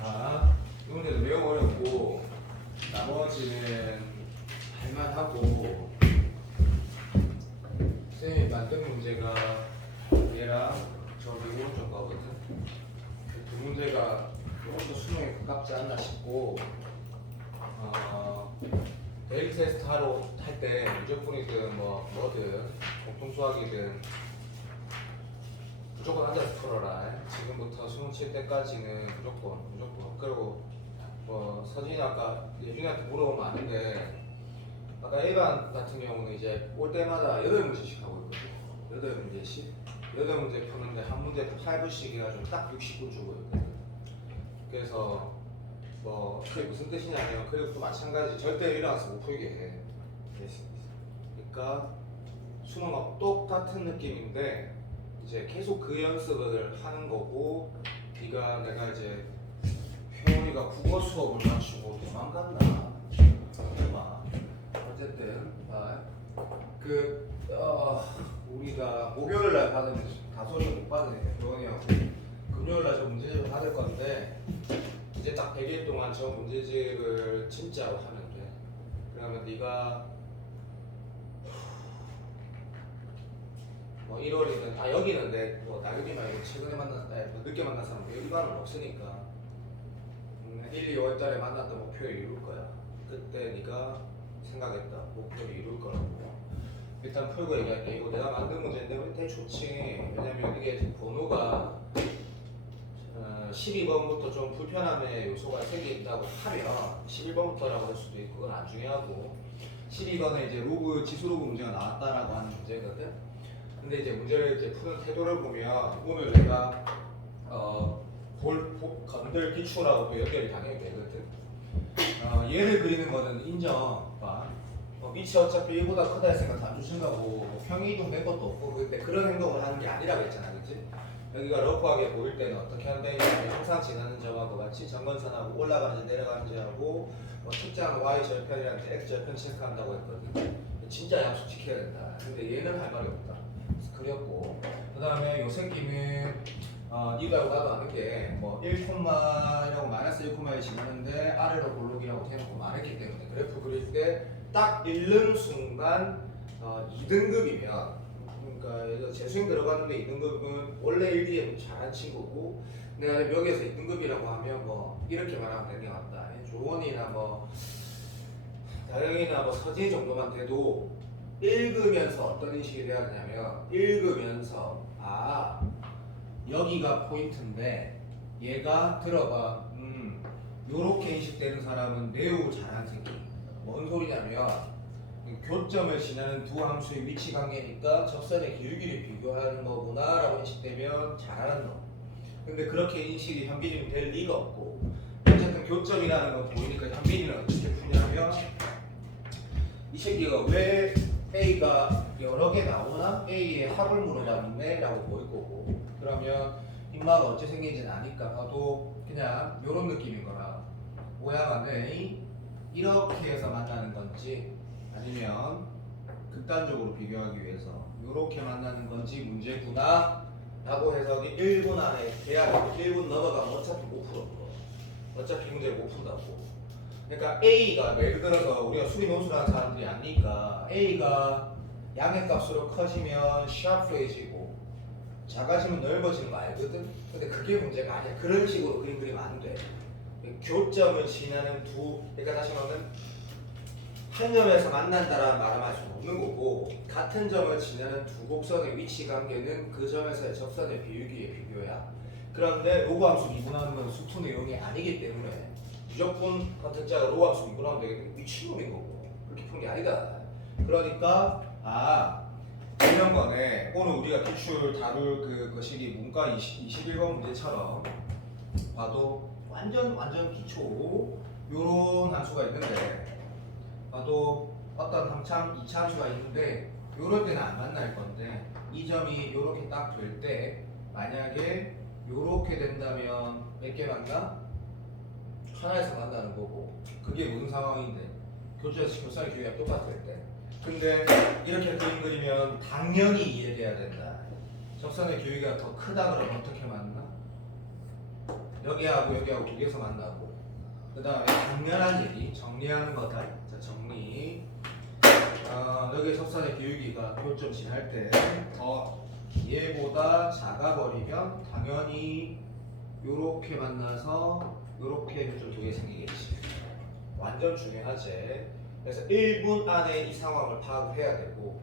아, 이 문제도 매우 어렵고 나머지는 할만하고 쌤이 만든 문제가 얘랑 저기 오른쪽 거거든. 두 문제가 조금 더 수능에 가깝지 않나 싶고 데일리 테스트 하러 할 때 무조건이든 뭐든 공통수학이든 무조건 앉아서 풀어라. 지금부터 수능 칠 때까지는 무조건. 그리고 서진이 아까 예준이한테 물어보면 아는데 아까 A반 같은 경우는 이제 올 때마다 8문제씩 하고 있거든. 8문제씩 8문제 푸는데 한 문제 8분씩 해가지고 딱 60분 주고 있거든. 그래서 그게 무슨 뜻이냐면 그리고 또 마찬가지 절대 일어나서 못 풀게 해. 그러니까 수능하고 똑같은 느낌인데 이제 계속 그 연습을 하는 거고 내가 이제 효원이가 국어 수업을 맞추고 도망갔나? 설마. 어쨌든 우리가 목요일날 받은 다소리는 못 받으니까 효원이하고 금요일날 저 문제집을 받을 건데 이제 딱 100일 동안 저 문제집을 진짜로 하면 돼. 그러면 네가 1월이든 여기는 나경이 말고 최근에 늦게 만난 사람 일반은 없으니까 1, 2, 5월 달에 만났던 목표를 이룰 거야. 그때 네가 생각했다 목표를 이룰 거라고. 일단 풀고 얘기할게. 이거 내가 만든 문제인데 되게 좋지. 왜냐면 이게 번호가 12번부터 좀 불편함의 요소가 생긴다고 하면 11번부터라고 할 수도 있고 그건 안 중요하고 12번은 이제 지수 로그 문제가 나왔다라고 하는 문제거든. 근데 이제 문제를 푸는 태도를 보면 오늘 내가 건들 기초라고 또 연결이 당연히 되거든. 얘를 그리는 거는 인정. 밑이 어차피 1보다 크다 했으니까 단수 친다고 평이 이동된 것도 없고 근데 그런 행동을 하는 게 아니라고 했잖아, 그치? 여기가 러프하게 보일 때는 어떻게 한다면 항상 지나는 점하고 같이 점건선하고 올라가는지 내려가는지 하고 특정 y 절편이랑 x 절편 체크한다고 했거든. 진짜 약속 지켜야 된다. 근데 얘는 할 말이 없다. 그래서 그렸고 그 다음에 요 새끼는 니도 알고 나도 아는 게 1콤마라고 마이너스 1콤마에 지나는데 아래로 볼록이라고 해놓고 말했기 때문에 그래프 그릴 때 딱 읽는 순간 2등급이면 그러니까 재수행 들어가는데 2등급은 원래 1D에 잘한 친구고 내가 여기에서 2등급이라고 하면 이렇게 말하면 되는 게 맞다. 조원이나 다영이나 서진 정도만 돼도 읽으면서 어떤 인식이 돼야 되냐면 읽으면서 여기가 포인트인데 얘가 들어봐 요렇게 인식되는 사람은 매우 잘한 새끼. 뭔 소리냐면 교점을 지나는 두 함수의 위치 관계니까 접선의 기울기를 비교하는 거구나 라고 인식되면 잘하는 놈. 근데 그렇게 인식이 현빈이는 될 리가 없고 어쨌든 교점이라는 건 보이니까 현빈이는 어떻게 푸냐면 이 새끼가 왜 A가 여러 개 나오나? A의 합을 물어봤네 라고 보일 거고 그러면 인마가 어째 생긴지는 아니까 봐도 그냥 요런 느낌인 거라 모양 안에 이렇게 해서 만나는 건지 아니면 극단적으로 비교하기 위해서 이렇게 만나는 건지 문제구나 라고 해석이 1분 안에 돼야 되고 1분 넘어가면 어차피 못 풀어. 어차피 문제를 못 푼다고. 그러니까 A가 예를 들어서 우리가 수리 논술하는 사람들이 아니까 A가 양의 값으로 커지면 샤프해지고 작아지면 넓어지는 거 알거든? 근데 그게 문제가 아니야. 그런 식으로 그리면 안 돼. 교점을 지나는 그러니까 다시 말하면 한 점에서 만난다라는 말을 할 수는 없는 거고 같은 점을 지나는 두 곡선의 위치 관계는 그 점에서의 접선의 비율기의 비교야. 그런데 로그 함수 미분하는 건 수투 내용이 아니기 때문에 무조건 같은 짝을 로그 함수 미분하면 되겠는데 미친놈인 거고 그렇게 푼 게 아니다. 그러니까 이런 거네. 오늘 우리가 기출 다룰 그것이 문과 21번 문제처럼 봐도 완전 기초 요런 함수가 있는데 봐도 어떤 2차 함수가 있는데 요럴 때는 안 만날 건데 이 점이 요렇게 딱 될 때 만약에 요렇게 된다면 몇 개 만나? 하나에서 만나는 거고 그게 무슨 상황인데 교재에서 교사의 기회가 똑같을 때 근데 이렇게 그림 그리면 당연히 이해돼야 된다. 접선의 교위가 더 크다 그러면 어떻게 만나? 여기하고 여기하고 두 개에서 만나고 그 다음에 당연한 얘기 정리하는 거다. 자 정리. 여기 접선의 기울기가 교점 지날 때 얘보다 작아 버리면 당연히 요렇게 만나서 요렇게 교점 두 개 생기겠지. 완전 중요하지. 그래서 1분 안에 이 상황을 파악을 해야 되고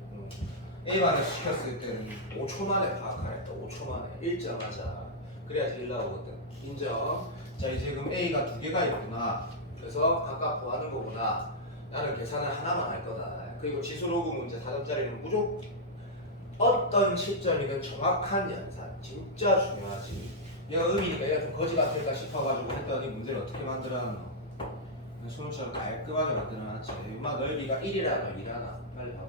A반을 시켰을 때는 5초 만에 파악하랬다. 5초 만에 읽자마자 그래야지 일 나오거든. 인정. 자 이제 그럼 A가 두 개가 있구나. 그래서 각각 구하는 거구나. 나는 계산을 하나만 할 거다. 그리고 지수로그 문제 4점짜리는 무조건 어떤 시점이든 정확한 연산 진짜 중요하지. 얘가 음이니까 얘가 좀 거지 같을까 싶어가지고 했더니 문제를 어떻게 만들어놨노? 수능처럼 깔끔하게 만들어놨지. 엄마 넓이가 1이라도 1하나 빨리 봐봐.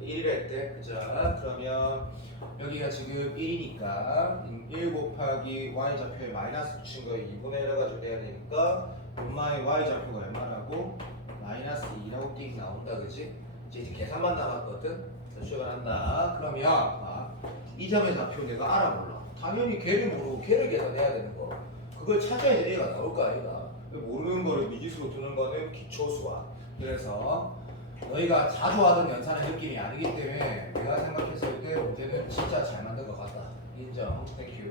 1을 했대. 그죠? 그러면 여기가 지금 1이니까 1 곱하기 y좌표에 마이너스 붙인 거 2분의 1 해가지고 내야 되니까 엄마의 y좌표가 얼마라고? 마이너스 2라고 띵 나온다. 그지? 이제 계산만 남았거든? 출발한다. 그러면 이 점의 좌표 내가 알아볼라. 당연히 걔를 모르고 걔를 계산해야 되는 거. 그걸 찾아야지 A가 나올 거 아이가. 모르는 거를 미지수로 두는 거는 기초수학. 그래서 너희가 자주 하던 연산의 느낌이 아니기 때문에 내가 생각했을 때 문제는 진짜 잘 만든 것 같다. 인정. 땡큐.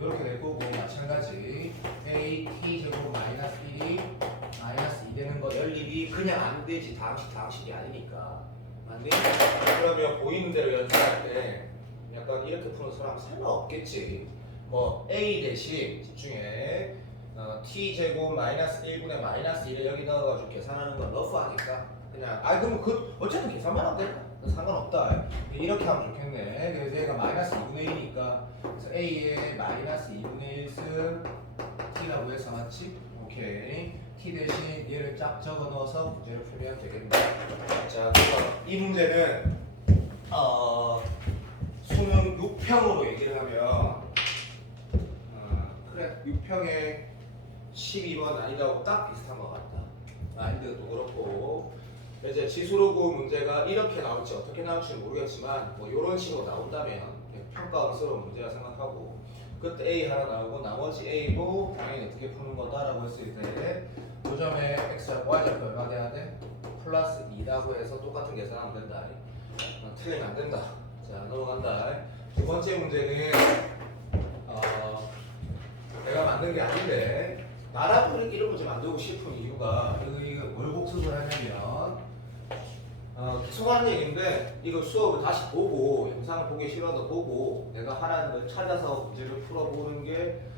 이렇게 될 거고 마찬가지 A t 제곱 마이너스 1이 마이너스 2 되는 거 연립이 그냥 안 되지. 다항식이 아니니까. 맞니? 그러면 보이는 대로 연산할 때 약간 이렇게 푸는 사람 설마 없겠지. 뭐 A 대신 집중해. t 제곱 마이너스 1분의 마이너스 1을 여기 넣어가지고 계산하는 건 러프하니까 그냥 그럼 그 어쨌든 계산만 하면 될까? 상관없다. 이렇게 하면 좋겠네. 그래서 얘가 마이너스 2분의 1이니까 그래서 A에 마이너스 2분의 1승 T라고 해서 맞지? 오케이. T 대신 얘를 쫙 적어 넣어서 문제를 풀면 되겠네. 자, 이 문제는 수능 6평으로 얘기를 하면 그래 6평에 12번 아니라고 딱 비슷한 것 같다. 마인드도 그렇고 이제 지수로그 문제가 이렇게 나올지 어떻게 나올지 모르겠지만 뭐 이런 식으로 나온다면 평가원스러운 문제라 생각하고 그때 A 하나 나오고 나머지 A도 당연히 어떻게 푸는 거다라고 했을 때 그 점에 X좌표 Y좌표 얼마 돼야 돼? 플러스 2라고 해서 똑같은 계산하면 된다. 틀리면 안 된다. 자 넘어간다. 두 번째 문제는 내가 만든 게 아닌데 나라도 이런 문제 만들고 싶은 이유가 이거 뭘 복습을 하냐면 계속 하는 얘기인데 이거 수업을 다시 보고 영상을 보기 싫어도 보고 내가 하라는 걸 찾아서 문제를 풀어보는 게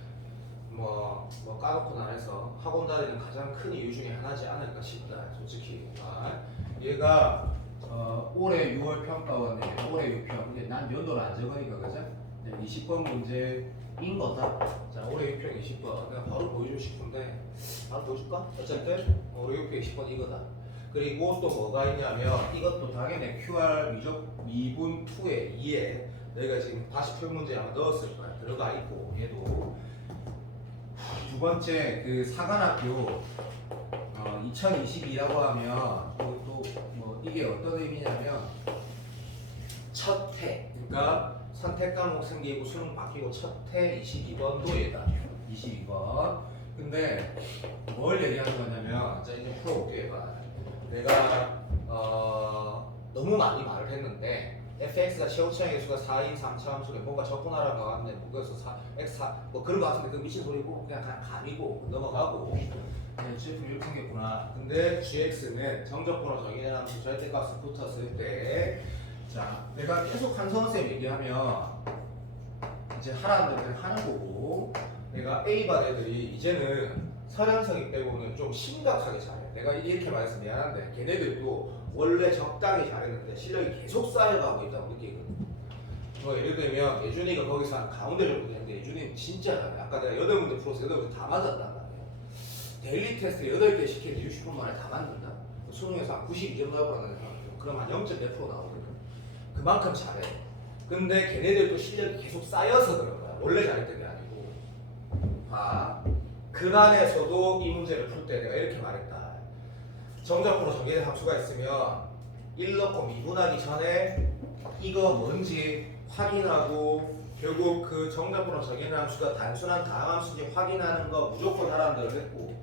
뭐 까놓고 나해서 학원 다니는 가장 큰 이유 중에 하나지 않을까 싶다. 솔직히 얘가 올해 6월 평가원에 올해 6평 근데 난 연도를 안 적으니까 그죠? 20번 문제인 거다. 자 올해 6평 20번 내가 바로 보여주고 싶은데 바로 보여줄까? 어쨌든 올해 6평 20번 이거다. 그리고 또 뭐가 있냐면 이것도 당연히 QR 미분 2에 2에 너희가 지금 다시 표현 문제 아마 넣었을 거야. 들어가 있고 얘도 두 번째 그 사관학교 2022라고 하면 또 뭐 이게 어떤 의미냐면 첫 해 그러니까 선택 과목 생기고 수능 바뀌고 첫 해 22번도 얘다. 22번. 근데 뭘 얘기하는 거냐면 자 이제 풀어볼게. 내가 너무 많이 말을 했는데 fx가 최고차의 개수가 4인 3차함수에 뭔가 적분하라는 거 같네. 그래서 x4 뭐 그런 거 같은데 그 미친 소리고 그냥 감이고 넘어가고 그냥 GF 이렇게 생겼구나. 근데 gx는 정적분으로 정의된 함수 절대값을 붙었을 때 자 내가 계속 한성원쌤 얘기하면 이제 하라는 대로 그냥 하는 거고 내가 A반 애들이 이제는 서현석이 빼고는 좀 심각하게 잘해. 내가 이렇게 말해서 미안한데 걔네들도 원래 적당히 잘했는데 실력이 계속 쌓여가고 있다고 느끼거든. 뭐 예를 들면 예준이가 거기서 한 가운데 정도 되는데 예준이는 진짜 잘해. 아까 내가 8문제 풀어서 8문제 다 맞았단 말이야. 데일리 테스트 8개 시키는데 60분 만에 다 만든다. 수능에서 한 92점 나오거나 그럼 한 0.몇% 나오거든. 그만큼 잘해. 근데 걔네들도 실력이 계속 쌓여서 그런 거야. 원래 잘했던 게 아니고. 그 안에서도 이 문제를 풀 때 내가 이렇게 말했다. 정적으로 정의된 함수가 있으면 1 넣고 미분하기 전에 이거 뭔지 확인하고 결국 그 정답번호 정의는 함수가 단순한 다항함수인지 확인하는 거 무조건 하라는 대로 했고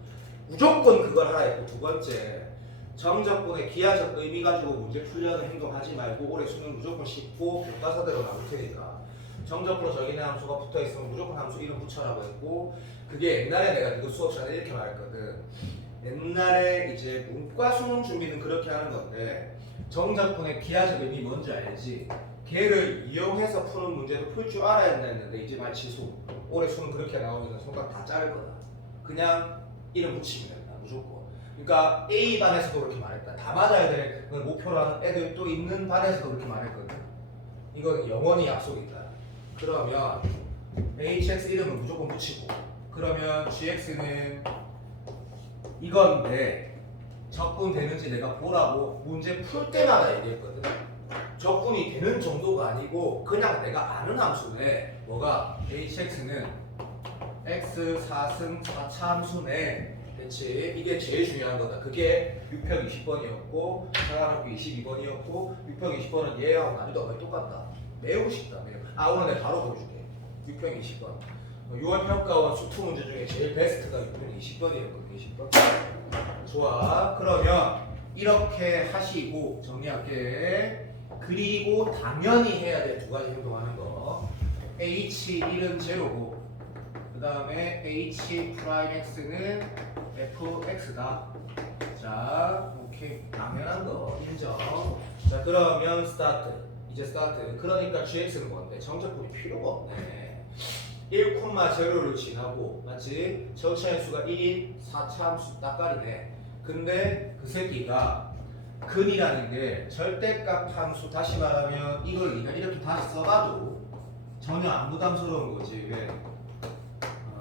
무조건 그걸 하라 했고 두 번째 정적분의 기하적 의미 가지고 문제 풀려는 행동하지 말고 올해 수능 무조건 씹고 교과서대로 나올 테니까 정적분호 정의는 함수가 붙어있으면 무조건 함수 이름 붙여라고 했고 그게 옛날에 내가 이거 수업 시간에 이렇게 말했거든. 옛날에 이제 문과 수능 준비는 그렇게 하는 건데 정적분의 기하적 의미 뭔지 알지? 걔를 이용해서 푸는 문제도 풀 줄 알아야 했는데 이제 말 취소. 올해 수능 그렇게 나오면 손가락 다 자를 거다. 그냥 이름 붙이면 된다. 무조건. 그러니까 A반에서도 그렇게 말했다. 다 맞아야 될 목표라는 애들 또 있는 반에서도 그렇게 말했거든. 이거는 영원히 약속이다. 그러면 HX 이름은 무조건 붙이고 그러면 GX는 이건데 적분되는지 내가 보라고 문제 풀 때마다 얘기했거든. 적분이 되는 정도가 아니고 그냥 내가 아는 함수네. 뭐가? hx는 x 4승 4차 함수네. 그렇지? 이게 제일 중요한 거다. 그게 6평 20번이었고 사관학교 22번이었고 6평 20번은 얘하고 난이도가 거의 똑같다. 매우 쉽다. 매우. 오늘 내가 바로 보여줄게. 6평 20번 6월 평가원 수투 문제 중에 제일 베스트가 6평 20번이었거든. 20번. 좋아. 그러면 이렇게 하시고 정리할게. 그리고 당연히 해야 될 두 가지 행동하는 거. H1은 제로고 그 다음에 H 프라임 X는 fx다. 자, 오케이. 당연한 거 인정. 자, 그러면 스타트. 이제 스타트. 그러니까 gx는 뭔데? 정적분이 필요가 없네. 1,0를 지나고 맞지? 절차의 수가 1인 4차 함수 딱깔이네. 근데 그 새끼가 근이라는 게 절대값 함수, 다시 말하면 이걸 네가 이렇게 다시 써봐도 전혀 안 부담스러운 거지. 왜?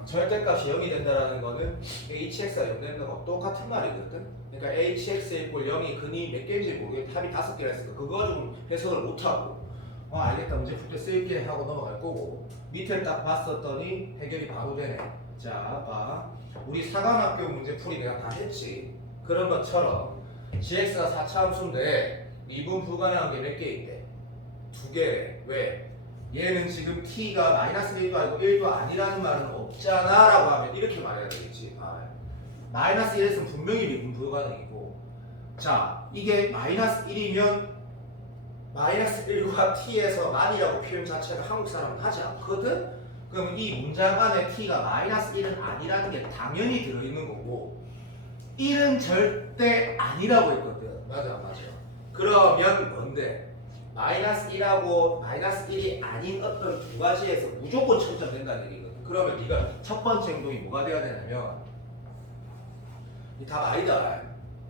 절대값이 0이 된다라는 거는 hx가 0 되는 거랑 똑같은 말이거든. 그러니까 hx 이꼴 0이 근이 몇 개인지 모르겠는데 답이 5개라 했으니까 그거 가지고 해석을 못하고 알겠다 문제 풀 때 쓸게 하고 넘어갈 거고 밑에 딱 봤었더니 해결이 바로 되네. 자, 봐. 우리 사관학교 문제풀이 내가 다 했지. 그런 것처럼 gx가 4차 함수인데 미분 불가능한 게 몇 개 있대? 2개. 왜? 얘는 지금 t가 마이너스 1도 아니고 1도 아니라는 말은 없잖아 라고 하면 이렇게 말해야 되겠지. 마이너스 1에서는 분명히 미분 불가능이고 자, 이게 마이너스 1이면 마이너스 1과 t에서 만이라고 표현 자체가 한국 사람은 하지 않거든? 그럼 이 문장 안에 t가 마이너스 1은 아니라는 게 당연히 들어있는 거고 1은 절대 아니라고 했거든. 맞아 안 맞아? 그러면 뭔데? 마이너스 1하고 마이너스 1이 아닌 어떤 두 가지에서 무조건 청점된다는 얘기거든. 그러면 네가 첫 번째 행동이 뭐가 돼야 되냐면 이 답 아니다.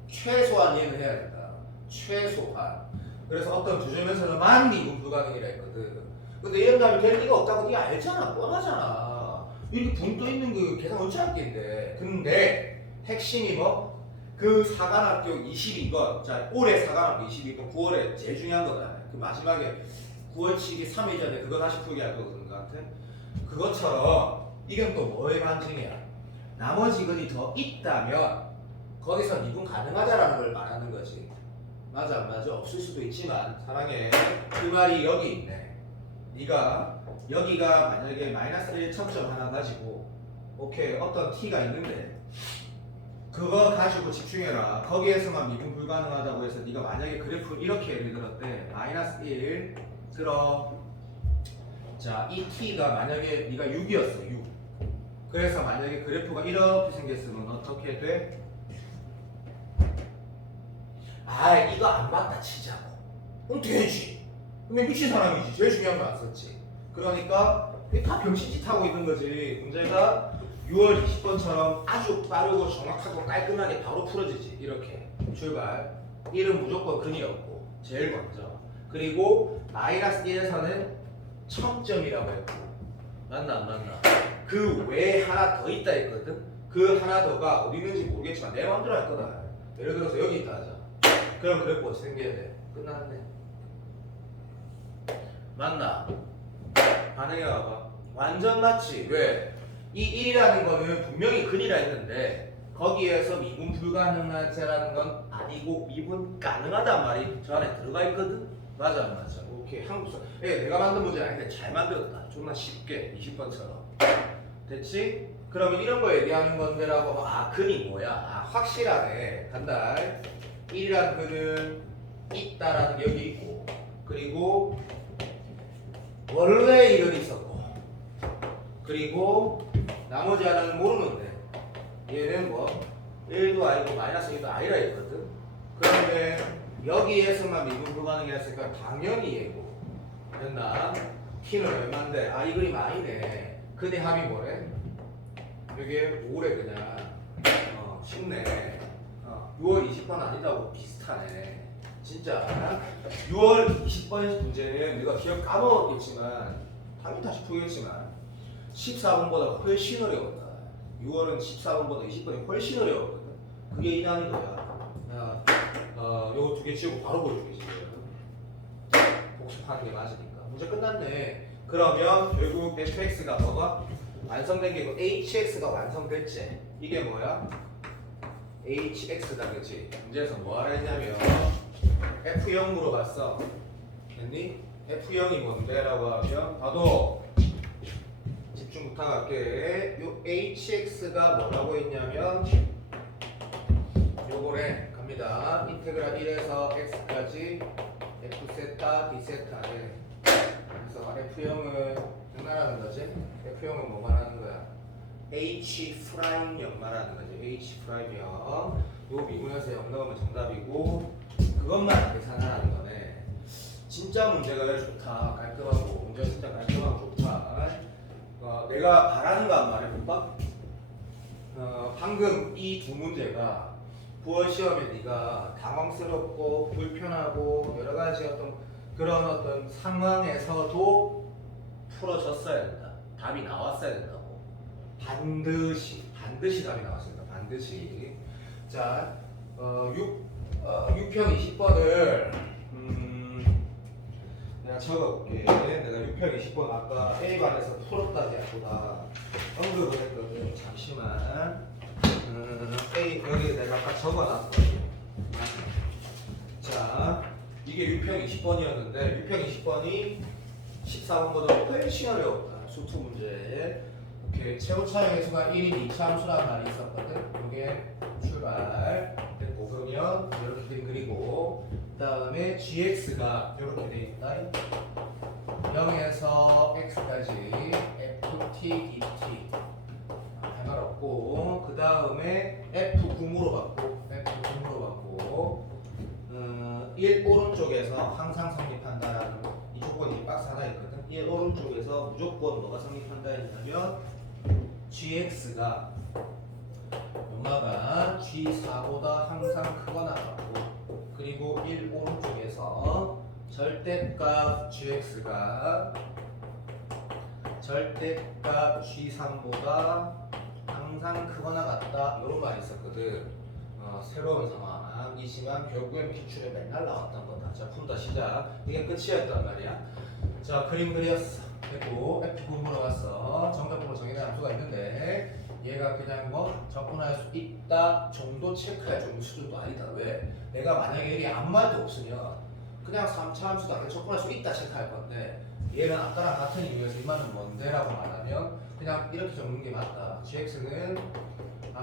최소한 얘는 해야 된다. 최소한. 그래서 어떤 주점에서는 미분 불가능이라 했거든. 근데 이런 답이 될 리가 없다고 네가 알잖아. 뻔하잖아. 이렇게 붕 떠 있는 그 계산 어찌 할게인데. 근데 핵심이 뭐? 그 사관학교 22번. 자, 올해 사관학교 22번 9월에 제일 중요한 거다. 그 마지막에 9월치기 3일 전에 그거 다시 풀게 할 거거든, 너한테. 그것처럼 이건 또 뭐의 반증이야? 나머지 근이 더 있다면 거기서 미분 가능하다라는 걸 말하는 거지. 맞아 안 맞아? 없을 수도 있지만 사랑해. 그 말이 여기 있네. 네가 여기가 만약에 마이너스 1 첨점 하나 가지고 오케이 어떤 t가 있는데 그거 가지고 집중해라. 거기에서만 미분 불가능하다고 해서 네가 만약에 그래프를 이렇게 예를 들었대. 마이너스 1 들어. 자, 이 t가 만약에 네가 6이었어. 6. 그래서 만약에 그래프가 이렇게 생겼으면 어떻게 돼? 이거 안 맞다 치자고. 그럼 되지. 그러면 미친 사람이지. 제일 중요한 거 안 썼지. 그러니까 다 병신짓 하고 있는 거지. 문제가 6월 20번처럼 아주 빠르고 정확하고 깔끔하게 바로 풀어지지. 이렇게 출발. 1은 무조건 근이었고 제일 먼저. 그리고 마이너스 1에서는 첨점이라고 했고 맞나 안 맞나? 그 외에 하나 더 있다 했거든. 그 하나 더가 어디 있는지 모르겠지만 내 마음대로 할 거다. 예를 들어서 여기 있다 하자. 그럼 그래프 어떻게 생겨야 돼? 끝났네. 맞나? 반응해봐봐. 완전 맞지? 왜? 이 1이라는 거는 분명히 근이라 했는데 거기에서 미분 불가능하다는 건 아니고 미분 가능하단 말이 저 안에 들어가 있거든? 맞아 안 맞아. 오케이. 한국사. 예, 내가 만든 문제 아닌데 잘 만들었다. 존나 쉽게 20번처럼. 됐지? 그러면 이런 거 얘기하는 건데라고 하면 아 근이 뭐야? 아 확실하네. 간다. 1이라는 근은 있다라는 게 여기 있고 그리고 원래 이건 있었고 그리고 나머지 하나는 모르는데 얘는 뭐 1도 아니고 마이너스 1도 아니라 했거든. 그런데 여기에서만 미분 불가능이었으니까 당연히 얘고 됐나? t는 얼마인데 아 이 그림 아니네. 근의 합이 뭐래? 여기에 5래 그냥 쉽네. 6월 20번 아니다고 비슷하네. 진짜 6월 20번 문제는 내가 기억 까먹었겠지만 당연히 다시 풀겠지만 14번보다 훨씬 어려웠다. 6월은 14번보다 20번이 훨씬 어려웠거든. 그게 이 난이도야. 요거 두 개 지우고 바로 보여줄게 지금. 복습하는 게 맞으니까. 문제 끝났네. 그러면 결국 fx가 뭐가? 완성된 게 있고 hx가 완성됐지. 이게 뭐야? hx다 그치? 문제에서 뭐 하라 했냐면 f0 물어봤어. 됐니? f0이 뭔데? 라고 하면 봐도 집중 부탁할게. 요 hx가 뭐라고 했냐면 요거래 갑니다. 인테그랄 1에서 x까지 f 세타 d 세타래. 그래서 f0은 장난하는 거지? f0은 뭐 말하는 거야? h 프라임 0 말하는 거지. h 프라임 0. 요 미분에서 0 넣으면 정답이고 그것만 계산하라는 거네. 진짜 문제가 좋다. 깔끔하고 문제가 진짜 깔끔하고 좋다. 내가 바라는 거 한 말해볼까? 방금 이 두 문제가 9월 시험에 네가 당황스럽고 불편하고 여러 가지 어떤 그런 어떤 상황에서도 풀어졌어야 된다. 답이 나왔어야 된다고. 반드시 답이 나왔습니다. 반드시. 자, 6평 20번을 내가 적어볼게. 내가 6평 20번 아까 A반에서 풀었다지 보다 언급을 했거든. 잠시만. A 여기 내가 아까 적어놨거든. 자, 이게 6평 20번이었는데 6평 20번이 14번보다 훨씬 어려웠다. 수투 문제. 오케이. 최고차의 횟수가 1인 2차 함수라는 말이 있었거든. 이게 출발. 됐고 그러면 이렇게 그림 그리고 그 다음에 gx가 이렇게 돼 있다. 0에서 x까지 ft dt 할 말 없고 그 다음에 f9 물어봤고 1 오른쪽에서 항상 성립한다라는 이 조건이 박스 하나 있거든. 1 오른쪽에서 무조건 뭐가 성립한다 했냐면 gx가 엄마가 g4보다 항상 크거나 같고 그리고 1 오른쪽에서 절대값 gx가 절대값 g3보다 항상 크거나 같다 이런 말이 있었거든. 새로운 상황이지만 결국엔 기출에 맨날 나왔던 거다. 자 푼다 시작. 이게 끝이었단 말이야. 자 그림 그렸어. 그리고 F9 물어봤어. 정답으로 정의된 함수가 있는데 얘가 그냥 뭐 접근할 수 있다 정도 체크할 정도 수준도 아니다. 왜? 내가 만약에 여기 아무 말도 없으면 그냥 3차 함수도 아니고 접근할 수 있다 체크할 건데 얘는 아까랑 같은 이유에서 이 말은 뭔데? 라고 말하면 그냥 이렇게 적는 게 맞다. gx는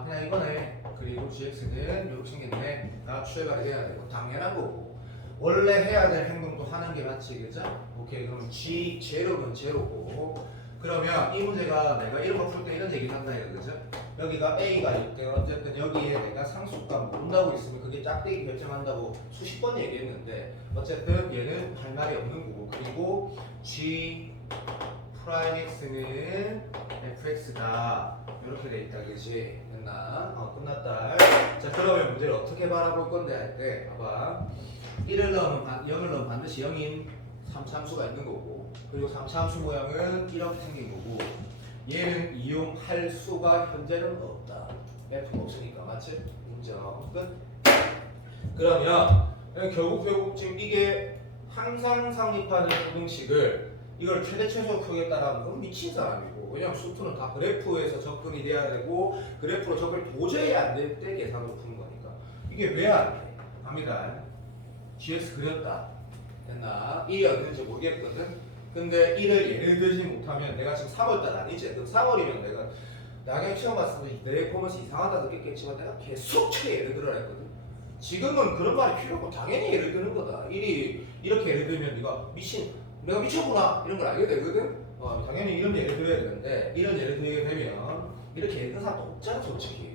그냥 이거네. 그리고 gx는 이렇게 생겼네. 추해가 돼야 되고 당연한 거고 원래 해야 될 행동도 하는 게 맞지 그죠? 오케이 그럼 g 제로는 제로고 그러면 이 문제가 내가 이런 거 풀 때 이런 얘기를 한다 이거 그죠? 여기가 a가 있대. 어쨌든 여기에 내가 상수값 모른다고 있으면 그게 짝대기 결정한다고 수십 번 얘기했는데 어쨌든 얘는 할 말이 없는 거고 그리고 g 프라임 x는 fx다 이렇게 돼 있다 그지? 됐나? 끝났다. 자 그러면 문제를 어떻게 바라볼 건데 할 때 봐봐 1을 넣으면 0을 넣으면 반드시 0인 3차함수가 있는 거고 그리고 3차함수 모양은 이렇게 생긴 거고 얘는 이용할 수가 현재는 없다. F가 없으니까 맞지? 인정. 끝. 그러면 결국 지금 이게 항상 성립하는 공식을 이걸 최대 최소 크겠다라는 건 미친 사람이고 왜냐면 수투는 다 그래프에서 접근이 돼야 되고 그래프로 접근이 도저히 안 될 때 계산으로 푸는 거니까 이게 왜 안 돼? 갑니다. gx 그렸다. 됐나? 1이 어딘지 모르겠거든. 근데 1을 예를 들지 못하면 내가 지금 3월달 아니지? 그럼 3월이면 내가 나중에 시험 봤을 때 내 보면서 이상하다 느꼈겠지만 내가 계속 예를 들어라 했거든. 지금은 그런 말이 필요 없고 당연히 예를 드는 거다. 1이 이렇게 예를 들면 네가 내가 미쳤구나 이런 걸 알게 되거든. 당연히 이런 예를 들어야 되는데 이런 예를 들게 되면 이렇게 예를 드는 사람도 없잖아 솔직히.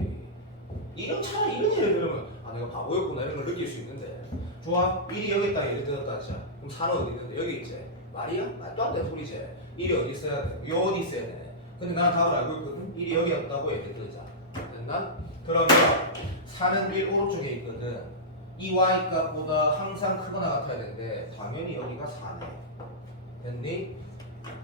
차라리 이런 예를 들으면 내가 바보였구나 이런 걸 느낄 수 있는데 좋아 1이 여기 있다 예를 들었다 하자. 그럼 4는 어디 있는데 여기 있지. 말이야? 말도 안 되는 소리지. 1이 어디 있어야 돼? 요 어디 있어야 돼. 근데 난 답을 알고 있거든. 1이 여기였다고 예를 들자. 됐나? 그러면 4는 1 오른쪽에 있거든. 이 y 값보다 항상 크거나 같아야 되는데 당연히 여기가 4네. 됐니?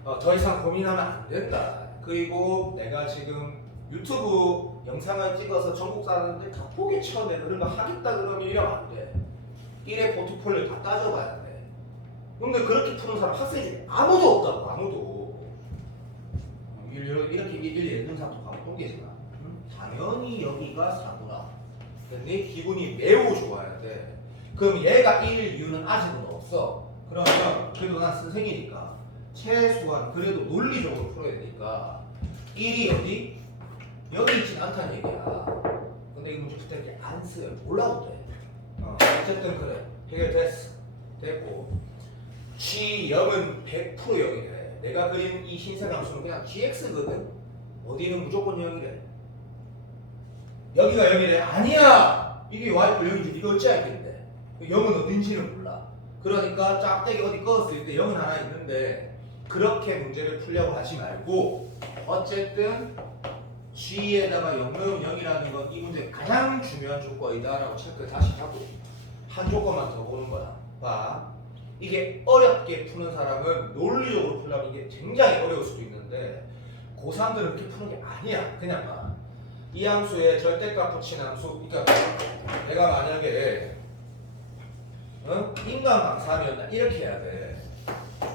더 이상 고민하면 안 된다. 그리고 내가 지금 유튜브 영상을 찍어서 전국 사람들 다 포개 쳐내 그런 거 하겠다 그러면 이러면 안 돼. 1의 포트폴리오 다 따져봐야 돼. 근데 그렇게 푸는 사람 학생 중에 아무도 없다고. 아무도. 이렇게 1 예를 든 사람도 가면 똥개지나. 당연히 여기가 4구나. 근데 기분이 매우 좋아야 돼. 그럼 얘가 1일 이유는 아직은 없어. 그러면 그래도 난 선생이니까 최소한 그래도 논리적으로 풀어야 되니까 1이 어디? 여기 있진 않다는 얘기야. 근데 이 문제 풀 때 안 써요. 몰라도 돼. 어쨌든 그래. 해결됐어. 됐고 G0은 100% 0이래. 내가 그린 이 흰색 함수는 그냥 GX거든. 어디는 무조건 0이래. 여기가 0이래. 아니야. 이게 Y표 0인지 네가 어찌 알겠는데. 0은 어딘지는 몰라. 그러니까 짝대기 어디 꺼었을 때 0은 하나 있는데 그렇게 문제를 풀려고 하지 말고 어쨌든 G에다가 0 넣으면 0이라는 건 이 문제의 가장 중요한 조건이다 라고 체크를 다시 하고 한 조건만 더 보는 거야. 봐. 이게 어렵게 푸는 사람은 논리적으로 풀려면 이게 굉장히 어려울 수도 있는데 고3들은 그렇게 푸는 게 아니야. 그냥 봐. 이 함수에 절대값 붙인 함수 그러니까 내가 만약에 인간강사면 이렇게 해야 돼.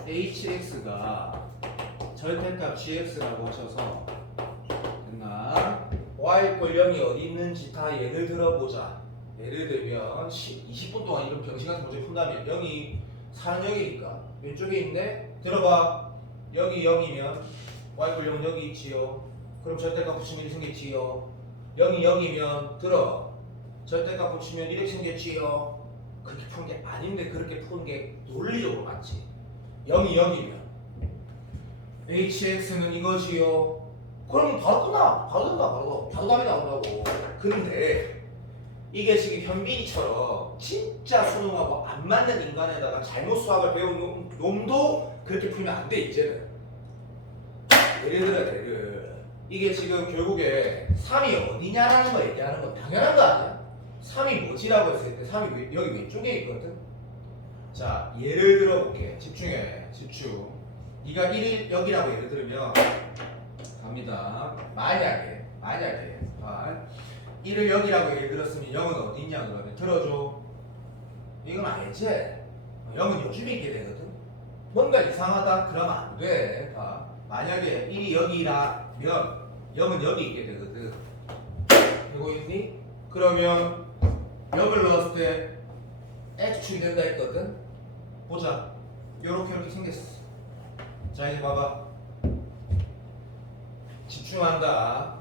hx가 절대값 gx라고 쳐서 됐나? y 꼴 0이 어디 있는지 다 예를 들어보자. 예를 들면 20분 동안 이런 병신 같은 문제 푼다면 0이 4는 0이니까 왼쪽에 있네? 들어봐. 여기 0이면 y 꼴 0은 여기 있지요. 그럼 절대값 붙이면 이렇게 생겼지요. 0이 0이면 들어. 절대값 붙이면 이렇게 생겼지요. 그렇게 푸는 게 아닌데 그렇게 푸는 게 논리적으로 맞지. 0이 0이면 hx는 이것이요. 그럼 바로 끝나. 바로 된다. 바로 답이 나온다고. 근데 이게 지금 현빈이처럼 진짜 수능하고 안 맞는 인간에다가 잘못 수학을 배운 놈도 그렇게 풀면 안 돼 이제는. 예를 들어 예를 이게 지금 결국에 3이 어디냐라는 거 얘기하는 건 당연한 거 아니야? 3이 뭐지라고 했을 때 3이 여기 왼쪽에 있거든? 자 예를 들어볼게. 집중해. 집중. 네가 1일 여기라고 예를 들으면 갑니다. 만약에 1을 여기라고 예를 들었으면 0은 어디 있냐 그러면 들어줘. 이건 알지? 0은 요즘에 있게 되거든? 뭔가 이상하다? 그러면 안 돼. 봐. 만약에 1이 여기라면 0은 여기 있게 되거든. 되고 있니? 그러면 0을 넣었을 때 X축이 된다 했거든? 보자. 요렇게 생겼어. 자 이제 봐봐. 집중한다.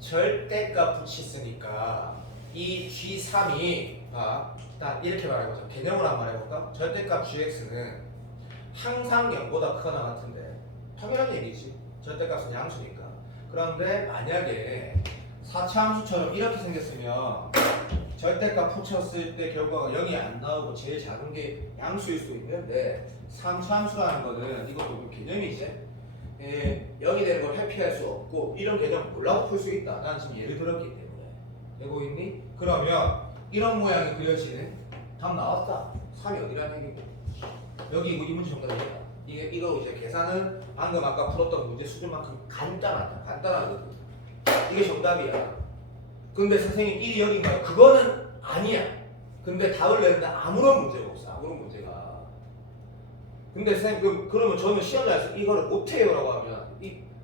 절대값 붙였으니까 이 G3이 딱 이렇게 말해보자. 개념으로 한번 말해볼까? 절대값 Gx는 항상 0보다 크거나 같은데 당연한 얘기지. 절대값은 양수니까. 그런데 만약에 4차 함수처럼 이렇게 생겼으면 절대값 붙였을 때 결과가 0이 안 나오고 제일 작은 게 양수일 수도 있는데 3차 함수라는 거는 이것도 개념이지. 0이 되는 걸 회피할 수 없고 이런 개념 몰라도 풀 수 있다. 난 지금 예를 들었기 때문에. 되고 있니? 그러면 이런 모양이 그려지는 답 나왔다. 3이 어디라는 얘기고 여기 이 문제 정답이겠다. 이거 이제 계산은 방금 아까 풀었던 문제 수준만큼 간단하거든. 이게 정답이야. 근데 선생님 1이 여기인가요? 그거는 아니야. 근데 답을 내는데 아무런 문제가 없어. 아무런 문제가. 근데 선생님 그러면 저는 시험장에서 이거를 못해요 라고 하면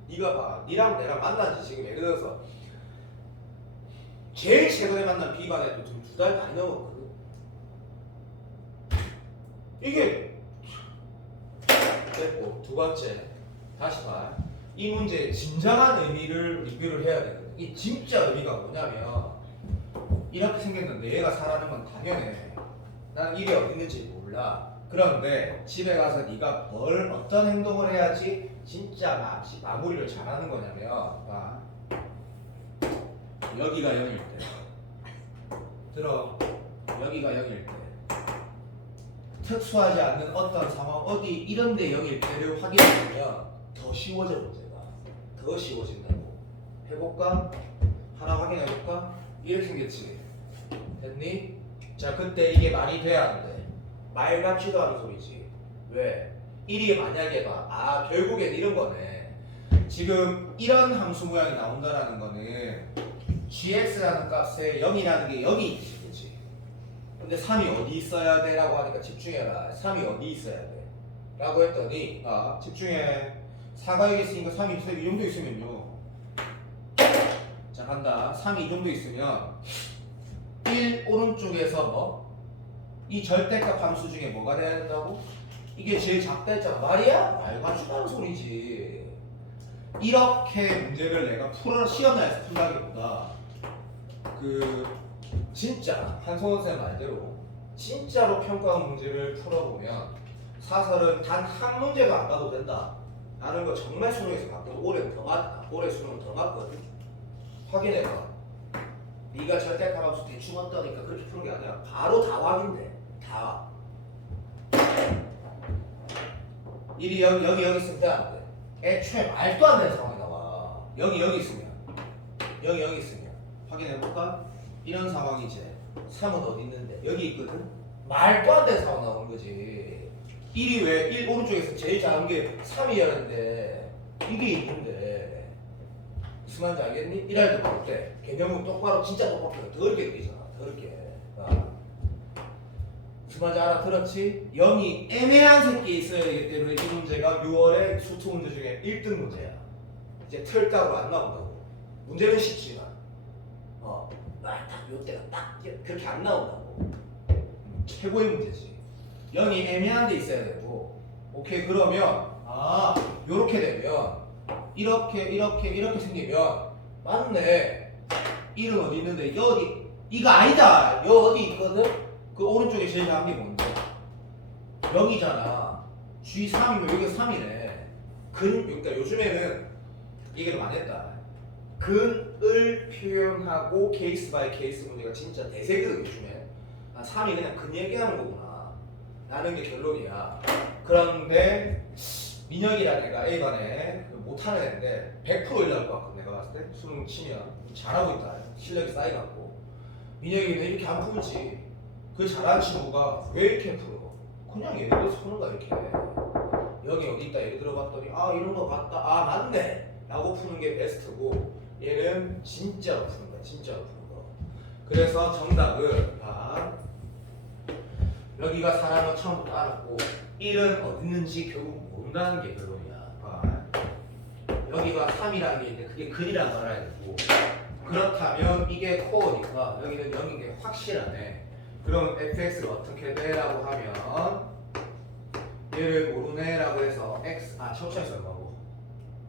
네가 봐. 니랑 내랑 만난 지 지금 예를 들어서 제일 최근에 만난 B반 애도 지금 2달 많이 넘었거든. 이게 됐고, 두 번째 다시 봐. 이 문제의 진정한 의미를 리뷰를 해야 되거든. 이 진짜 의미가 뭐냐면 이렇게 생겼는데 얘가 사라는 건 당연해. 난 일이 어디 있는지 몰라. 그런데 집에 가서 네가 뭘 어떤 행동을 해야지 진짜 마무리를 잘하는 거냐면 봐. 여기가 0일 때 들어. 여기가 0일 때 특수하지 않는 어떤 상황 어디 이런데 0일 때를 확인해보면 더 쉬워져. 문제가 더 쉬워진다고. 해볼까? 하나 확인해볼까? 이렇게 생겼지. 됐니? 자, 그때 이게 말이 돼야 안 돼? 말 같지도 않은 소리지. 왜? 1이 만약에 봐. 아, 결국엔 이런 거네. 지금 이런 함수 모양이 나온다라는 거는 gx라는 값에 0이라는 게 여기 있지. 그치? 근데 3이 어디 있어야 돼? 라고 하니까 집중해라. 3이 어디 있어야 돼? 라고 했더니 아, 집중해. 4가 여기 있으니까 3이 이 정도 있으면요. 자, 간다. 3이 이 정도 있으면 1 오른쪽에서 뭐? 이 절대값 함수 중에 뭐가 돼야 된다고? 이게 제일 작다 했잖아. 말이야? 말 같지도 않은 소리지. 이렇게 문제를 내가 시험장에서 풀라기보다 진짜 한성원 쌤 말대로 진짜로 평가한 문제를 풀어보면 사설은 단 한 문제도 안 가도 된다 라는 거 정말 수능에서 봤거든. 올해는 더 맞다. 올해 수능은 더 맞거든. 확인해봐. 네가 절대값 함수 대충 얻다니까 그렇게 푸는 게 아니야. 바로 다 확인돼. 다. 1이 여기 있으면 안 돼. 애초에 말도 안 되는 상황이 나와. 여기 있으면. 여기 있으면. 확인해볼까? 이런 상황이지. 3은 어디 있는데? 여기 있거든? 말도 안 되는 상황 나오는 거지. 1이 왜? 1 오른쪽에서 제일 작은 게 3이었는데 이게 있는데 무슨 말인지 알겠니? 이랄 때 볼 때 개념은 똑바로 진짜 똑바로 더럽게 느끼잖아. 더럽게. 무슨 말인지 알아들었지? 0이 애매한 새끼 있어야 되기 때문에 이 문제가 6월의 수투 문제 중에 1등 문제야. 이제 틀각으로 안 나온다고. 문제는 쉽지만 딱 요때가 딱 그렇게 안 나온다고. 최고의 문제지. 0이 애매한 데 있어야 되고. 오케이. 그러면 요렇게 되면 이렇게 생기면 맞네. 1은 어디 있는데 여기 이거 아니다. 여 어디 있거든? 그 오른쪽에 제일 작은 게 뭔데? 0이잖아. G3이면 여기가 3이네. 그러니까 요즘에는 얘기를 많이 했다. 근을 표현하고 케이스 바이 케이스 문제가 진짜 대세거든 요즘에. 3이 그냥 근 얘기하는 거구나 라는 게 결론이야. 그런데 민혁이랑 애가 A반에 못하는 애인데 100% 일어날 것 같거든. 내가 봤을 때 수능 치면 잘하고 있다. 실력이 쌓여갖고. 민혁이는 이렇게 안 풀지. 그 잘하는 친구가 왜 이렇게 풀어? 그냥 예를 들어서 푸는 거야. 이렇게 여기 어디 있다 예를 들어봤더니 이런 거 같다. 맞네 라고 푸는 게 베스트고, 얘는 진짜로 푸는 거야. 진짜로 푸는 거. 그래서 정답은 여기가 사람을 처음부터 알았고 1은 어디 있는지 결국 모른다는 게 결론이야. 여기가 3이라는 게 있는데 그게 근이라는 걸 알아야 되고, 그렇다면 이게 코어니까 여기는 0인 게 확실하네. 그럼 fx를 어떻게 돼? 라고 하면 얘를 모르네 라고 해서 x 천천히 써보고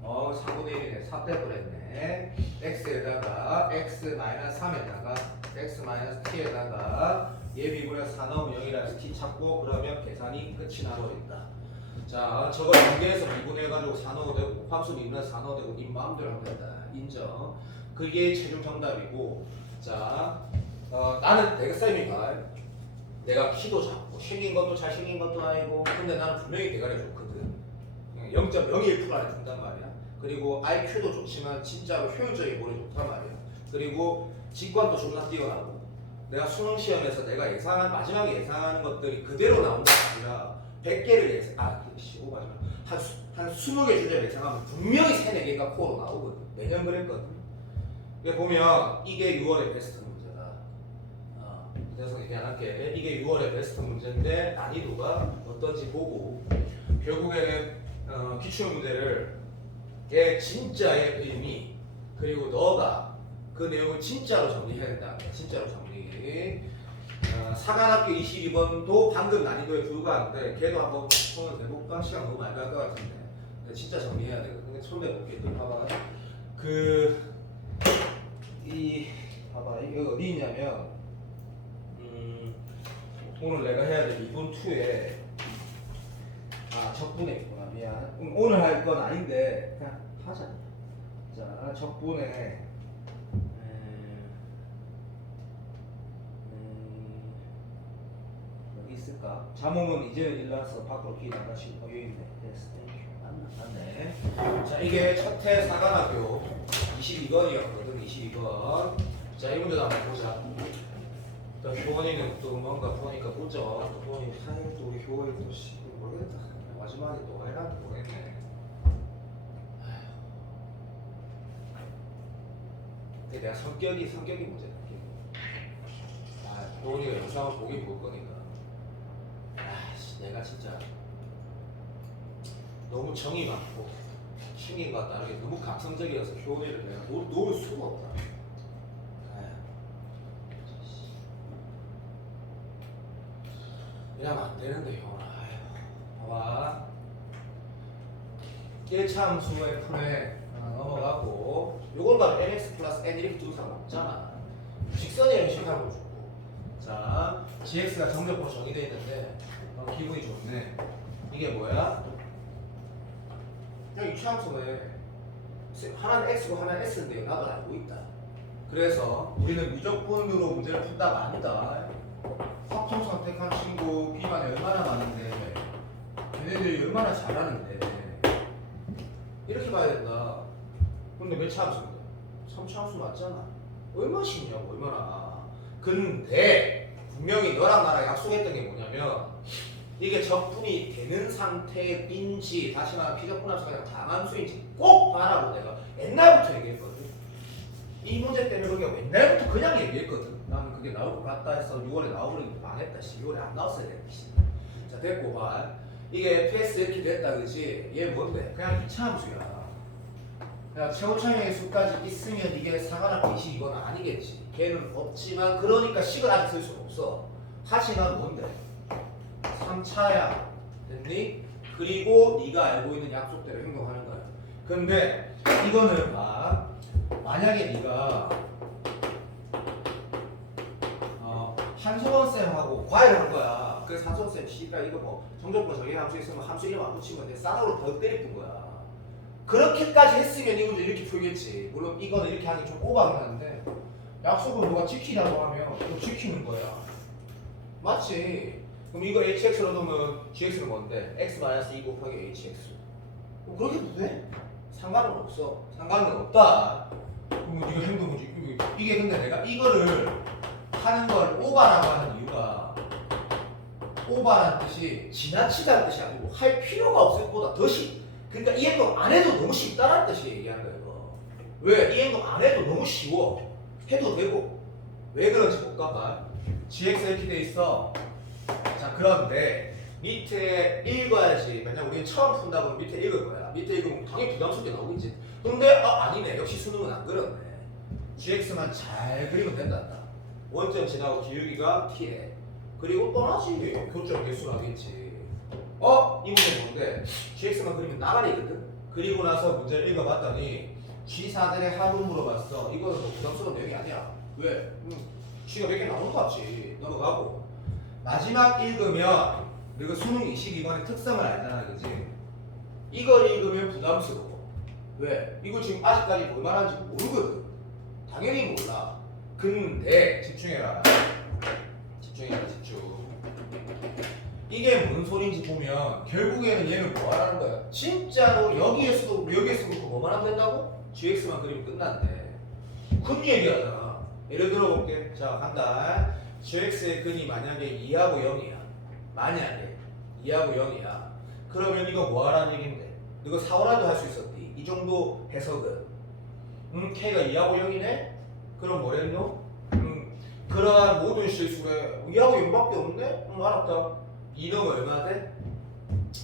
4분의 1이네. 4 떼버렸네. x에다가 x-3에다가 x-t에다가 얘 미분해서 4 넣으면 0이라서 t 찾고, 그러면 계산이 끝이 나버린다. 자, 저걸 연계해서 미분해가지고 4 넣어도 되고 곱함수 미분해서 4 넣어도 되고 네 마음대로 하면 된다. 인정. 그게 최종 정답이고. 자, 나는 대가쌤이가 내가 키도 작고 생긴 것도 잘생긴 것도 아니고, 근데 나는 분명히 대가리 좋거든. 0.01% 안에 든단 말이야. 그리고 IQ도 좋지만 진짜로 효율적인 머리 좋단 말이야. 그리고 직관도 존나 뛰어나고, 내가 수능 시험에서 내가 마지막에 예상하는 것들이 그대로 나온다는 게 아니라 100개를 한 20개 주제를 예상하면 분명히 3, 4개가 코어로 나오거든. 매년 그랬거든. 보면 이게 6월의 베스트 문제다. 그래서 얘기 안 할게. 이게 6월의 베스트 문제인데 난이도가 어떤지 보고, 결국에는 기출 문제를 얘 진짜의 의미, 그리고 너가 그 내용을 진짜로 정리해야 된다. 진짜로 정리. 사관학교 22번도 방금 난이도에 불과한데 걔도 한번 손을 대볼까? 시간 너무 많이 갈 것 같은데 진짜 정리해야 되거든. 근데 손 대볼게. 또 봐봐. 봐봐. 이게 어디 있냐면 오늘 내가 해야 될 2분 2에 적분에 있구나. 미안. 오늘 할 건 아닌데 그냥 하자. 자, 적분에 여기 있을까? 자몽은 이제 일어나서 밖으로 기 나가시고 여기 있네. 됐어. 맞네. 자, 이게 첫해 사관학교 22번이었거든. 22번. 자, 이 문제도 한번 보자. 또 효원이는 또 뭔가 보니까 보죠. 또 보니 하긴 또 우리 효원이 또 모르겠다. 마지막에 또 해라 모르겠네. 근데 내가 성격이 문제다. 효원이가 영상을 보긴 볼 거니까. 내가 진짜 너무 정이 많고 신경과 다르게 너무 감성적이어서 효원이를 내가 놓을 수가 없다. 이러면 안 되는데 효원아. 봐봐. 1차 함수의 풀에 넘어가고 요건 바로 nx 플러스 n 이렇게 두 사람 없잖아. 직선의 형식하고 주고. 자, gx가 정적으로 정의되어 있는데 기분이 좋네. 이게 뭐야? 그냥 2차 함수네. 하나는 x고 하나는 s인데 나도 알고 있다. 그래서 우리는 무조건으로 문제를 푼다가 아니다. 합성 선택한 친구 비만이 얼마나 많은데 걔네들이 얼마나 잘하는데 이렇게 봐야 된다. 근데 몇 차 함수인데? 3차 함수 맞잖아. 얼마나 쉽냐고 얼마나. 근데 분명히 너랑 나랑 약속했던 게 뭐냐면 이게 적분이 되는 상태인지 다시 말하면 피적분 함수가 아니라 다함수인지 꼭 봐라고 내가 옛날부터 얘기했거든. 이 문제 때문에 그게 옛날부터 그냥 얘기했거든. 나는 그게 나올 것 같다 해서 6월에 나와버리니까 망했다. 12월에 안 나왔어야 됐다. 자, 됐고 봐. 이게 PS 이렇게 됐다 그지? 얘 뭔데? 그냥 2차 함수야. 그냥 최고차이의 수까지 있으면 이게 사관학교 22번 아니겠지. 걔는 없지만 그러니까 식을 아직 쓸 수는 없어. 하지만 뭔데? 3차야. 됐니? 그리고 네가 알고 있는 약속대로 행동하는 거야. 근데 이거는 봐. 만약에 네가 한소원 쌤하고 과외를 한 거야. 그래서 한소원 쌤 씨가 이거 뭐 정적분 정의 함수 있으면 함수 이름 안 붙이면 내 쌍으로 더 때리는 거야. 그렇게까지 했으면 이 문제 이렇게 풀겠지. 물론 이거는 이렇게 하는 게 좀 오버하긴 하는데 약속을 누가 지키자고 하면 이거 지키는 거야. 맞지? 그럼 이거 hx로 놓으면 gx는 뭔데? x-2 곱하기 hx. 그렇게 돼? 상관은 없어. 상관은 없다. 그럼 이거 행동이지. 이게 근데 내가 이거를 하는 걸 오바라고 하는 이유가 오바라는 뜻이 지나치다는 뜻이 아니고 할 필요가 없을 것보다 더 쉽. 그러니까 이 행동 안 해도 너무 쉽다는 뜻이 얘기하는 거예요. 이거. 왜? 이 행동 안 해도 너무 쉬워. 해도 되고. 왜 그런지 볼까 봐. gx 이렇게 돼 있어. 자, 그런데 밑에 읽어야지. 왜냐면 우리 처음 푼다 보면 밑에 읽을 거야. 밑에 읽으면 당연히 부담스럽게 나오겠지. 근데 아니네. 역시 수능은 안 그렇네. gx만 잘 그리면 된단다. 원점 지나고 기울기가 t에. 그리고 떠나지. 교점 개수가 하겠지. 이 문제 뭔데? gx만 그리면 나가리거든. 그리고 나서 문제를 읽어봤더니 G4들의 합을 물어봤어. 이거는 뭐 부담스러운 내용이 아니야. 왜? G가 몇 개 나온 거 같지. 넘어가고. 마지막 읽으면 너가 수능 22번의 특성을 알잖아, 그지? 이걸 읽으면 부담스러워. 왜? 이거 지금 아직까지 뭘 말하는지 모르거든. 당연히 몰라. 근데 집중해라. 집중해라, 집중. 이게 뭔 소린지 보면 결국에는 얘는 뭐 하라는 거야? 진짜로 여기에서도 뭐만 하면 된다고? gx만 그리면 끝난대. 큰 얘기하잖아. 예를 들어 볼게. 자, 간다. gx의 근이 만약에 2하고 0이야. 만약에 2하고 0이야. 그러면 이거 뭐 하라는 얘긴데? 이거 4호라도 할 수 있었디. 이 정도 해석은. k가 2하고 0이네? 그럼 뭐랬노? 그러한 모든 실수에 2하고 0밖에 없네? 알았다. 2는 얼마 돼?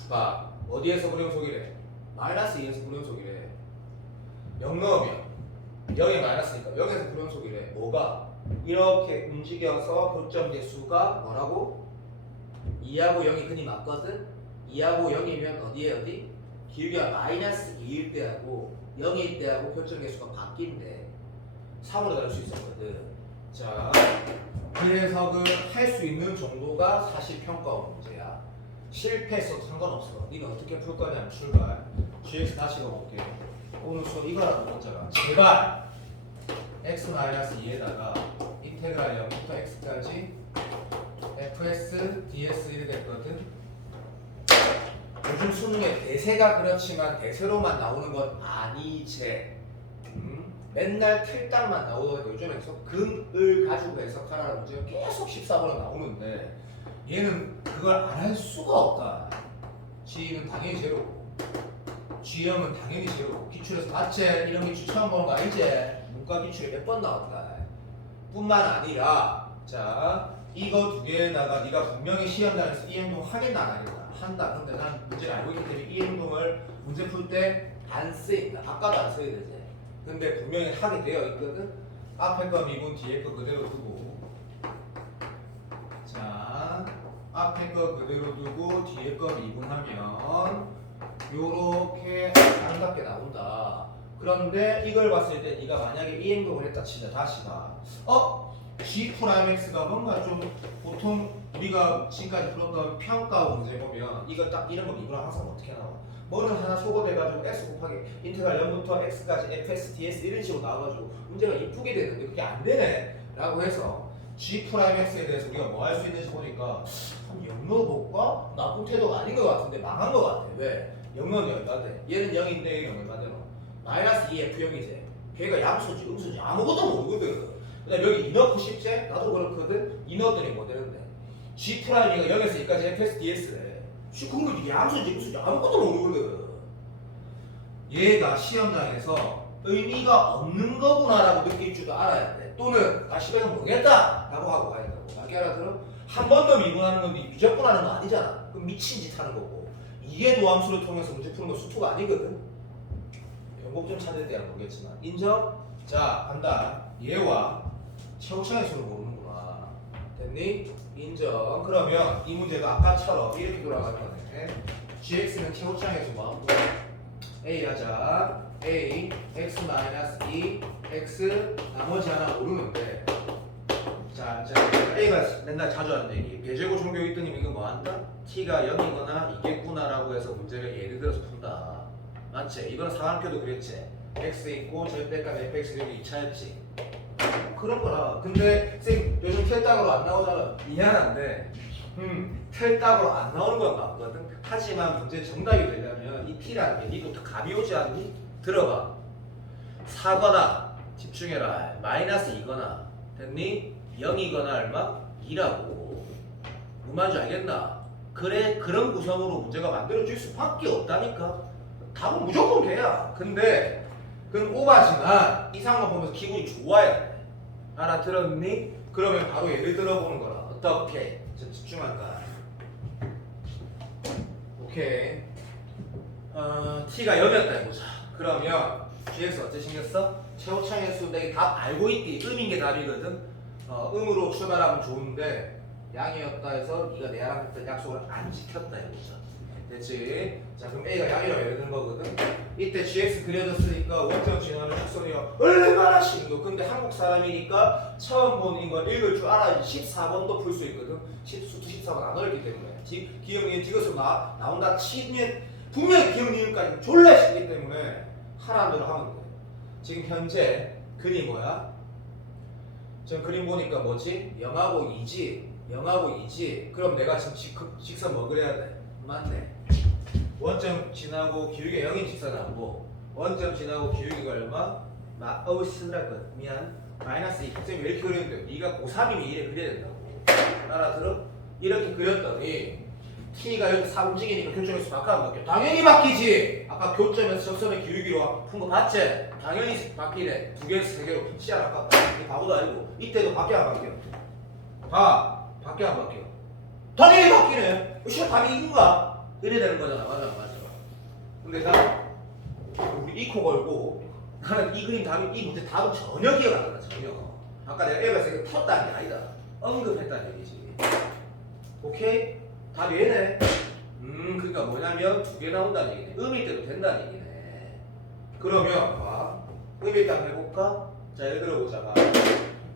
봐. 어디에서 불연속이래? 마이너스 2에서 불연속이래. 0 넣으면 0이 마이너스니까 0에서 불연속이래. 뭐가? 이렇게 움직여서 교점 대수가 뭐라고? 2하고 0이 근이 맞거든? 2하고 0이면 어디? 기울기가 마이너스 2일 때하고 0일 때하고 교점 대수가 바뀐대. 3으로 나눌 수 있었거든. 자, 그래서 그 할 수 있는 정도가 사실평가원 문제야. 실패했어도 상관없어. 네가 어떻게 풀 거냐면 출발. GX 다시 가볼게. 오늘 수업 이거라도 보자가. 제발 x-2에다가 인테그랄 0부터 x까지 fs ds 이렇게 됐거든. 요즘 수능에 대세가 그렇지만 대세로만 나오는 건 아니지. 맨날 틀딱만 나오던 요즘에서 근을 가지고 해석하라는 문제가 계속 14번에 나오는데 얘는 그걸 안 할 수가 없다. G는 당연히 제로고 G형은 당연히 제로고 기출에서 봤지? 이런 기출 처음 보는 거 알지? 문과 기출에 몇 번 나왔다. 뿐만 아니라 자 이거 두 개에다가 네가 분명히 시험장에서 이 행동 하겠나 안 하겠나 한다. 근데 난 문제를 알고 있기 때문에 이 행동을 문제 풀 때 안 쓰인다. 아까도 안 써야 되지. 근데 분명히 하게 되어 있거든. 앞에 거 미분 뒤에 거 그대로 두고 자 앞에 거 그대로 두고 뒤에 거 미분하면 요렇게 아름답게 나온다. 그런데 이걸 봤을 때 네가 만약에 이 행동을 했다 치자. 다시 봐. G'X가 뭔가 좀 보통 우리가 지금까지 풀었던 평가 문제 보면 이거 딱 이런 거 미분하면 항상 어떻게 나와? 뭐는 하나 소거돼가지고 x 곱하기 인테그랄 0부터 x까지 fs ds 이런 식으로 나와가지고 문제가 이쁘게 되는데 그게 안 되네 라고 해서 G'X에 대해서 우리가 뭐 할 수 있는지 보니까 한 0 넣어볼까? 나쁜 태도가 아닌 것 같은데 망한 것 같아. 왜? 0 넣으면 얼마 돼? 얘는 0인데 얘는 얼마 되노? 마이너스 2F형이지. 걔가 양수지 음수지 아무것도 모르거든. 그다음에 여기 2 넣고 싶지? 나도 그렇거든. 2 넣었더니 뭐 되는데? G'이가 0에서 2까지 fs ds래. 그럼 이게 양수인지 음수인지 아무것도 모르거든. 얘가 시험장에서 의미가 없는 거구나라고 느낄 줄도 알아야 돼. 또는 시험은 모르겠다 라고 하고 가야 되고. 맞게 알아들어? 한 번 더 미분하는 건데 무조건 하는 거 아니잖아. 그럼 미친 짓 하는 거고. 이게 도함수를 통해서 문제 푸는 거 수투가 아니거든. 변곡 좀 찾을 때야 모르겠지만. 인정? 자 간다. 얘와 최고차의 수를 모르는구나. 됐니? 인정. 그러면 이 문제가 아까처럼 이렇게 돌아갈 거네. gx는 최고차의 수가 a 하자. a x-2 x 나머지 하나 모르는데 자 a가 맨날 자주 하는 얘기 배제고 종교 있더니 이거 뭐 한다? t가 0이거나 이겠구나 라고 해서 문제를 예를 들어서 푼다. 맞지? 이번에 상한표도 그랬지. x 있고 절대값 fx 여기 2차였지. 그런 거라. 근데 쌤 요즘 틀딱으로 안 나오잖아. 미안한데 틀딱으로 안 나오는 건 맞거든. 하지만 문제 정답이 되려면 이 t라는 게 니도 감이 오지 않니? 들어봐. 4거나 집중해라. 마이너스 2거나 됐니? 0이거나 얼마? 2라고. 무슨 말인지 알겠나? 그래 그런 구성으로 문제가 만들어질 수밖에 없다니까. 답은 무조건 돼야. 근데 그건 오바지만 이상만 보면서 기분이 좋아야 돼. 알아들었니? 그러면 바로 예를 들어보는 거라. 어떻게? 저 집중할까? 오케이. t가 0이었다 해보자. 그러면 gx 어떻게 생겼어? 최고차의 수 내가 답 알고 있디. 음인 게 답이거든. 음으로 출발하면 좋은데 양이었다 해서 네가 내랑 했던 약속을 안 지켰다 해보자. 됐지? 자 그럼 A가 양이라고 예를 든 거거든. 이때 GX 그려졌으니까 원점 진화는 축소이요 얼마나 쉬운 거. 근데 한국 사람이니까 처음 보는 걸 읽을 줄 알아야지 14번도 풀 수 있거든. 수투 14번 안 어렵기 때문에 기억니은 지것으로 나온다 치면 분명히 기억니은까지 졸라 쉽기 때문에 하라는 대로 하면 돼. 지금 현재 근이 뭐야? 지금 그림 보니까 뭐지? 0하고 2지? 0하고 2지? 그럼 내가 지금 직선 뭐 그려야 돼? 맞네. 원점 지나고 기울기가 0인 직선하고 원점 지나고 기울기가 얼마? 쓰느라 것 미안 마이너스 2. 쌤이 왜 이렇게 그렸는데 네가 고3이면 이래 그려야 된다고. 알아들어? 이렇게 그렸더니 t가 여기서 움직이니까 교점에서 바뀌면 바뀌어. 당연히 바뀌지. 아까 교점에서 적선의 기울기로 푼 거 봤지? 당연히 바뀌네. 두 개에서 세 개로 시야 아깝다. 이 바보도 아니고 이때도 바뀌어 안 바뀌어? 바뀌어 안 바뀌어? 당연히 바뀌네. 시야 답이 이건가? 이래야 되는 거잖아. 맞아. 근데 나 우리 이코 걸고 나는 이 그림 답이 이 문제 답은 전혀 기억 안 난다. 전혀. 아까 내가 에버에서 이거 텄다는 게 아니다. 언급했다는 얘기지. 오케이? 답이 얘네. 그러니까 뭐냐면 두 개 나온다는 얘기네. 의미대로 된다는 얘기네. 그러면 봐. 의미 딱 해볼까? 자, 예를 들어보자. 봐.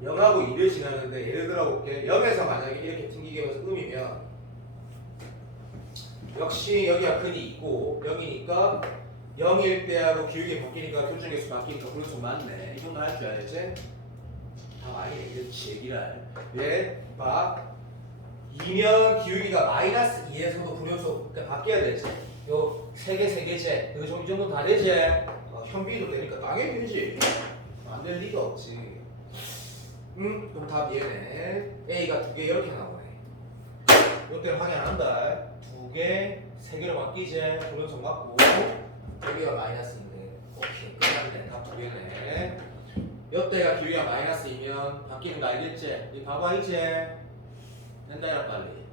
0하고 2를 지나는데 예를 들어볼게. 0에서 만약에 이렇게 튕기게 해서 음이면 역시 여기가 근이 있고 0이니까 0일 때하고 기울기 바뀌니까 교정계수 바뀌니까 분수 맞네. 이 정도 할 줄 알지? 다 많이 그렇지 얘기를 왜? 봐 2면 기울기가 마이너스 2에서도 분연수 바뀌어야 되지. 요 3개 3개제 이 정도 다 되지? 현비도 되니까 당연히 되지. 안 될 리가 없지. 그럼 답 얘네. A가 2개 이렇게 나오네. 요때 확인한다. 2개 3개로 바뀌지. 분연수 맞고 여기가 마이너스인데 오케이 끝났네. 답 2개네. 요때가 기울기가 마이너스 2면 바뀌는 거 알겠지? 이 봐봐 이제 된다라 빨리.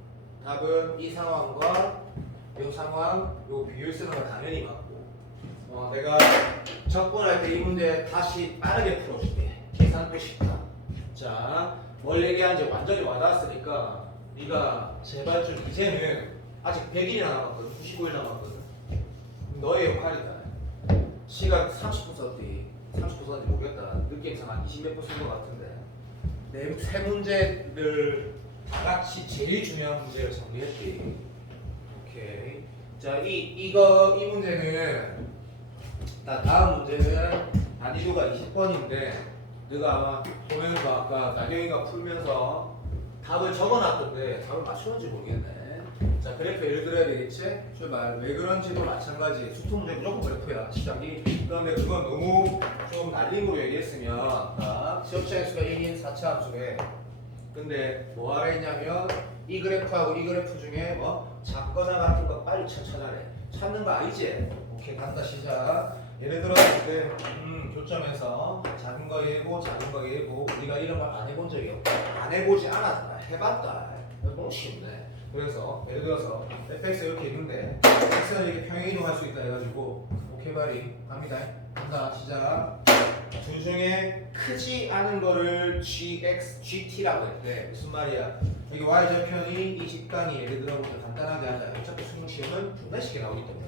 답은 이 상황과 요 상황 요 비율 쓰는 거 당연히 맞고 내가 적분할 때 이 문제 다시 빠르게 풀어줄게. 계산도 쉽다. 자, 뭘 얘기하는지 완전히 와닿았으니까 네가 제발 좀 이제는 아직 100일이 남았거든. 95일 남았거든. 너의 역할이다. 시간 30분 썼지. 30분 썼는지 모르겠다. 느낌상 한 20몇 분 쓴 것 같은데 내 세 문제를 다 같이 제일 중요한 문제를 정리했지. 오케이. 자, 이 문제는 다음 문제는 난이도가 20번인데 네가 아마 보면서 아까 나경이가 풀면서 답을 적어놨던데 답을 맞추는지 모르겠네. 자, 그래프 예를 들어야 되겠지? 출발. 왜 그런지도 마찬가지. 수투 문제 무조건 그래프야. 시작이. 그런데 그건 너무 좀 날림으로 얘기했으면 시험장의 수가 1인 4차 함수에 근데 뭐 하라 했냐면 이 그래프하고 이 그래프 중에 뭐 작거나 같은 거 빨리 찾아내. 찾는 거 아니지? 오케이 간다 시작. 예를 들어 때 교점에서 작은 거 예고 작은 거 예고 우리가 이런 걸 안 해본 적이 없다. 안 해보지 않았다. 해봤다. 너무 쉽네. 그래서 예를 들어서 fx 이렇게 있는데 x는 이렇게 평행 이동할 수 있다 해가지고 오케이 바리 갑니다. 간다 시작. 둘 중에 크지 않은 거를 gx, gt라고 했대. 무슨 말이야? 여기 y절편이 이 직각이 예를 들어보자 간단하게 하자. 어차피 수능 시험은 분배식이 나오기 때문에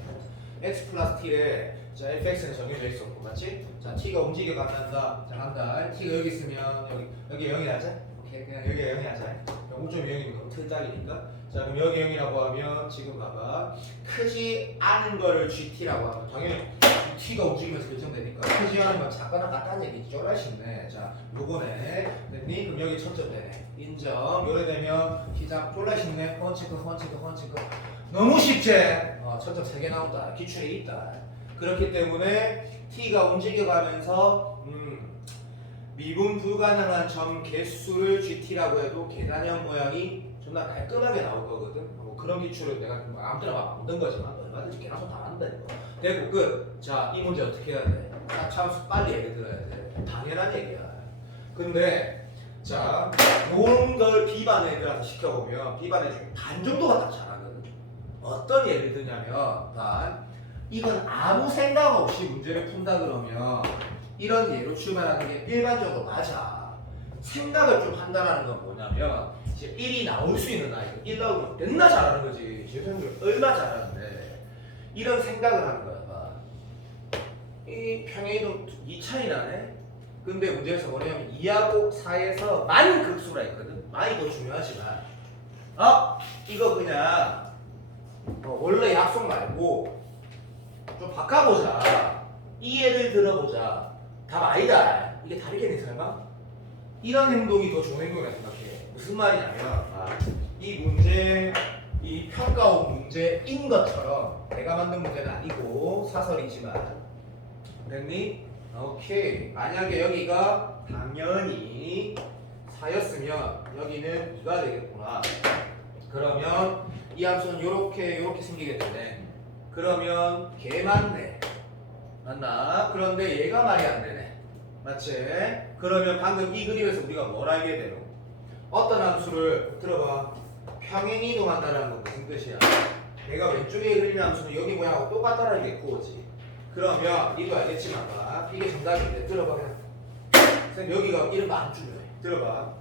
x 플러스 t에 자 fx는 정해져 있었고 맞지? 자 t가 움직여 간다. 자 간다. t가 여기 있으면 여기 0이 하자. 오케이 그냥 여기가 0이 하자. 0.0이니까 틀짝이니까. 자 그럼 여기 0이라고 하면 지금 봐봐 크지 않은 거를 gt라고 하면 당연히 t가 움직이면서 결정되니까 크지 않은 건 작거나 같다는 얘기지. 쫄라쉽네. 자 요거네 됐니? 그럼 여기 첫째 되네. 인정. 요래 되면 시작. 쫄라쉽네. 펀치크 너무 쉽지? 첫째 3개 나온다. 기출에 있다. 그렇기 때문에 t가 움직여가면서 미분 불가능한 점 개수를 gt라고 해도 계산형 모양이 존나 깔끔하게 나올 거거든. 뭐 그런 기출을 내가 아무 때나 막 만든 거지만 얼마든지 계산서 다 한다 이거. 되고 끝. 자, 이 문제 어떻게 해야 돼? 참수 빨리 예를 들어야 돼. 당연한 얘기야. 근데 자, 요런 걸 비반 애들한테 시켜보면 비반 애 중에 반 정도가 딱 잘하거든. 어떤 예를 드냐면 이건 아무 생각 없이 문제를 푼다 그러면 이런 예로 출발하는 게 일반적으로 맞아. 생각을 좀 한다는 건 뭐냐면 이제 1이 나올 수 있는 아이가 1 나오면 맨날 잘하는 거지. 재생률 얼마 잘하는데 이런 생각을 하는 거야. 이 평행이동 2차이 나네. 근데 문제에서 뭐냐면 2하고 4에서 많이 극수라 있거든. 많이 더 중요하지만 이거 그냥 원래 약속 말고 좀 바꿔보자. 이 예를 들어보자. 답 아니다. 이게 다르겠네 설마? 이런 행동이 더 좋은 행동이라 생각해. 무슨 말이냐면 이 문제 이 평가원 문제인 것처럼 내가 만든 문제는 아니고 사설이지만 됐니? 오케이. 만약에 여기가 당연히 4였으면 여기는 2가 되겠구나. 그러면 이 함수는 요렇게 생기게 되네. 그러면 개 맞네. 맞나? 그런데 얘가 말이 안 되네. 맞지? 그러면 방금 이 그림에서 우리가 뭘 알게 되노? 어떤 함수를 들어봐. 평행 이동한다는 건 무슨 뜻이야? 내가 왼쪽에 그리는 함수는 여기 모양하고 똑같다라는 게 코어지. 그러면 이거 알겠지만 이게 정답인데 들어봐 그냥 선생님 여기가 이런 거 안 중요해. 들어봐.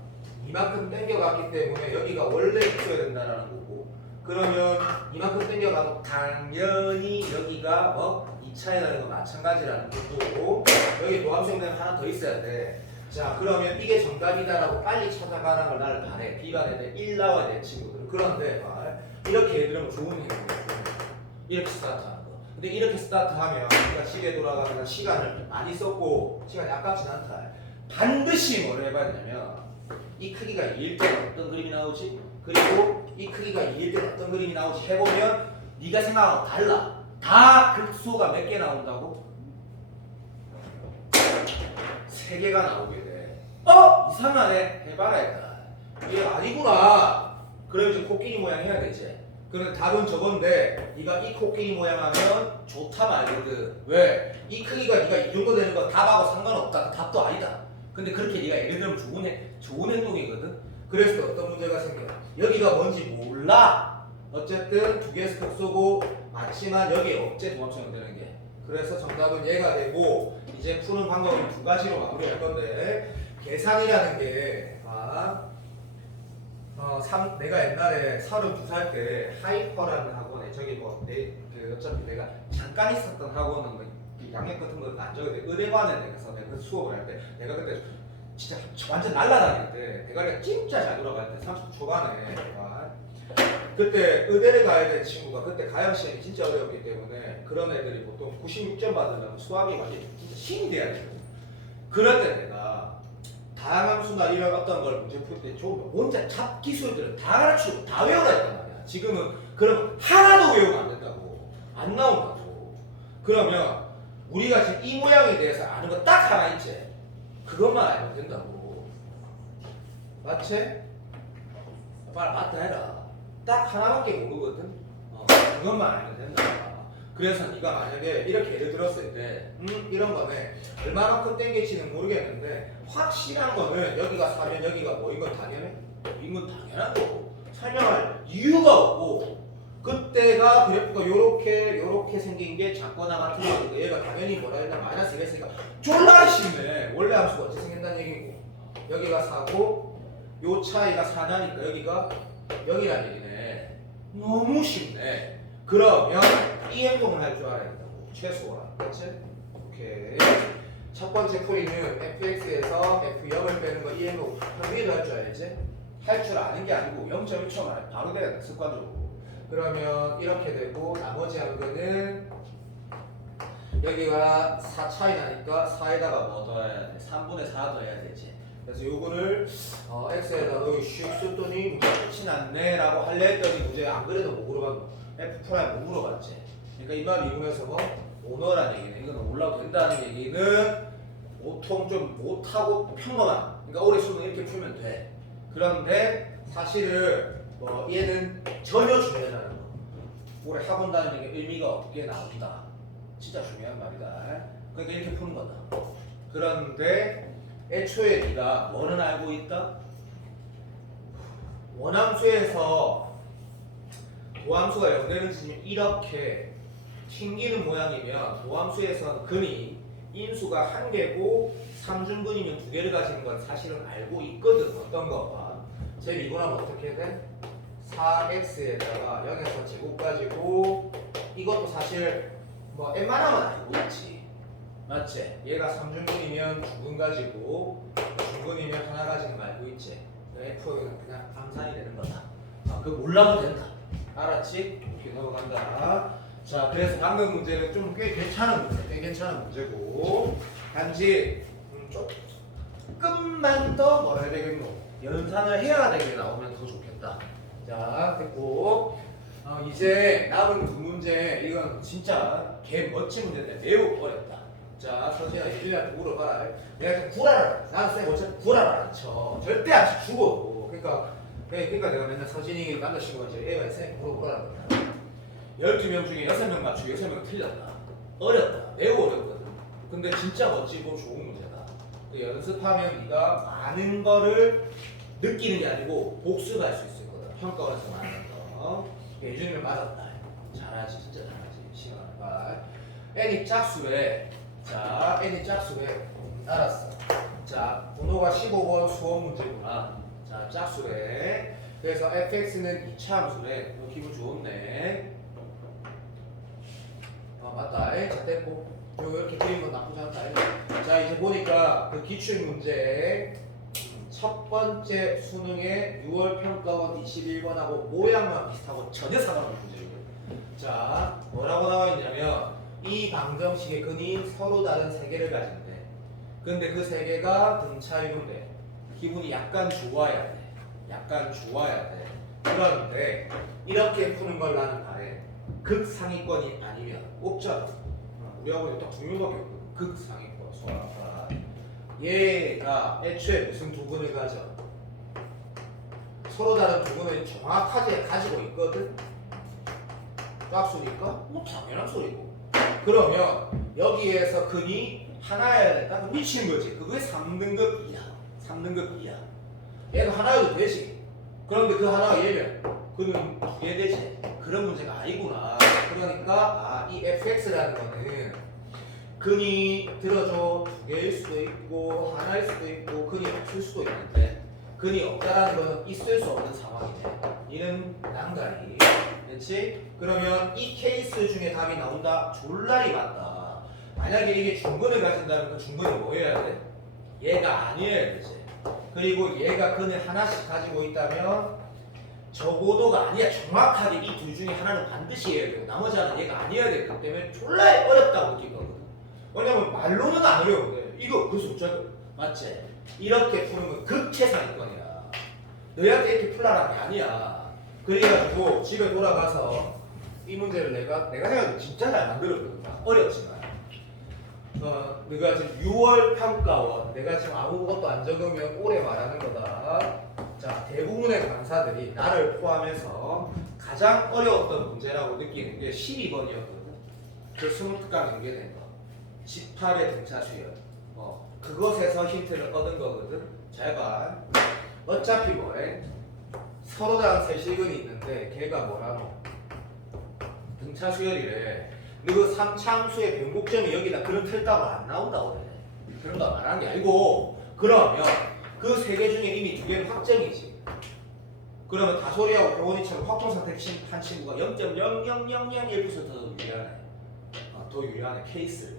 이만큼 당겨갔기 때문에 여기가 원래 있어야 된다라는 거고, 그러면 이만큼 당겨가도 당연히 여기가 뭐 2차에다는 거 마찬가지라는 것도, 여기 도함수형되면 하나 더 있어야 돼. 자, 그러면 이게 정답이다라고 빨리 찾아가라는 걸 나를 바래. B반에 대 1 나와야 돼, 친구들. 그런데 이렇게 얘들은 좋은 행동이야. 이렇게 스타트하는 거. 근데 이렇게 스타트하면 우리가 시계 돌아가면 시간을 많이 썼고 시간이 아깝진 않다. 반드시 뭘 해봐야 되냐면 이 크기가 2일 때 어떤 그림이 나오지? 그리고 이 크기가 2일 때 어떤 그림이 나오지? 해보면 네가 생각하고 달라. 다 극소가 몇 개 나온다고? 3개가 나오게 돼. 이상하네. 해봐라 했다. 이게 아니구나. 그럼 이제 코끼리 모양 해야 되지. 그럼 답은 저건데 네가 이 코끼리 모양 하면 좋다 말거든. 왜? 이 크기가 네가 이 정도 되는 거 답하고 상관없다. 답도 아니다. 근데 그렇게 네가 예를 들면 좋은 행동이거든. 그래서 어떤 문제가 생겨. 여기가 뭔지 몰라. 어쨌든 두 개에서 복쏘고 맞지만 여기에 억제 도함수형 되는 게. 그래서 정답은 얘가 되고, 이제 푸는 방법은 두 가지로 마무리할 건데, 계산이라는 게 내가 옛날에 32살 때 하이퍼라는 학원에 저기 어차피 내가 잠깐 있었던 학원은 뭐 양력 같은 거 안 적어도 의대반에 내가서 내가 그 수업을 할 때 내가 그때 진짜 완전 날라다닐 때 대가리가 진짜 잘 돌아갈 때 30 초반에 그때 의대를 가야 될 친구가 그때 가형 시험이 진짜 어려웠기 때문에 그런 애들이 보통 96점 받으면 수학이 완전 진짜 신이 돼야 돼요. 그럴 때 내가 다항함수나 이런 어떤 걸 문제 풀 때 좋은 거 혼자 잡 기술들은 다 가르치고 다 외우라 했단 말이야. 지금은 그럼 하나도 외우면 안 된다고. 안 나온다고. 그러면 우리가 지금 이 모양에 대해서 아는 거 딱 하나 있지. 그것만 알면 된다고. 맞지? 빨리 맞다 해라. 딱 하나밖에 모르거든. 그것만 알면 된다. 그래서 네가 만약에 이렇게 예를 들었을 때 이런 거네. 얼마만큼 땡길지는 모르겠는데 확실한 거는 여기가 4면 여기가 뭐인 건 당연해? 뭐인 건 당연한 거고 설명할 이유가 없고, 그때가 그래프가 요렇게 생긴 게 작거나 같은 거니까 얘가 당연히 뭐라 했나 마이너스 1했으니까 졸라 쉽네. 원래 함수가 어떻게 생긴다는 얘기고 여기가 4고 요 차이가 4나니까 여기가 0이라는 얘기네. 너무 쉽네. 그러면 이 행동을 할 줄 알아야 된다고. 최소한. 그렇지? 오케이. 첫 번째 풀이는 fx에서 f0을 빼는 거 이 행동 위에도 할 줄 알지? 할 줄 아는 게 아니고 0.1초 만에 바로 돼야 돼. 습관적으로. 그러면 이렇게 되고 나머지 한 거는 여기가 4 차이 나니까 4에다가 뭐 더해야 돼? 3분의 4 더해야 되지. 그래서 요거를 x에다가 여기 슉 썼더니 문제 끝이 났네 라고 할래 했더니 문제 안 그래도 뭐 물어봤노? f 프라임 뭐 물어봤지. 그러니까 이 말 이용해서 뭐 오너란 얘기네. 이거는 올라도 된다는 얘기는 보통 좀 못하고 평범한, 그러니까 오래 수능 이렇게 풀면 돼. 그런데 사실은 뭐 얘는 전혀 중요하지 않은 거. 올해 학원 다니는 게 의미가 없게 나온다. 진짜 중요한 말이다. 그러니까 이렇게 푸는 거다. 그런데 애초에 네가 뭐는 알고 있다? 원함수에서 도함수가 0 되는 지점이 이렇게 튕기는 모양이면 도함수에서는 근이 인수가 1개고 3중근이면 2개를 가지는 건 사실은 알고 있거든. 어떤 거 봐. 제 미분하면 어떻게 돼? 4x에다가 0에서 제곱 가지고 이것도 사실 뭐 웬만하면 알고 있지. 맞지? 얘가 3중근이면 중근 가지고 중근이면 하나 가지는 거 알고 있지. f는 그냥 암산이 되는 거다. 그거 몰라도 된다. 알았지? 이렇게 넘어간다. 자, 그래서 방금 문제는 좀 꽤 괜찮은 문제, 꽤 괜찮은 문제고, 단지 조금만 더 뭐라 해야 되겠노? 연산을 해야 되게 나오면 더 좋겠다. 자, 됐고, 이제 남은 두 문제, 이건 진짜 개 멋진 문제인데 매우 어렵다. 자, 서진아, 예준이한테 물어봐라. 내가 좀 구라를, 나는 쌤 어차피 구라를 안 쳐. 절대 안 쳐, 죽어도. 그러니까 내가 맨날 서진이 남자친구한테 애가 쌤 물어보라는 거야. 12명 중에 6명 맞추고 6명 틀렸다. 어렵다. 매우 어렵거든. 근데 진짜 멋지고 좋은 문제다. 연습하면 네가 많은 거를 느끼는 게 아니고 복습할 수 있을 거다. 평가원에서 말하는 거. 예준이면 맞았다. 잘하지. 진짜 잘하지. 시간. n이 짝수래. 자, n이 짝수래. 알았어. 자, 번호가 15번 수업 문제구나. 자, 짝수래. 그래서 fx는 2차 함수래. 너 기분 좋네. 맞다. 자, 됐고. 요 이렇게 그린 건 나쁘지 않다. 자, 이제 보니까 그 기출 문제 첫 번째 수능의 6월 평가원 21번하고 모양만 비슷하고 전혀 상관없는 문제거든. 자, 뭐라고 나와 있냐면 이 방정식의 근이 서로 다른 세 개를 가진대. 근데 그 세 개가 등차이론데 기분이 약간 좋아야 돼. 약간 좋아야 돼. 그런데 이렇게 푸는 걸 나는 바래. 극상위권이 아니면 없잖아. 우리하고 딱 두 명밖에 없거든. 극상위권 소화파. 얘가 애초에 무슨 두근을 가져? 서로 다른 두근을 정확하게 가지고 있거든. 짝수니까 뭐 당연한 소리고. 그러면 여기에서 근이 하나여야 될까? 그럼 미친 거지. 그게 3등급 이하. 3등급 이하. 얘가 하나여도 되지. 그런데 그 하나가 얘면 그는 두 개 되지. 그런 문제가 아니구나. 그러니까 이 fx라는 거는 근이 들어줘 두 개일 수도 있고 하나일 수도 있고 근이 없을 수도 있는데 근이 없다라는 거는 있을 수 없는 상황이네. 이는 난가리. 그렇지? 그러면 이 케이스 중에 답이 나온다. 졸라리 맞다. 만약에 이게 중근을 가진다면 그 중근이 뭐여야 돼? 얘가 아니어야 되지. 그리고 얘가 근을 하나씩 가지고 있다면 적어도가 아니야. 정확하게 이 둘 중에 하나는 반드시 해야 되고 나머지 하나는 얘가 아니어야 되기 때문에 졸라 어렵다고 느낀 거거든. 왜냐면 말로는 안 어려운데 이거 그래서 어쩔 맞지? 이렇게 푸는 건 극최상위권이야. 너희한테 이렇게 풀라는 게 아니야. 그래가지고 집에 돌아가서 이 문제를 내가 생각해도 진짜 잘 만들었거든. 어렵지만 내가 지금 6월 평가원 내가 지금 아무것도 안 적으면 올해 말하는 거다. 자, 대부분의 강사들이 나를 포함해서 가장 어려웠던 문제라고 느끼는 게 12번이었거든. 그 20특강 연계된 거. 18의 등차 수열. 그것에서 힌트를 얻은 거거든. 잘 봐. 어차피 뭐해? 서로 다른 세실근이 있는데 걔가 뭐라노? 등차 수열이래. 근데 그 3차함수의 변곡점이 여기다 그런 틀따로 안 나온다고 그래. 그런 거 말하는 게 아니고 그러면 그 세 개 중에 이미 두 개는 확정이지. 그러면 다솔이하고 병원이처럼 확정 선택한 친구가 0.00001% 더 유리하네. 더 유리하네 케이스.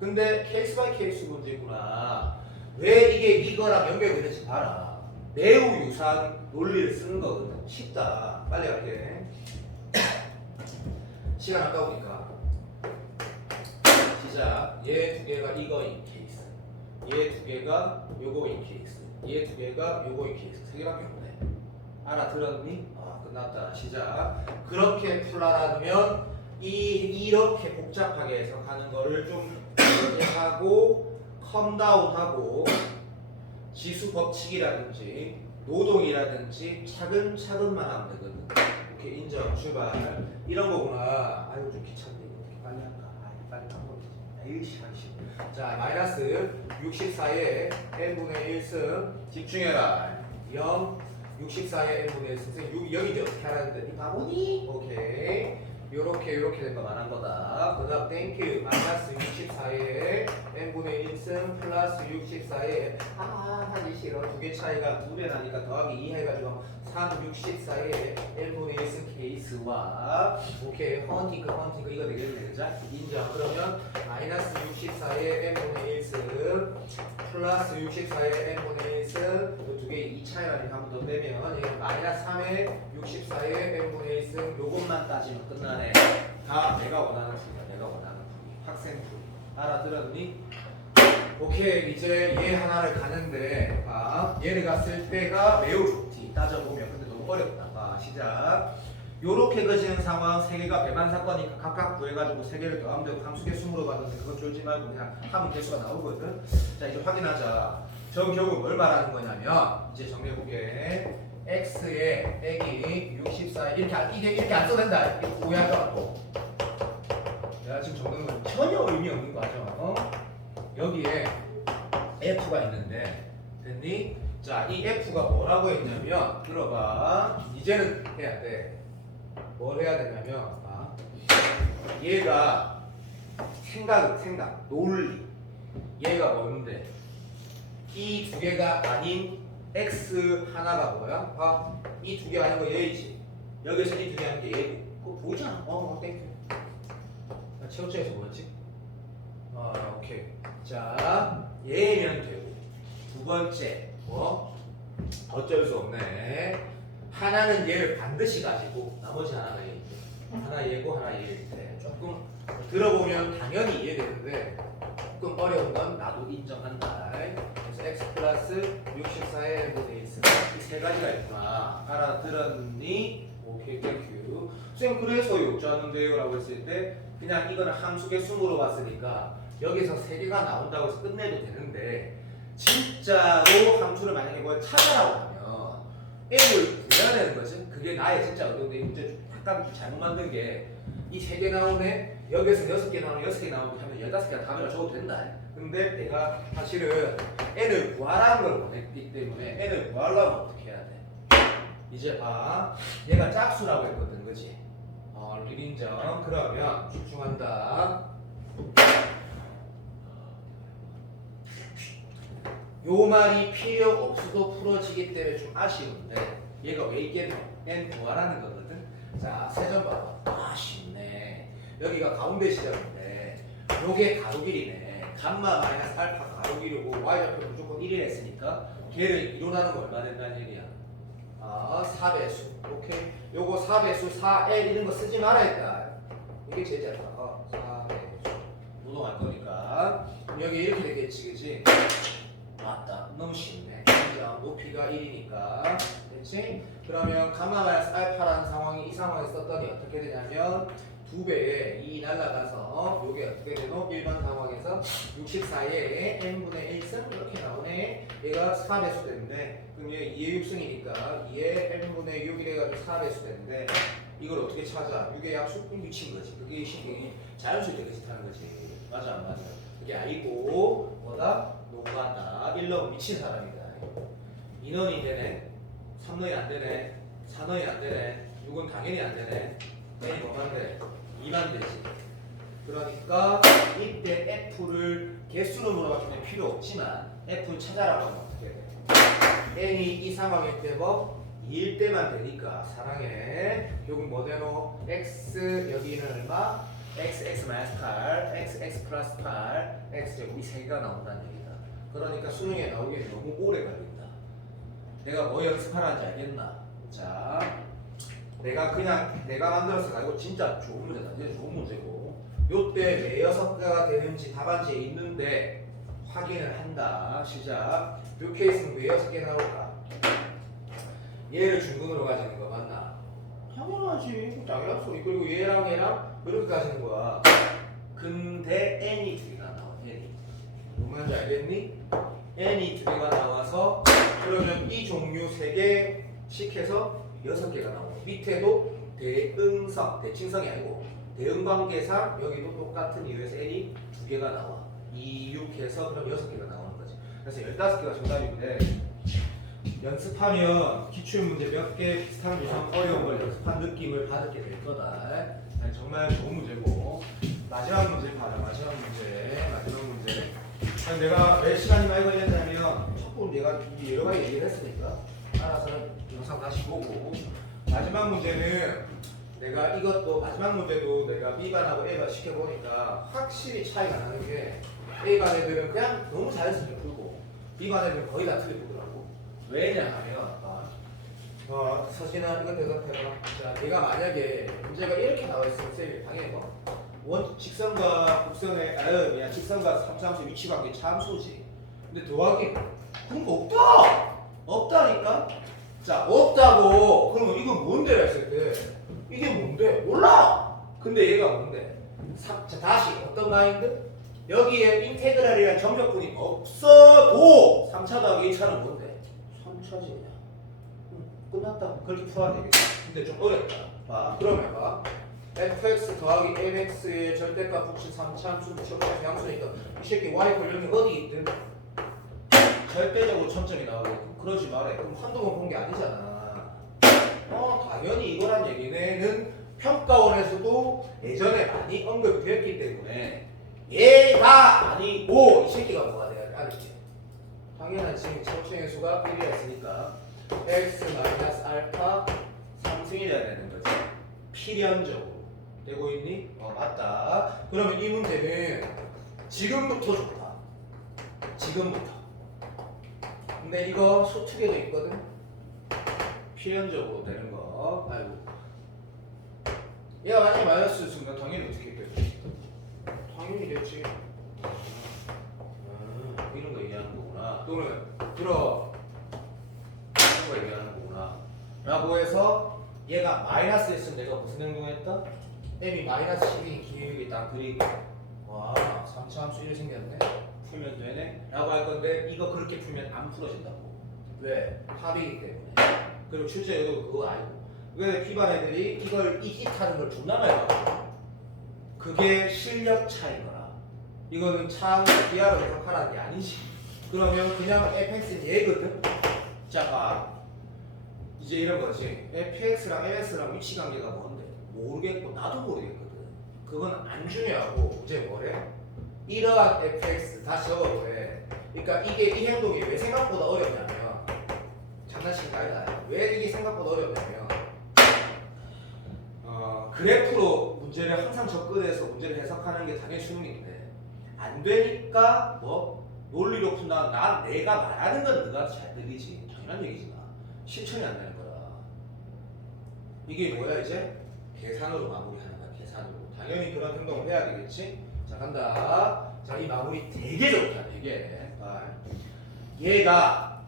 근데 케이스 바이 케이스 문제구나. 왜 이게 이거랑 연결되는지 봐라. 매우 유사한 논리를 쓰는 거거든. 쉽다. 빨리 갈게. 시간 아까우니까. 시작. 얘 두 개가 이거인 케이스. 얘 두 개가 요거인 케이스. 얘 두 개가 요거인 케이스. 세 개밖에 없네. 알아들었니? 끝났다. 시작. 그렇게 풀라라면 이렇게 복잡하게 해서 가는 거를 좀 하고 컴다운하고 지수 법칙이라든지 노동이라든지 차근차근만 하면 되거든. 이렇게 인정 출발 이런 거구나. 아유 좀 귀찮네. 어떻게 빨리 할까? 빨리 까먹었지. 에이 시간 씨. 자 마이너스 64의 n분의 1승 집중해라. 0 64의 n분의 1승 여기 이제 어떻게 하라는데 이 바보니? 오케이. 요렇게 된 거 말한 거다. 그 다음 땡큐 마이너스 64에 n분의 1승 플러스 64에 하기 싫어. 두 개 차이가 두 배 나니까 더하기 2 해가지고 3 64에 n분의 1승 케이스와 오케이 헌팅크 이거 되겠네. 그죠? 인정. 그러면 마이너스 64에 n분의 1승 플러스 64에 n분의 1승 두 개 이 차이라니까 한 번 더 빼면 이게 마이너스 3에 64에 n분의 1승 요것만 따지면 끝나네. 다 내가 원하는 풀이야. 내가 원하는 풀이. 학생 풀이. 알아들었니? 오케이. 이제 얘 하나를 가는데 얘를 갔을 때가 매우 좋지. 따져보면. 근데 너무 어렵다. 시작. 요렇게 그지는 상황 세 개가 배만 사건이니까 각각 구해가지고 세 개를 더하면 되고 함수계 수으로 봤는데 그건 쫄지 말고 그냥 하면 개수가 나오거든. 자 이제 확인하자. 전 결국 뭘 말하는 거냐면 이제 정리해보게. x에 빼기 64 이렇게 안 써도 된다. 오해할까 봐. 내가 지금 적는 건 전혀 의미 없는 거죠. 여기에 f가 있는데 됐니? 자, 이 f가 뭐라고 했냐면 들어봐. 이제는 해야 돼. 뭘 해야 되냐면 얘가 생각 논리 얘가 뭔데? 이 두 개가 아닌 x 하나가 뭐야? 봐. 이 두 개가 아닌 거 얘이지. 여기서 이 두 개 아닌 게 얘고. 그거 보이잖아. 땡큐. 체육장에서 뭐였지? 오케이. 자, 얘면 되고. 두 번째, 어쩔 수 없네. 하나는 얘를 반드시 가지고 나머지 하나가 얘. 하나 얘고 하나 얘일 때 조금 들어보면 당연히 이해되는데 조금 어려운 건 나도 인정한다. 그래서 x 플러스 64의 분의 1 이세 가지가 있구나. 알아들었니? 오케이, 땡큐. 선생님 그래서 욕조하는데요 라고 했을 때 그냥 이거는 함수 개수으로 봤으니까 여기서 세 개가 나온다고 해서 끝내도 되는데 진짜로 함수를 만약에 뭘 찾아라고 하면 n을 구해야 되는 거지. 그게 나의 진짜 어려운데 이 문제 좀 약간 잘못 만든 게 이 세 개 나오네 여기서 6개 나오네 6개 나오고 하면 15개가 답이라 적어도 된다. 근데 내가 사실은 n을 구하라는 걸 원했기 때문에 n을 구하려면 어떻게 해야 돼? 이제 봐. 얘가 짝수라고 했거든, 그지? 일인정. 그러면 집중한다. 요 말이 필요 없어도 풀어지기 때문에 좀 아쉬운데 얘가 왜 있겠노? n 구하라는 거거든. 자, 세점 봐봐. 쉽네. 여기가 가운데 시점인데 요게 가로길이네. 감마 마이너스 알파 가로길이고 y좌표 무조건 1이 했으니까 걔를 이론하는 거 얼마 된다는 얘기야? 4배수. 오케이. 요거 4배수 4L 이런 거 쓰지 말아 했다. 이게 제재야. 4배수. 노동할 거니까. 그럼 여기 이렇게 되겠지, 그지? 맞다. 너무 쉽네. 높이가 1이니까. 그렇지? 그러면 감마 마이너스 알파라는 상황이 이 상황에 썼더니 어떻게 되냐면 2배에 2 날라가서 요게 어떻게 되노? 일반 상황에서 64에 n분의 1승 이렇게 나오네. 얘가 4배수 되는데 그럼 얘 2의 6승이니까 2의 n분의 6이 돼가지고 4배수 되는데 이걸 어떻게 찾아? 6의 약수 미친 거지. 그게 식이 자연수일 때 그치 하는 거지. 맞아 안 맞아? 그게 아니고 뭐다? 노가다. 1넣으면 미친 사람이다. 2넣이 되네. 3넣이 안 되네. 4넣이 안 되네. 6은 당연히 안 되네. n이 뭐만 돼? 2만 되지. 그러니까 이때 f를 개수로 물어봤기 때문에 필요 없지만 f를 찾아라고 하면 어떻게 돼? n이 이 상황일 때 뭐? 2일 때만 되니까 사랑해. 요건 뭐 되노? x 여기는 얼마? x 8 x 플러스 8 x 제곱 이 세 개가 나온다는 얘기다. 그러니까 수능에 나오기엔 너무 오래 걸린다. 내가 뭐 연습하라는지 알겠나? 자, 내가 만들어서 가지고 진짜 좋은 문제다. 진짜 좋은 문제고 요때 왜 6개가 되는지 답안지에 있는데 확인을 한다. 시작. 요 케이스는 왜 6개 나올까? 얘를 중근으로 가지는 거 맞나? 당연하지. 당연한 소리. 그리고 얘랑 이렇게 가지는 거야. 근데 n이 두 개가 나와. n이. 뭔 말인지 알겠니? n이 두 개가 나와서 그러면 이 종류 3개씩 해서 6개가 나와. 밑에도 대응성, 대칭성이 아니고 대응관계상 여기도 똑같은 이유에서 n이 2개가 나와. 2, 6 해서 그럼 6개가 나오는 거지. 그래서 15개가 정답인데 연습하면 기출문제 몇 개 비슷한 유형 어려운 걸 연습한 느낌을 받게 될 거다. 정말 좋은 문제고 마지막 문제 봐라. 마지막 문제. 아니, 내가 몇 시간이 많이 걸렸냐면 첫 번째 내가 여러 가지 얘기를 했으니까 알아서 영상 다시 보고 마지막 문제는 내가 이것도 마지막 문제도 내가 B반하고 A반 시켜보니까 확실히 차이가 나는 게 A반 애들은 그냥 너무 자연스럽게 풀고 B반 애들은 거의 다 틀리더라고. 왜냐하면 서진아 이거 대답해봐. 자, 네가 만약에 문제가 이렇게 나와있으면 쌤이 당연히 직선과 곡선의 직선과 삼삼수 위치관계 참수지. 근데 더하기 그런 거 없다니까. 자, 없다고. 그러면 이건 뭔데 했을 때 이게 뭔데? 몰라. 근데 얘가 뭔데? 자, 다시 어떤 마인드? 여기에 인테그랄이란 점적분이 없어도 3차 더하기 1차는 뭔데? 3차지. 끝났다. 그렇게 풀어야 되겠다. 근데 좀 어렵다. 봐. 그러면 봐. fx 더하기 mx의 절대값 붙인 3차 함수는 적합한 양수니까 이 새끼 y 권력이 어디 있든 절대적으로 점점이 나오고 그러지 말아요. 그럼 한두 번 본 게 아니잖아. 당연히 이거란 얘기는 평가원에서도 예전에 많이 언급되었기 때문에 얘가 아니고 이 새끼가 뭐가 돼야 돼? 알겠지? 당연하지. 최고층의 수가 1이었으니까 x 마이너스 알파 3승이 돼야 되는 거지. 필연적으로. 되고 있니? 맞다. 그러면 이 문제는 지금부터 좋다. 지금부터. 근데 이거 소투계도 있거든. 필연적으로 되는 거. 아이고. 얘가 만약에 마이너스였으면 당연히 어떻게 됐지? 당연히 됐지. 이런 거 얘기하는 거구나. 또는 들어 이런 거 얘기하는 거구나. 라고 해서 얘가 마이너스였으면 내가 무슨 행동했다? m이 마이너스 10인 기울기 딱 그리고 와 3차 함수 1이 생겼네. 풀면 되네. 라고 할 건데 이거 그렇게 풀면 안 풀어진다고. 왜? 합이기 때문에. 그리고 출제도 그거 아니고. 왜 B반 애들이 이걸 이짓하는 걸 존나 많이 하거든. 그게 실력 차인 거라. 이거는 참 비하로 해석하라는 게 아니지. 그러면 그냥 fx는 얘거든. 자 봐. 이제 이런 거지. fx랑 ms랑 위치 관계가 뭔데? 모르겠고 나도 모르겠거든. 그건 안 중요하고 이제 뭐래? 이러한 fx 다시 적어보래. 그러니까 이게 이 행동이 왜 생각보다 어렵냐면 장난치는 게 아니다. 왜 이게 생각보다 어렵냐면 그래프로 문제를 항상 접근해서 문제를 해석하는 게 당연히 수능인데 안 되니까 뭐 논리로 푼다. 난 내가 말하는 건 네가 잘 들리지. 당연한 얘기지만 실천이 안 되는 거라. 이게 뭐야 이제? 계산으로 마무리하는 거야. 계산으로. 당연히 그런 행동을 해야 되겠지. 자 간다. 자 이 마무리 되게 좋다. 되게. 얘가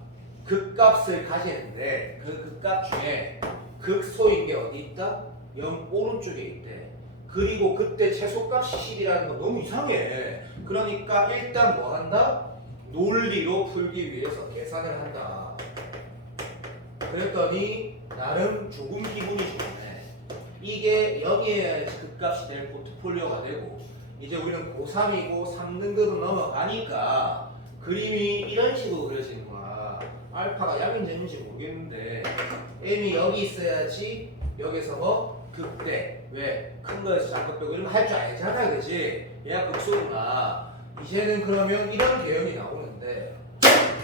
극값을 가지는데 그 극값 중에 극소인 게 어디 있다? 0 오른쪽에 있대. 그리고 그때 최소값이 10이라는 건 너무 이상해. 그러니까 일단 뭐 한다? 논리로 풀기 위해서 계산을 한다. 그랬더니 나름 조금 기분이 좋네. 이게 여기에 극값이 될 포트폴리오가 되고 이제 우리는 고3이고 3등급으로 넘어가니까 그림이 이런 식으로 그려지는구나. 알파가 양인지 아닌지 모르겠는데 m이 여기 있어야지 여기서 뭐 극대 왜 큰 거에서 작은 빼고 이런 거 할 줄 알잖아. 그지? 얘가 극소구나. 이제는 그러면 이런 개연이 나오는데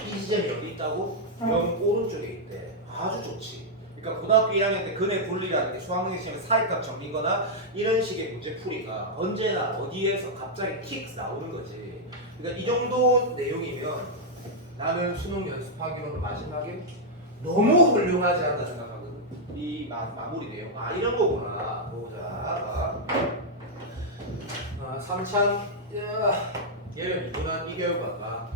이 지점이 여기 있다고? 0 오른쪽에 있대. 아주 좋지. 그러니까 고등학교 1학년 때 근의 분리라는 게 수학능에 치면 사이값 정리거나 이런 식의 문제 풀이가 언제나 어디에서 갑자기 킥 나오는 거지. 그러니까 이 정도 내용이면 나는 수능 연습하기로는 마지막에 너무 훌륭하지 않다 생각하거든. 이 마무리 내용. 이런 거구나. 보자. 3참 얘를 미분한 이 결과가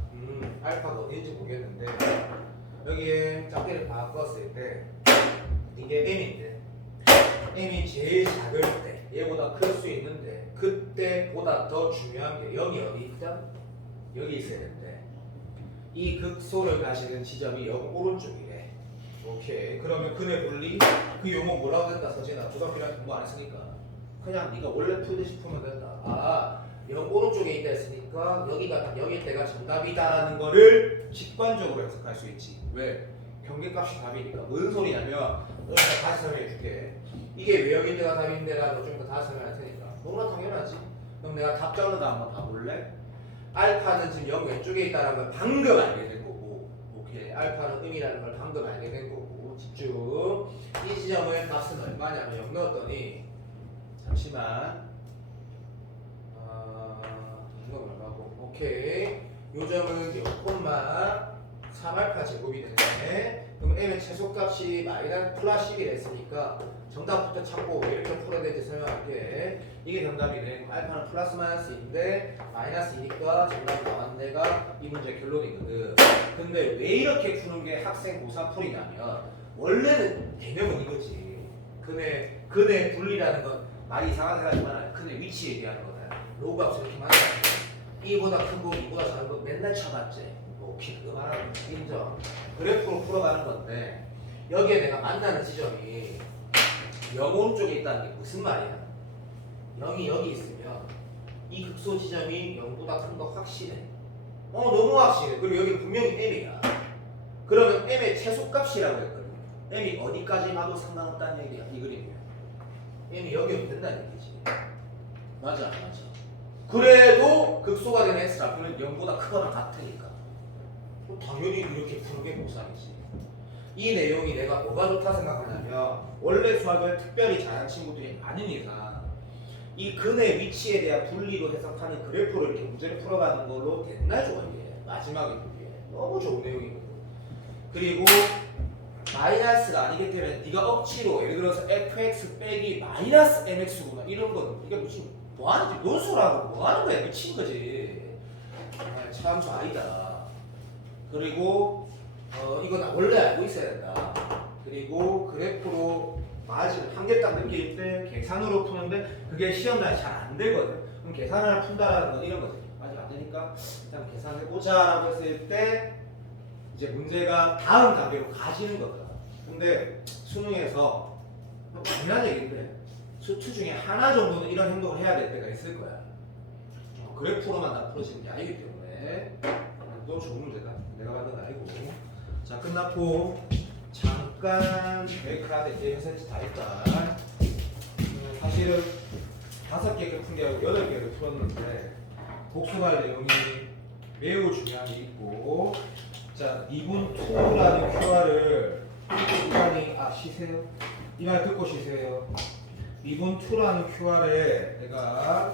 알파가 어디인지 모르겠는데 여기에 짝대를 바꿨을 때 이게 m인데 m이 제일 작을 때 얘보다 클 수 있는데 그때보다 더 중요한 게 여기 어디 있다? 여기 있어야 되는데 이 극소를 가시는 지점이 0 오른쪽이래. 오케이. 그러면 근의 분리 그 용어 뭐라고 된다 서진아. 고등학교랑 공부 안 했으니까 그냥 네가 원래 풀듯이 풀면 된다. 0 오른쪽에 있다 했으니까 여기가 딱 여길 때가 정답이다라는 거를 직관적으로 해석할 수 있지. 왜? 경계값이 답이니까. 무슨 소리냐면 내가 다시 설명해 줄게. 이게 왜 여기 때가 답인데라도 좀 더 다시 설명할 테니까. 너무나 당연하지. 그럼 내가 답 적는 거 한번 봐볼래? 알파는 지금 0 왼쪽에 있다는 걸 방금 알게 된 거고, 오케이. 알파는 음이라는 걸 방금 알게 된 거고, 집중. 이 지점의 값은 얼마냐면 0 넣었더니 잠시만. 이건 얼마고? 오케이. 요점은 0,3알파 제곱이 되는데, 그럼 m의 최소값이 마이너스 플러스 10이 됐으니까 정답부터 찾고 왜 이렇게 풀어야 되는지 설명할게. 이게 정답이네. 알파는 플러스 마이너스인데 마이너스이니까 정답이 나왔네가 이 문제 결론이거든. 근데 왜 이렇게 푸는 게 학생 고3 풀이냐면 원래는 개념은 이거지. 근의 분리라는 건 말이 이상하게 하지만 근의 위치 얘기하는 거다. 로그 값이 이렇게 많아. 1보다 큰 거, 2보다 작은 거 맨날 쳐봤지. 오케이, 그거 말하는 거 인정. 그래프로 풀어가는 건데 여기에 내가 만나는 지점이 0 오른쪽에 있다는 게 무슨 말이야? 0이 여기 있으면 이 극소 지점이 0보다 큰 거 확신해. 너무 확신해. 그리고 여기 분명히 m이야. 그러면 m의 최소값이라고 했거든. m이 어디까지 봐도 상관없다는 얘기야. 이 그림이야. m이 여기 오면 된다는 얘기지. 맞아, 맞아. 그래도 극소가 되는 x좌표는 0보다 크거나 같으니까. 당연히 이렇게 푸는 게 고3이지. 이 내용이 내가 뭐가 좋다 생각하냐면 원래 수학을 특별히 잘하는 친구들이 아닌 이상 이 근의 위치에 대한 분리로 해석하는 그래프를 이렇게 문제를 풀어가는 걸로 됐나 좋아 이게. 마지막에 그게 너무 좋은 내용이거든. 그리고 마이너스가 아니기 때문에 네가 억지로 예를 들어서 fx 빼기 마이너스 mx구나 이런 거는 이게 무슨 뭐 하는지 논술하고 뭐 하는 거야 미친 거지. 참 좀 아니다. 그리고 이건 원래 알고 있어야 된다. 그리고 그래프로 마진 한 개 딱 넘길 때 계산으로 푸는데 그게 시험날 잘 안 되거든. 그럼 계산을 푼다라는 건 이런 거지. 아직 안 되니까 일단 계산해보자라고 했을 때 이제 문제가 다음 단계로 가시는 거거든. 근데 수능에서 당연한 얘기인데 수투 중에 하나 정도는 이런 행동을 해야 될 때가 있을 거야. 그래프로만 다 풀어지는 게 아니기 때문에 너무 좋은 문제다. 내가 만든 거 아니고. 자 끝났고 잠깐 브레이크하는데 이제 해설지 다 했다. 사실은 5개 푼 게 아니고 8개를 풀었는데 복습할 내용이 매우 중요한 게 있고 자 2분 2라는 QR을 시간이 쉬세요. 이 말 듣고 쉬세요. 2분 2라는 QR에 내가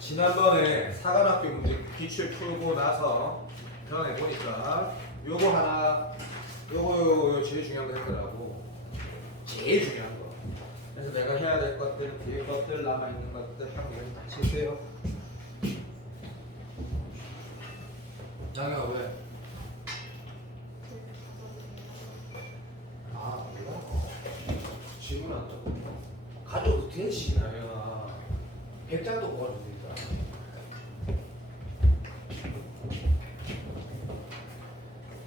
지난번에 사관학교 문제 기출 풀고 나서 변해 보니까 요거 하나 요거 제일 중요한 거 했더라고. 제일 중요한 거. 그래서 내가 해야 될 것들, 뒤에 것들, 남아있는 것들 하고 다 치세요. 장혁아 왜? 몰라? 질문한다고. 가져도 되지 나영아. 100장도 모아줄 수 있다.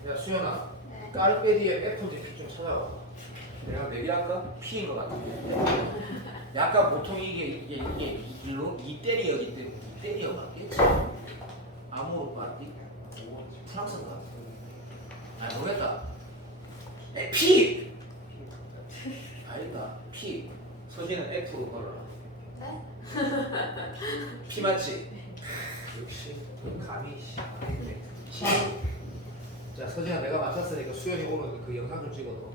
야 수연아, 네. 깔빼기에 F인지 P 좀 찾아봐. 내가 내기할까? P인 것 같아. 약간 보통 이게 일로 이태리어기 때문에 이태리어 맞겠지? 아모르 파티? 프랑스인가? 모르겠다. P! 아니다. P. 서진은 F로 걸어라. 네? P 맞지? 역시 감이 P. 자 서진아 내가 맞췄으니까 수연이 오늘 그 영상 좀 찍어둬.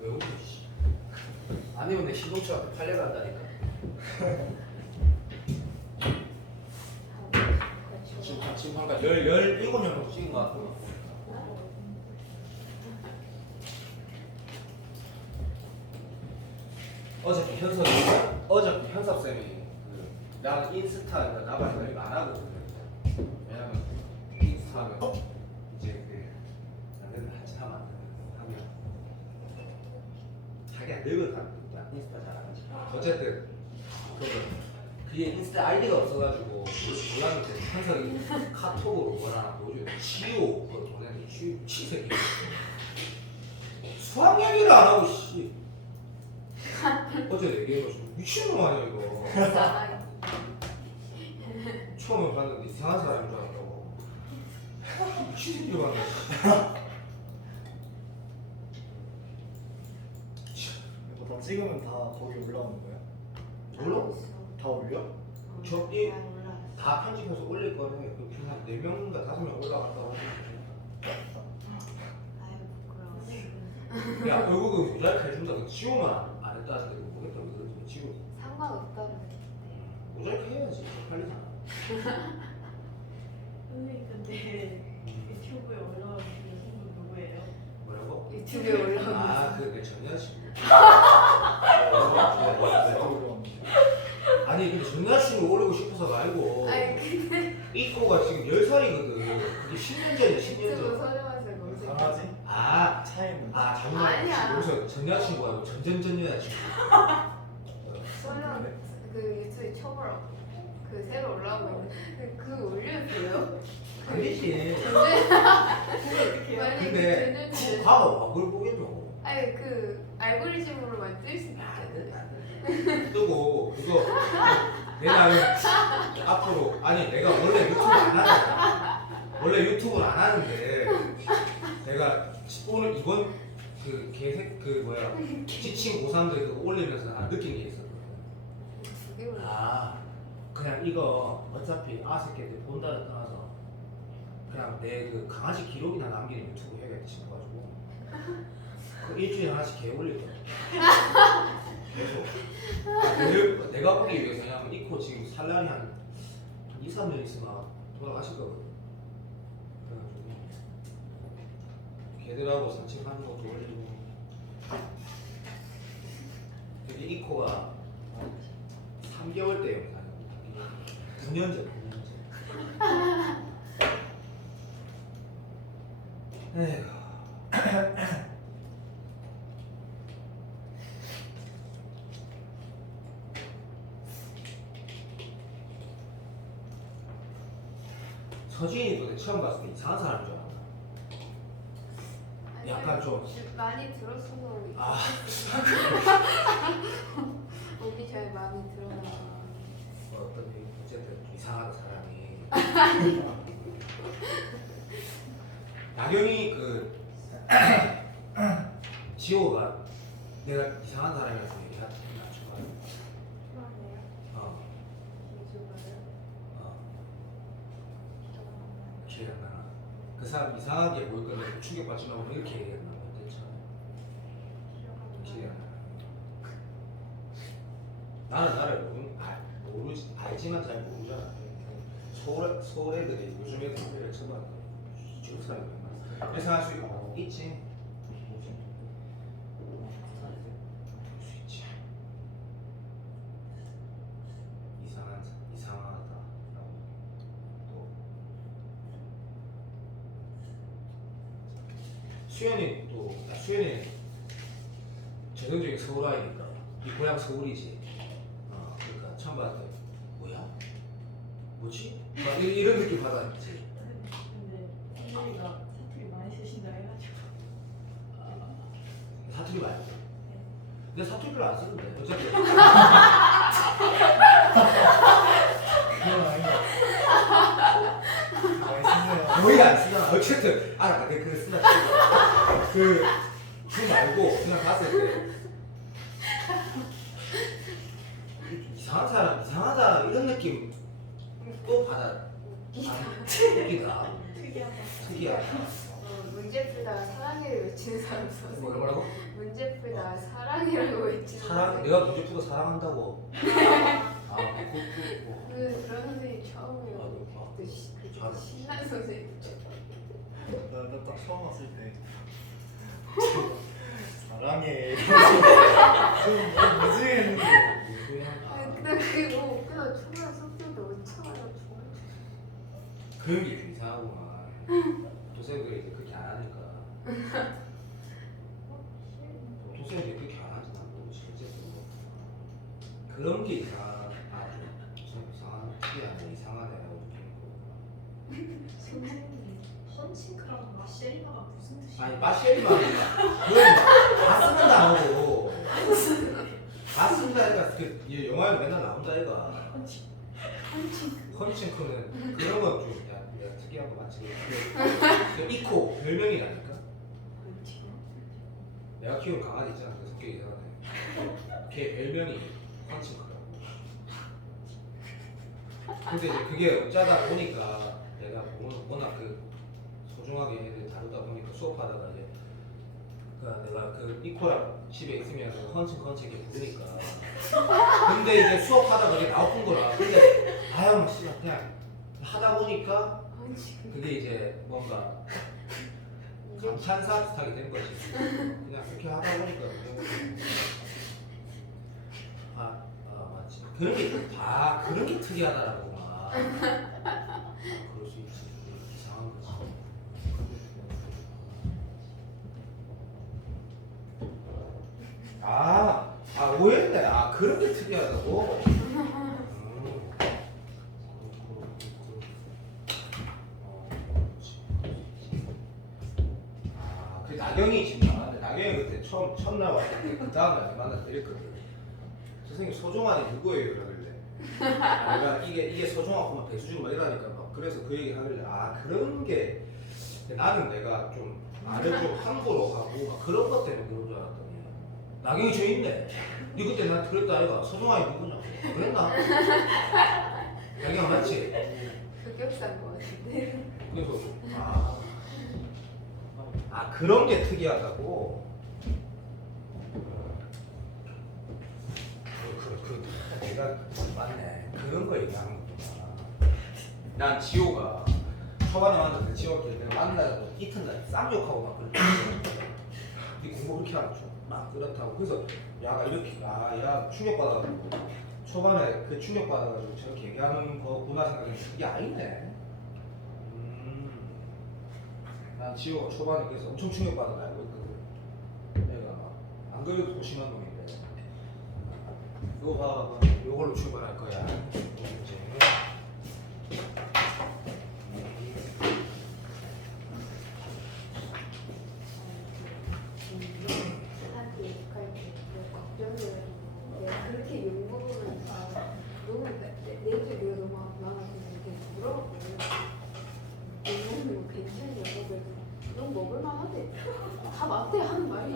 왜 웃겨 씨. 아니면 내 신동철한테 팔려간다니까. 지금 한가 17명 정도 찍은 것 같고. 어저께 현섭쌤이 나는 인스타 나발 별로 안 하거든. 왜냐면 인스타 하면 이제 나는 같이 하면 안 돼. 자기가 늙어가니까 인스타 잘 안 하지. 어쨌든 그게 인스타 아이디가 없어가지고 몰랐는데 현석이 카톡으로 뭘 하나 보여줘요. 지호 그걸 보내는데 치새끼 수학 얘기를 안 하고 씨. 어제 얘기해가지고 미친놈 아니야 이거. 처음에 봤는데 이상한 사람인 줄 알았다고. 미친 새끼 봤네. 이거 다 찍으면 다 거기 올라오는 거야? 몰라? 다 올려? 저기 다 편집해서 올릴 거는 그냥 한 4명인가 5명 올라간다고 하시면 야 결국은 모자이크 해준다. 그 지우만 안 했다 하는데 모르겠다. 왜 그런지 지우 상관없다고 모자이크 해야지. 팔리잖아. 선생님 근데 유튜브에 올라오는 친구 누구예요? 뭐라고? 유튜브에 올라오는 그내 전 여자친구. 왜 올라오는 거야? 아니 근데 전 여자친구 올리고 싶어서가 아니고 아니 근데 이코가 지금 10살이거든. 그게 10년 전이야 10년 유튜브 전. 설명하세요 너무 강아지? 재밌어. 차이는 아니야. 여기서 전 여자친구 아니고 전 여자친구. 설명 그 유튜브 쳐보라고 그 새로 올라오고 있는 그 올려주세요. 아니지. 빨리 근데 그 과거 뭘 보겠노? 아니 그 알고리즘으로만 뜰 수 있잖아요. 뜨고 그거 내가 앞으로 아니 내가 원래 유튜브 안 하잖아. 원래 유튜브를 안 하는데 내가 오늘 이번 그 개색 그 뭐야 지친 고3들 그거 올리면서 느낀 게 있었거든. 두 개 올라. 그냥 이거 어차피 아새끼들 본다를 떠나서 그냥 내 그 강아지 기록이나 남기는 유튜브 해야겠다 싶어가지고 그 일주일에 하나씩 개 올릴 거야. 계속. 내가 보기 위해서 그냥 이코 지금 산란이 한 2, 3년 있으면 돌아가실 거거든. 그래가지고 개들하고 산책하는 것도 올리고. 근데 이코가 3개월 때 영상이야. 9년 전. 에휴. 서진이도 내가 처음 봤을 때 이상한 사람인 줄 알았다. 아니, 약간 좀 많이 들었어서 아. 우리 잘 많이 들어나. 어떤 어쨌든 이상한 사람이 나경이 그 지호가 내가 이상한 사람이라서 얘기하지 않지만 그러네요. 어, 기주가요? 어, 기억이 안 나나. 그 사람 이상하게 보일 건데 충격받지 말고 이렇게 얘기했나 그때 처음에 기억이 안 나. 나를 모르지 알지만 잘 모르잖아. 서울 애들이 요즘에도 노래를 쳐봤는데 중국 사람이 많아. 예상할 수 있지. 수 있지. 이상하다라고 또 수연이는 전형적인 서울 아이니까 이 고향 서울이지. 그러니까 처음 봤을 때 뭐야? 뭐지? 막 이런 느낌 받았지. 근데 선생님이가 사투리 많이 쓰신다 해가지고 사투리 말고. 근데 사투리 별로 안 쓰는데 어차피. 그건 아닌 것 같아요. 많이 쓰네요. 거의 안 쓰잖아. 어쨌든 알아. 내가 그걸 쓰나 그 말고 그냥 봤을 때 이상한 사람 이상하다 이런 느낌 또 받아. 웃기다. 특이하다. 문제 풀다가 사랑이를 외치는 사람 있었어. 뭐라고? 문제 풀다가 사랑이라고 외치는 사랑 사람. 내가 문제 푸고 사랑한다고. 그런 선생님 처음이에요. 그 잘해. 신난 선생님. 나딱 처음 왔을 때 사랑해. 좀 뭐지 했는데 근데 그게 너무 웃겨서 초반에 성격이 엄청나가지고. 그런 게 좀 이상하구만. 도생들이 이제 그렇게 안 하니까. 도생들이 그렇게 안 하지 난 모르지. 어쨌든 뭐 그런 게 좀 이상한 특이하네 이상하네라고 느끼는 거. 선생님 헌칭크랑 마쉐리나가 무슨 뜻이에요? 아니 마시엘만 그건 다 쓰는 단어고 다 쓰는 단어가 그 영화에 맨날 나온다 이가. 헌칭크는 그런 건좀 내가 특이한 거 맞지. 그 이코 별명이라니까. 내가 키운 강아지 있잖아. 그 성격이 이상하네. 걔 별명이 헌칭크라고. 근데 이제 그게 짜다 보니까 내가 워낙 그 소중하게 애들 다루다 보니까 수업하다가 이제 내가 그 이코랑 집에 있으면 헌칭 이렇게 부르니까 근데 이제 수업하다가 이게 나오는 거라. 근데 아유 막 씨발 그냥 하다 보니까 그게 이제 뭔가 감탄사 비슷하게 된 거지. 그냥 그렇게 하다 보니까 맞지. 그런 게 다 그런 게 특이하다라고 막. 그럴 수 있지. 이상한 거지. 오해했네. 그런 게 특이하다고. 그 나경이 지금 나왔는데 나경이 그때 처음 나왔을 때 그 다음날 만나서 이랬거든. 선생님 소중한이 누구예요? 그러길래 내가 이게 소중하고만 배수주고 막 이러니까 막 그래서 그 얘기 하길래 그런 게 나는 내가 좀 말을 좀 함부로 하고 막 그런 것 때문에 그런 줄 알았더니 나경이 저 있네. 니 그때 나한테 그랬다 아이가 소중한이 누구냐고 그랬나? 영향 많지? 흑역사인 것 같은데. 그래서 그런 게 특이하다고. 내가 맞네. 그런 거 얘기하는 거구나. 난 지호가 초반에 만났을 때 지호가 내가 만나서 이튿날 쌍욕하고 막 그랬지. 네 공부 그렇게 안 줘. 막 그렇다고. 그래서 야가 이렇게 야 충격받아가지고 초반에 그 충격받아가지고 저렇게 얘기하는 거구나 생각했는데 그게 아니네. 난 지호가 초반에 그래서 엄청 충격받은 거 알고 있거든. 내가 안 그래도 소심한 놈인데 이거 봐, 이걸로 출발할 거야. 이제 한테 욕할 때 걱정돼가지고 내가 그렇게 욕먹으면 너무 내일도 내가 너무 많아서 이렇게 물어봤거든. 욕먹는 거 괜찮냐고. 그래서 너 먹을만하대. 다 맞대 하는 말이.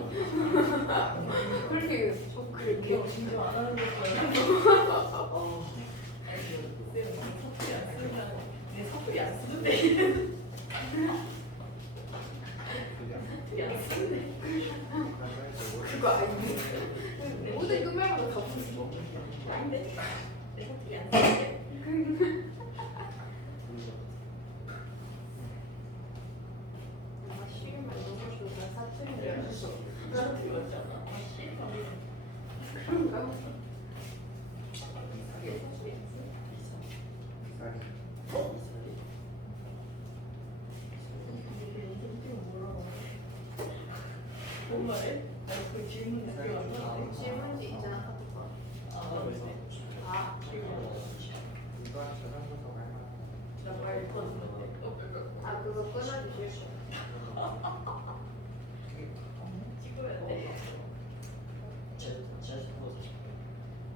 그렇게 좀 그렇게 이거 진짜 안 하는 거예요. 사투리 안 쓰면 내 사투리 안 쓰는데. 사투리 안 쓰는데. 그거 아닌데. 모든 끝말마다 다 부수고. 아닌데? 내 사투리 안 쓰는데. 아 쉬운 말 너무 좋다. 사투리를 내가 했어. 사투리 맞잖아. 아, 싫어. 그런가? 뭔 말해? 아니 그 질문 느낌 안 나는데. 질문지 있잖아 카톡방. 아, 네. 아 나말 껐는데. 아 그거 끊어주실 거. 찍어야 돼.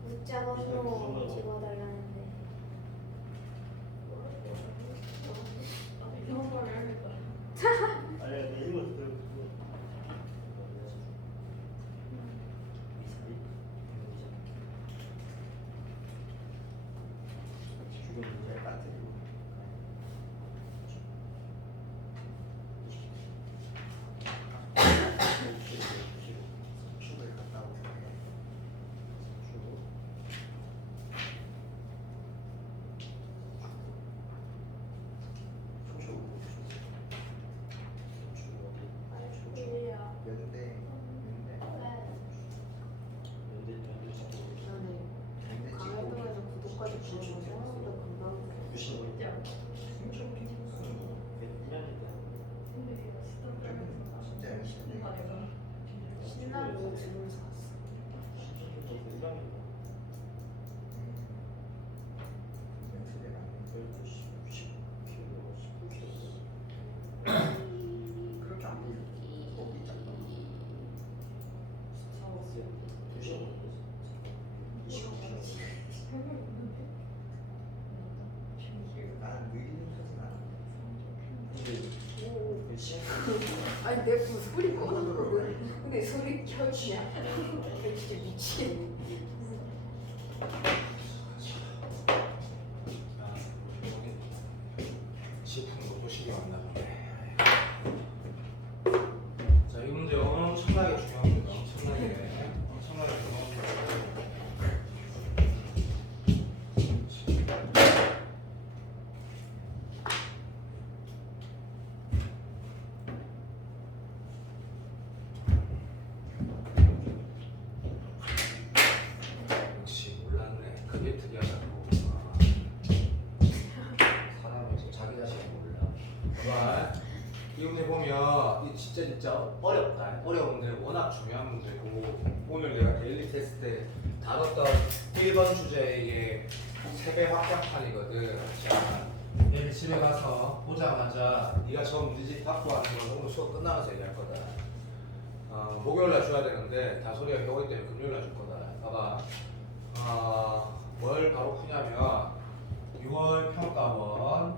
문자 번호 찍어달라는데. 이런 걸 해야겠다. 저는 강화동에서 구독까지 보는 거 생각보다 금방. 신나는 질문 샀어. 아니 내가 그 소리 꺼놨거든. 근데 소리 켜지냐? 진짜 미치겠네. 싶은 것도 시기 왔나 보네. 자, 이 문제 엄청나게 중요합니다. 엄청나게 중요한 거예요. 역시 몰랐네. 그게 특이하다고. 사람이 자기 자신을 몰라. 이 문제 보면 이 진짜 어렵다. 어려운 문제 워낙 중요한 문제고 오늘 내가 데일리 테스트 때 다뤘던 1번 주제의 3배 확장판이거든. 자, 내일 집에 가서 보자마자 네가 저 문제집 받고 하는 건 오늘 수업 끝나면서 얘기할 거다. 목요일날 줘야 되는데 다소리가 겨우기 때문에 금요일날 줄 거다. 봐봐. 뭘 바로 푸냐면 6월 평가원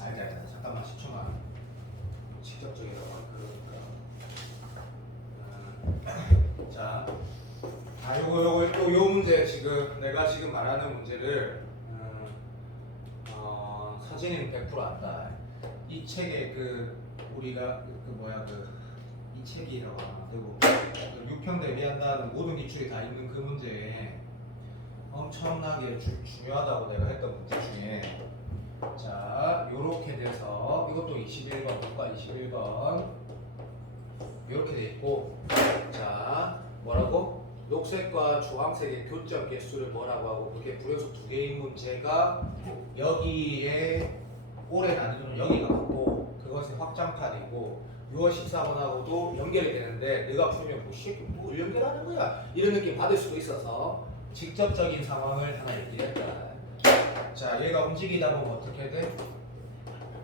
알자 잠깐만 10초만 직접적이라고 할 그러니까 자 요거 요 문제 지금 내가 지금 말하는 문제를 서진이는 100% 안다. 이 책에 우리가 이 책이라고 하나 그리고 유평 대비한다는 모든 기출이 다 있는 그 문제에 엄청나게 중요하다고 내가 했던 문제 중에 자 요렇게 돼서 이것도 21번 국가 21번 요렇게 돼 있고 자 뭐라고? 녹색과 주황색의 교점 개수를 뭐라고 하고 그게 불연속 두 개인 문제가 여기에 올해 난이도는 여기가 같고 그것의 확장판이고 6월 14번하고도 연결이 되는데 내가 풀면 뭘 연결하는 거야 이런 느낌 받을 수도 있어서 직접적인 상황을 하나 얘기를 했다. 자 얘가 움직이다 보면 어떻게 돼?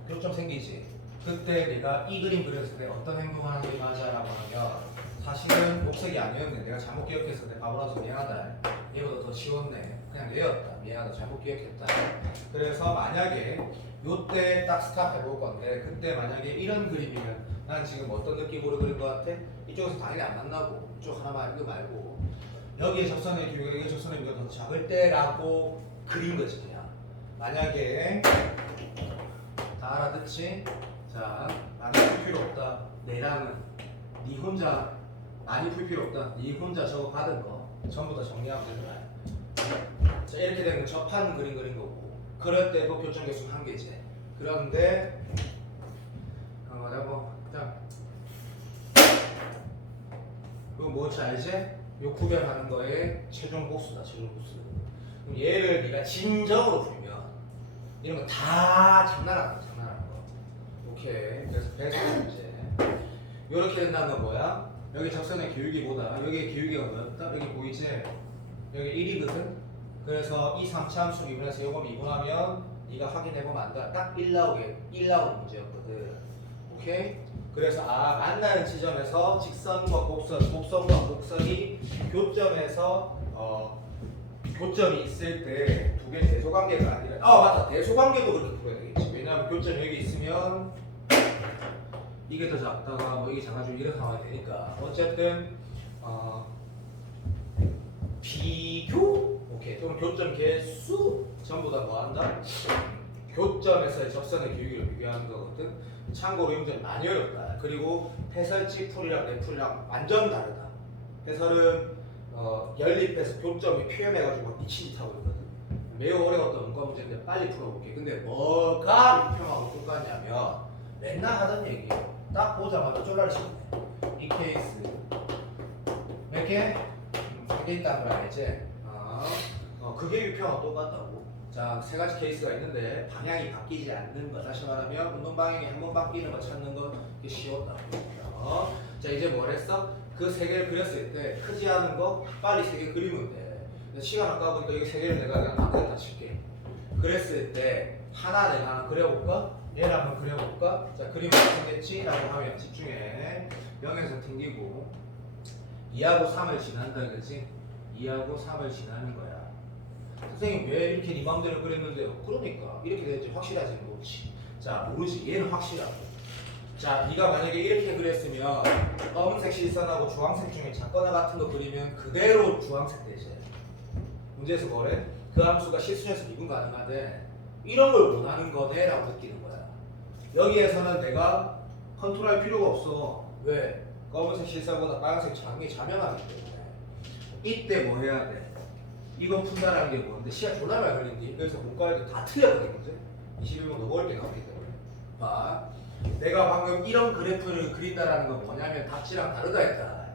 교점 생기지. 그때 내가 이 그림 그렸을 때 어떤 행동을 하는 게 맞아 라고 하면 사실은 녹색이 아니었네. 내가 잘못 기억했어. 내 바보라서 미안하다. 얘보다 더 쉬웠네. 그냥 얘였다. 미안하다. 잘못 기억했다. 그래서 만약에 요때 딱 스탑 해볼 건데 그때 만약에 이런 그림이면 난 지금 어떤 느낌으로 그릴 것 같아? 이쪽에서 당연히 안 만나고 이쪽 하나만 이거 말고 여기에 접선의 기울기가 여기에 접선의 기울기가 더 작을 때라고 그린 거지 그냥. 만약에 다 알아듣지? 자 많이 풀 필요 없다. 내랑은 네 혼자 많이 풀 필요 없다. 네 혼자 저거 받은 거 전부 다 정리하면 되는 거야. 자 이렇게 되면 접한 그림 그린 거고 그럴 때도 교점 개수는 한 개지. 그런데 내가 그냥 이거 뭔지 알지? 요 구별하는 거에 최종 보수다. 최종 보수. 그럼 얘를 네가 진정으로 풀면 이런 거 다 장난하는 거. 오케이. 그래서 배수 문제. 요렇게 된다는 건 뭐야? 여기 적선의 기울기보다 여기의 기울기가 뭐였다? 여기 보이지? 여기 1이거든? 그래서 이 3차 함수 미분해서 요거 미분하면 네가 확인해보면 안다. 딱 1 나오는 문제였거든. 오케이? 그래서 만나는 지점에서 직선과 곡선과 곡선이 교점에서 교점이 있을 때 두 개 대소관계가 아니라 맞다. 대소관계도 그렇게 풀어야 되겠지. 왜냐하면 교점이 여기 있으면 이게 더 작다가 뭐 이게 작아지고 이런 상황이 되니까 어쨌든 비교 오케이 또는 교점 개수 전부 다 뭐 한다? 교점에서의 접선의 기울기를 비교하는 거거든. 참고로 이문제는 많이 어렵다. 그리고 해설지 풀이랑 내 풀이랑 완전 다르다. 해설은 연립해서 교점이 표현해가지고 미친 짓 하고 있거든. 매우 어려웠던 문과 문제인데 빨리 풀어볼게. 근데 뭐가 유평하고 똑같냐면 맨날 하던 얘기 딱 보자마자 쫄라를 치네. 이 케이스 몇 개? 3개 있다는 걸 알지? 그게 유평하고 똑같다고. 자, 세 가지 케이스가 있는데 방향이 바뀌지 않는 거. 다시 말하면 운동 방향이 한 번 바뀌는 거 찾는 건 이게 쉬웠다고. 자, 이제 뭘 했어? 그 세 개를 그렸을 때 크지 않은 거 빨리 세 개 그리면 돼. 시간 아까 보니까 이게 세 개를 내가 그냥 앞에다 칠게. 그랬을 때 하나 내가 하나 그려볼까? 얘를 한번 그려볼까? 자, 그림 어떻겠지? 라고 하면 집중해. 0에서 튕기고 2하고 3을 지난다는 거지? 2하고 3을 지나는 거야. 선생님 왜 이렇게 네 마음대로 그렸는데요? 그러니까 이렇게 될지 확실하지는 못지. 자, 모르지. 얘는 확실하고. 자, 네가 만약에 이렇게 그렸으면 검은색 실선하고 주황색 중에 작거나 같은 거 그리면 그대로 주황색 되지. 문제에서 뭐래? 그 함수가 실수해서 미분 가능하대. 이런 걸 원하는 거네 라고 느끼는 거야. 여기에서는 내가 컨트롤할 필요가 없어. 왜? 검은색 실선보다 빨간색 장이 자명하기 때문에. 이때 뭐 해야 돼? 이거 푼다라는 게 뭔데? 시간 졸라 많이 걸린디. 그래서 문과에도 다 틀렸거든. 문제? 21번 넘어올 게 나왔기 때문에. 봐. 내가 방금 이런 그래프를 그린다라는 건 뭐냐면 답지랑 다르다 했다.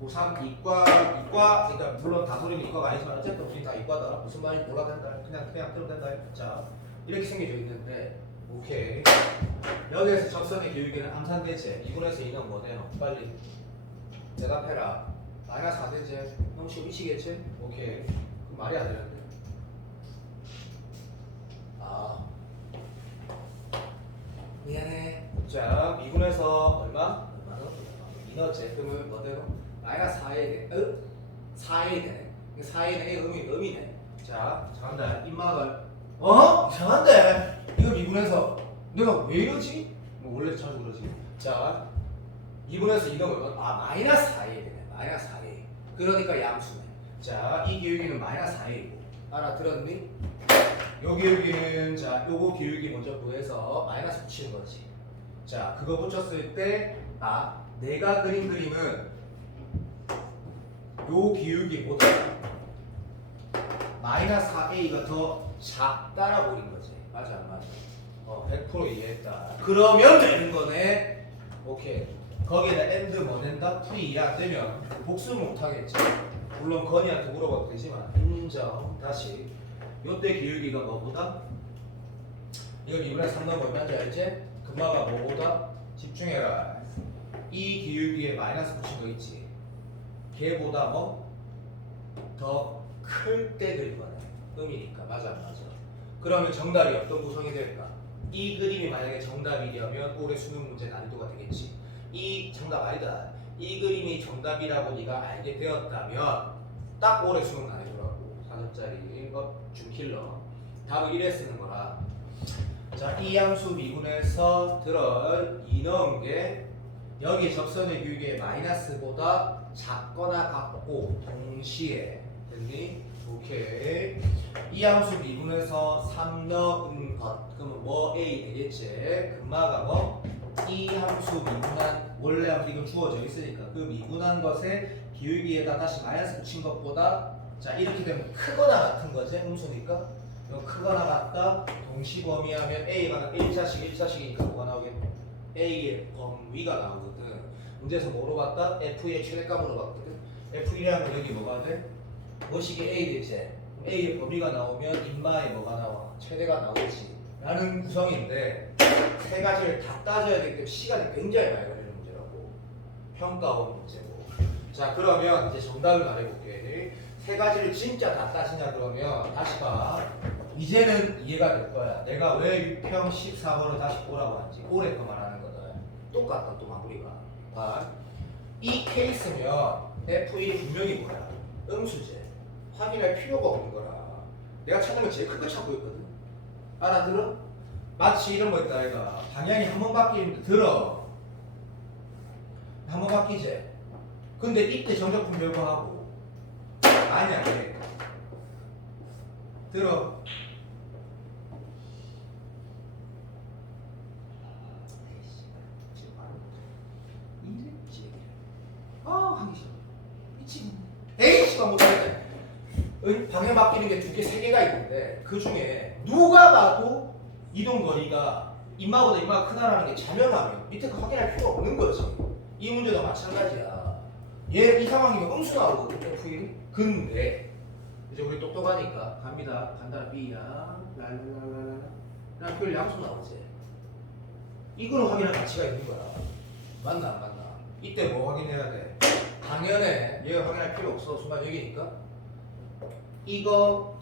고3 이과 그러니까 물론 다소리는 이과가 아니지만 어쨌든 우리 다 이과다. 무슨 말인지 몰라도 된다. 그냥 들어도 된다. 자, 이렇게 생겨져 있는데 오케이. 여기에서 접선의 기울기는 암산대체 2분에서 2는 뭐네요? 빨리 대답해라. 마이너스 4대체 너무 쉬워 미치겠지? 오케이. 그럼 말이 안 되는데. 미안해. 자, 미분에서 얼마? 2넣었지. 그러면 뭐대로? 마이너스 4에 돼. 4에 되네. 4에 되네. 음이네. 자, 잠깐만. 입막을. 이상한데? 이거 미분에서 내가 왜 이러지? 뭐 원래 자주 그러지. 자, 2분에서 2넣으면 마이너스 4에 되네. 마이너스 4에. 그러니까 양수네. 자, 이 기울기는 마이너스 4이고. 알아들었니? 요 기울기는 자 요거 기울기 먼저 구해서 마이너스 붙이는 거지. 자 그거 붙였을 때 내가 그린 그림은 요 기울기보다 마이너스 4a가 더 작다라고 그린 거지. 맞아 안 맞아? 100% 이해했다. 그러면 되는 거네. 오케이. 거기에다 and 뭐 낸다? 풀이 이해 안 되면 복수를 못 하겠지. 물론 건이한테 물어봐도 되지만 인정. 다시 요때 기울기가 뭐보다? 이건 2분의 3 넣으면 얼마인지 알지? 금마가 뭐보다? 집중해라. 이 기울기에 마이너스 붙인 거 있지? 걔보다 뭐? 더 클 때 그릴 거네. 음이니까. 맞아 안 맞아? 그러면 정답이 어떤 구성이 될까? 이 그림이 만약에 정답이려면 올해 수능 문제 난이도가 되겠지. 이 정답 아니다. 이 그림이 정답이라고 네가 알게 되었다면 딱 올해 수능 난이도라고. 4점짜리 거 준킬러. 답을 1에 쓰는 거라. 자, 이 함수 미분에서 들어 2 넣은 게 여기 접선의 기울기의 마이너스보다 작거나 같고 동시에 됐니? 오케이. 이 함수 미분에서 3 넣은 것 그러면 뭐 A 되겠지? 금마가 뭐? 이 함수 미분한 원래 함수 이건 주어져 있으니까 그 미분한 것에 기울기에다 다시 마이너스 붙인 것보다 자 이렇게 되면 크거나 같은 거지 음수니까 이거 크거나 같다 동시 범위하면 A가 1차식이니까 뭐가 나오겠노? A의 범위가 나오거든. 문제에서 뭐로 봤다? F의 최대값으로 봤거든. F1이라면 여기 뭐가 돼? 뭐식이 A 되지? A의 범위가 나오면 인마에 뭐가 나와? 최대가 나오지 라는 구성인데 세 가지를 다 따져야 되기 때문에 시간이 굉장히 많이 걸리는 문제라고. 평가원 문제고. 자 그러면 이제 정답을 말해볼게. 세 가지를 진짜 다 따지냐 그러면 다시 봐. 이제는 이해가 될 거야. 내가 왜 6평 14번을 다시 보라고 하는지. 올해 거 말하는 거다. 똑같다 또 마무리가. 봐. 이 케이스면 F1이 분명히 뭐야? 음수제. 확인할 필요가 없는 거라. 내가 찾는 건 제일 큰 거 찾고 있거든. 알아들어? 마치 이런 거 있다 아이가. 방향이 한 번 바뀌는데 들어. 한 번 바뀌지? 근데 이때 정적분 결과하고 아니 안 돼. 들어. 하기 싫어. 미치겠네. H가 못하겠네. 방향 바뀌는 게 2개, 3개가 있는데 그 중에 누가 봐도 이동 거리가 인마보다 인마가 크다라는 게 자명하면 밑에 거 확인할 필요가 없는 거지. 이 문제도 마찬가지야. 얘 이 상황이면 음수 나오거든, F1. 근데 이제 우리 똑똑하니까 갑니다. 간다 B야. 랄랄랄랄라. 그냥 별 양수 나오지. 이거는 확인할 가치가 있는 거야. 맞나 안 맞나? 이때 뭐 확인해야 돼? 당연해. 얘가 확인할 필요 없어. 순간 여기니까. 이거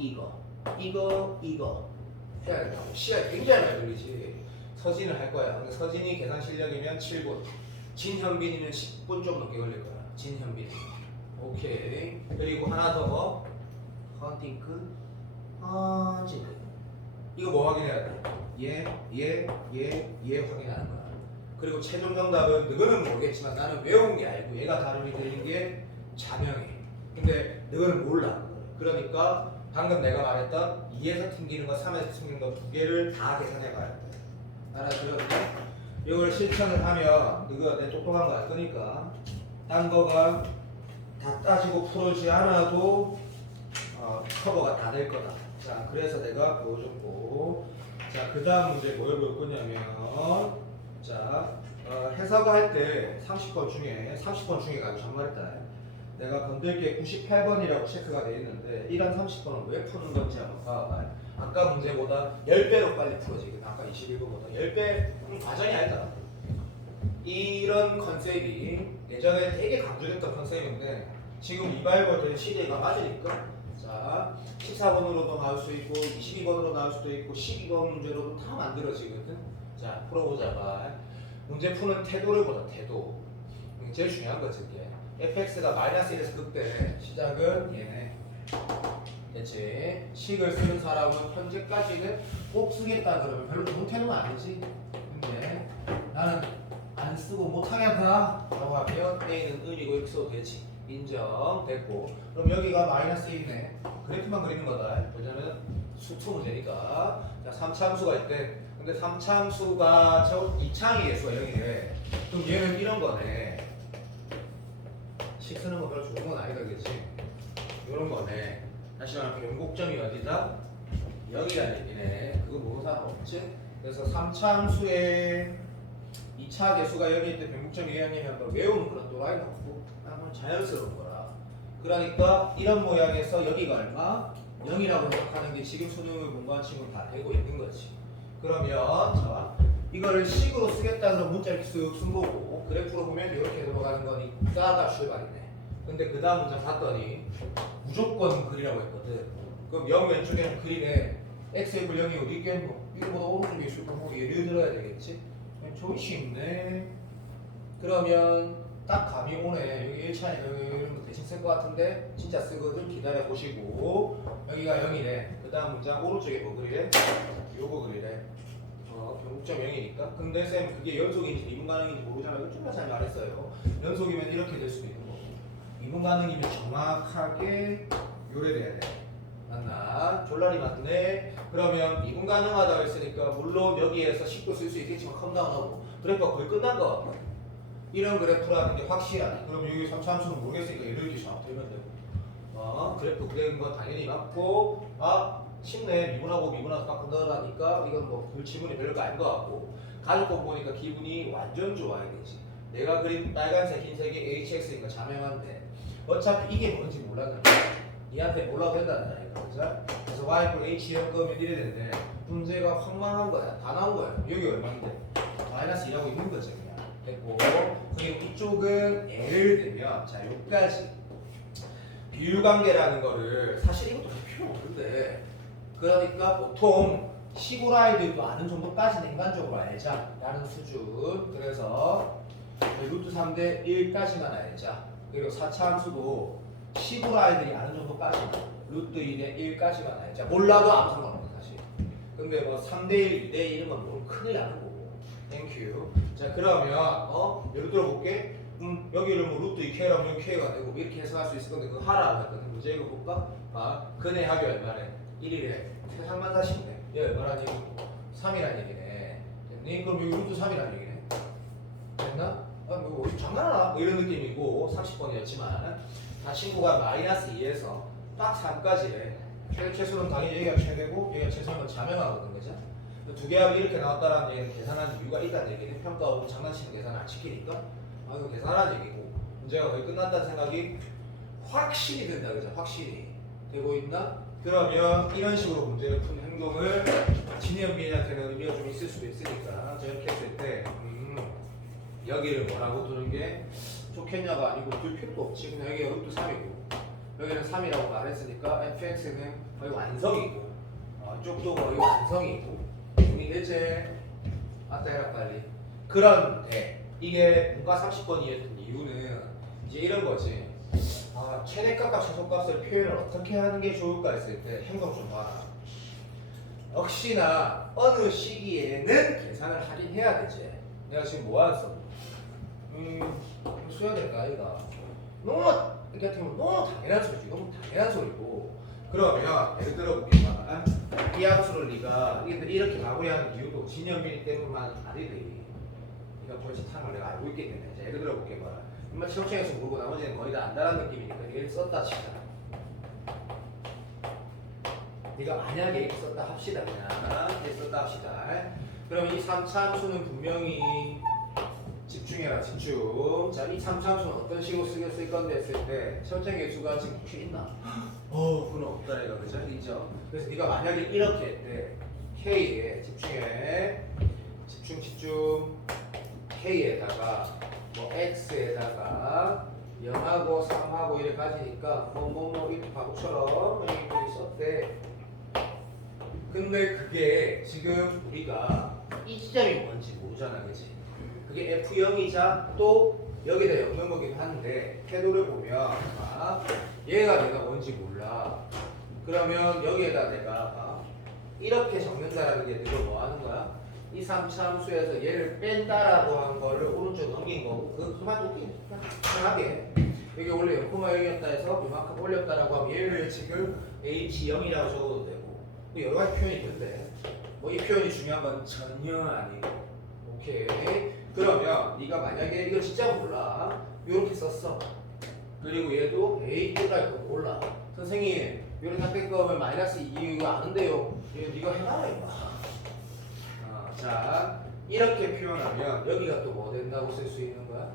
해야 된다고. 시간이 굉장히 많이 걸리지. 서진을 할 거야. 근데 서진이 계산 실력이면 7분. 진현빈이는 10분 좀 넘게 걸릴 거야. 진현빈. 오케이. 그리고 하나 더 뭐? 헌팅크. 헌팅크. 이거 뭐 확인해야 돼? 얘 확인하는 거야. 그리고 최종 정답은 너는 모르겠지만 나는 외운 게 알고 얘가 다름이 되는 게 자명해. 근데 너는 몰라. 그러니까 방금 내가 말했던 2에서 튕기는 거, 3에서 튕기는 거 2개를 다 계산해 봐야 돼. 알아들었니? 이걸 실천을 하면 이거 내 똑똑한 거 알 거니까 딴 거가 다 따지고 풀어지 않아도 커버가 다 될 거다. 자, 그래서 내가 보여줬고 자, 그 다음 문제 뭘 볼 거냐면 자, 해석을 할 때 30번 중에 가지고 정말했다. 내가 건들게 98번이라고 체크가 되어 있는데 이런 30번은 왜 푸는 건지 한번 봐봐. 아까 문제보다 10배로 빨리 풀어지거든. 아까 21번보다 10배 과정이 아니다. 이런 컨셉이 예전에 되게 강조됐던 컨셉인데 지금 리바이벌 된 시대가 맞으니까 자 14번으로도 나올 수 있고 22번으로 나올 수도 있고 12번 문제로도 다 만들어지거든. 자 풀어보자 봐. 문제 푸는 태도를 보자. 태도 제일 중요한 거지 이게. fx가 마이너스 1에서 극대 시작은 얘네 됐지. 식을 쓰는 사람은 현재까지는 꼭 쓰겠다 그러면 별로 좋은 태도는 아니지. 근데 나는 안 쓰고 못하겠다 라고 하면 a는 은이고 x도 되지. 인정 됐고 그럼 여기가 마이너스 1이네. 그래프만 그리는 거다. 왜냐면 수투 문제니까. 자, 3차함수가 있대. 근데 3차함수가 저 이차항의 개수가 0이래. 그럼 얘는 이런 거네. 식 쓰는 거 별로 좋은 건 아니다, 그치? 이런 거네. 다시 말하면 변곡점이 어디다? 0이라는 얘기네. 그거 모르는 사람 없지? 그래서 3차함수의 2차 개수가 0일 때 변곡점이 0이면 뭐 외우는 그런 또라이는 없고 그냥 자연스러운 거라. 그러니까 이런 모양에서 여기가 얼마? 0이라고 생각하는 게 지금 수능을 공부한 친구는 다 되고 있는 거지. 그러면 자 이걸 식으로 쓰겠다 그러면 문자 이렇게 쓱 쓴 거고 그래프로 보면 이렇게 들어가는 거니까가 출발이네. 근데 그 다음 문장 봤더니 무조건 글이라고 했거든. 그럼 0 왼쪽에는 글이네. x의 분 0이 어디 있겠노? 이거보다 오른쪽에 있을 거고 예를 들어야 되겠지? 저기 쉽네. 그러면 딱 감이 오네. 여기 1차에 이런 거 대신 쓸 것 같은데 진짜 쓰거든. 기다려 보시고 여기가 0이래. 그 다음 문장 오른쪽에 뭐 그리래? 요거 그리래. 변곡점 0이니까. 근데 쌤 그게 연속인지 미분 가능인지 모르잖아. 이거 정말 잘 말했어요. 연속이면 이렇게 될 수도 있는 거고 미분 가능이면 정확하게 요래 돼야 돼. 맞나? 졸라리 맞네. 그러면 미분 가능하다고 했으니까 물론 여기에서 10도 쓸 수 있겠지만 컴다운하고 그래프가 거의 끝난 거 같고 이런 그래프라는 게 확실하네. 그럼 여기 3차함수는 모르겠으니까 예를 들기 잘 되면 되고 그래프 그린 건 당연히 맞고 쉽네. 미분하고 미분하고 바꾼다니까 이건 뭐 별 지분이 별거 아닌 것 같고 가족법 보니까 기분이 완전 좋아야 되지. 내가 그린 빨간색 흰색이 HX니까 자명한데 어차피 이게 뭔지 몰라잖아. 얘한테 몰라도 된다는 거니까 그죠? 그래서 y = h 할 거면 이래 되는데 문제가 황망한 거야. 다 나온 거야. 여기 얼마인데? 마이너스 2라고 있는 거지 그냥. 됐고 그리고 이쪽은 예를 들면 자 여기까지 비율관계라는 거를 사실 이것도 필요 없는데 그러니까 보통 시골 아이들도 아는 정도까지는 인간적으로 알자 라는 수준. 그래서 루트 3대 1까지만 알자. 그리고 4차 함수도 시골 아이들이 아는 정도까지만 루트 2대 1까지만 알자. 몰라도 아무 상관없어 사실. 근데 뭐 3대 1, 2대 1이면 뭐 큰일 나는 거고. 땡큐. 자 그러면 예를 들어 볼게. 여기를 뭐 루트 2k라면 k가 되고 이렇게 해석할 수 있을 건데 그거 하라고 했거든. 문제 이거 볼까? 근의 합이 얼마래? 1이래. 세상만 사시네. 얘 얼마란 얘기고? 3이란 얘기네. 됐니? 그럼 여기 루트 3이란 얘기네. 됐나? 뭐 장난하나? 뭐 이런 느낌이고 30번이었지만 다 친구가 마이너스 2에서 딱 3까지래. 최소는 당연히 여기가 최대고 여기가 최소는 자명하거든, 그죠? 두 개 합이 이렇게 나왔다라는 얘기는 계산한 이유가 있다는 얘기는 평가 오고 장난치는 계산을 안 시키니까 이거 계산하는 얘기고 문제가 거의 끝난다는 생각이 확실히 든다, 그죠? 확실히 되고 있나? 그러면 이런 식으로 문제를 푼 행동을 진현비한테는 의미가 좀 있을 수도 있으니까 저렇게 했을 때 여기를 뭐라고 두는 게 좋겠냐가 아니고 둘 필요도 없지. 그냥 여기가 루트 3이고 여기는 3이라고 말했으니까 fx는 거의 완성이고 이쪽도 거의 완성이고 이해되지? 맞다 해라 빨리. 그런데 이게 문과 30번이었던 이유는 이제 이런 거지. 최대값과 최소값을 표현을 어떻게 하는 게 좋을까 했을 때 행동 좀 봐라. 역시나 어느 시기에는 계산을 하긴 해야 되지. 내가 지금 뭐 하겠어? 써야 될까 아이가? 너무 이렇게 하면 너무 당연한 소리지. 너무 당연한 소리고. 그러면 예를 들어 보기만 이 함수를 네가 이렇게 마무리하는 이유도 진현빈 때문만 아니지. 네가 벌써 탄 걸 내가 알고 있기 때문에. 자, 예를 들어 볼게 봐라. 정말 시험장에서 모르고 나머지는 거의 다 안다는 느낌이니까 얘를 썼다 치자. 네가 만약에 이렇게 썼다 합시다. 그냥 이렇게 썼다 합시다. 그럼 이 3차 함수는 분명히 집중해라 집중. 자, 이 3차 함수는 어떤 식으로 쓸 건데 했을 때 시험장 개수가 지금 혹시 있나? 그건 없다 얘가 그죠? 있죠? 그래서 네가 만약에 이렇게 했대. K에 집중해. 집중 K에다가 뭐 X에다가 0하고 3하고 이래 가지니까 이렇게 바보처럼 이렇게 썼대. 근데 그게 지금 우리가 이 지점이 뭔지 모르잖아, 그치? 그게 F0이자 또 여기다 엮는 거긴 한데 태도를 보면 얘가 내가 뭔지 몰라. 그러면 여기에다 내가 이렇게 적는다라는 게 내가 뭐 하는 거야? 이 3차 함수에서 얘를 뺀다라고 한 거를 오른쪽 넘긴 거고 그만 놓기 편하게 여기 원래 0,0이었다 해서 이만큼 올렸다라고 하면 얘를 지금 H0이라고 적어도 되고 뭐 여러 가지 표현이 있는데 뭐 이 표현이 중요한 건 전혀 아니고. 오케이. 그러면 네가 만약에 이거 진짜 몰라. 요렇게 썼어. 그리고 얘도 A 끝날 거 몰라. 선생님 요런 상대값을 마이너스 2 이거 아는데요. 이거 네가 해놔라 이거. 자 이렇게 표현하면 여기가 또 뭐 된다고 쓸 수 있는 거야?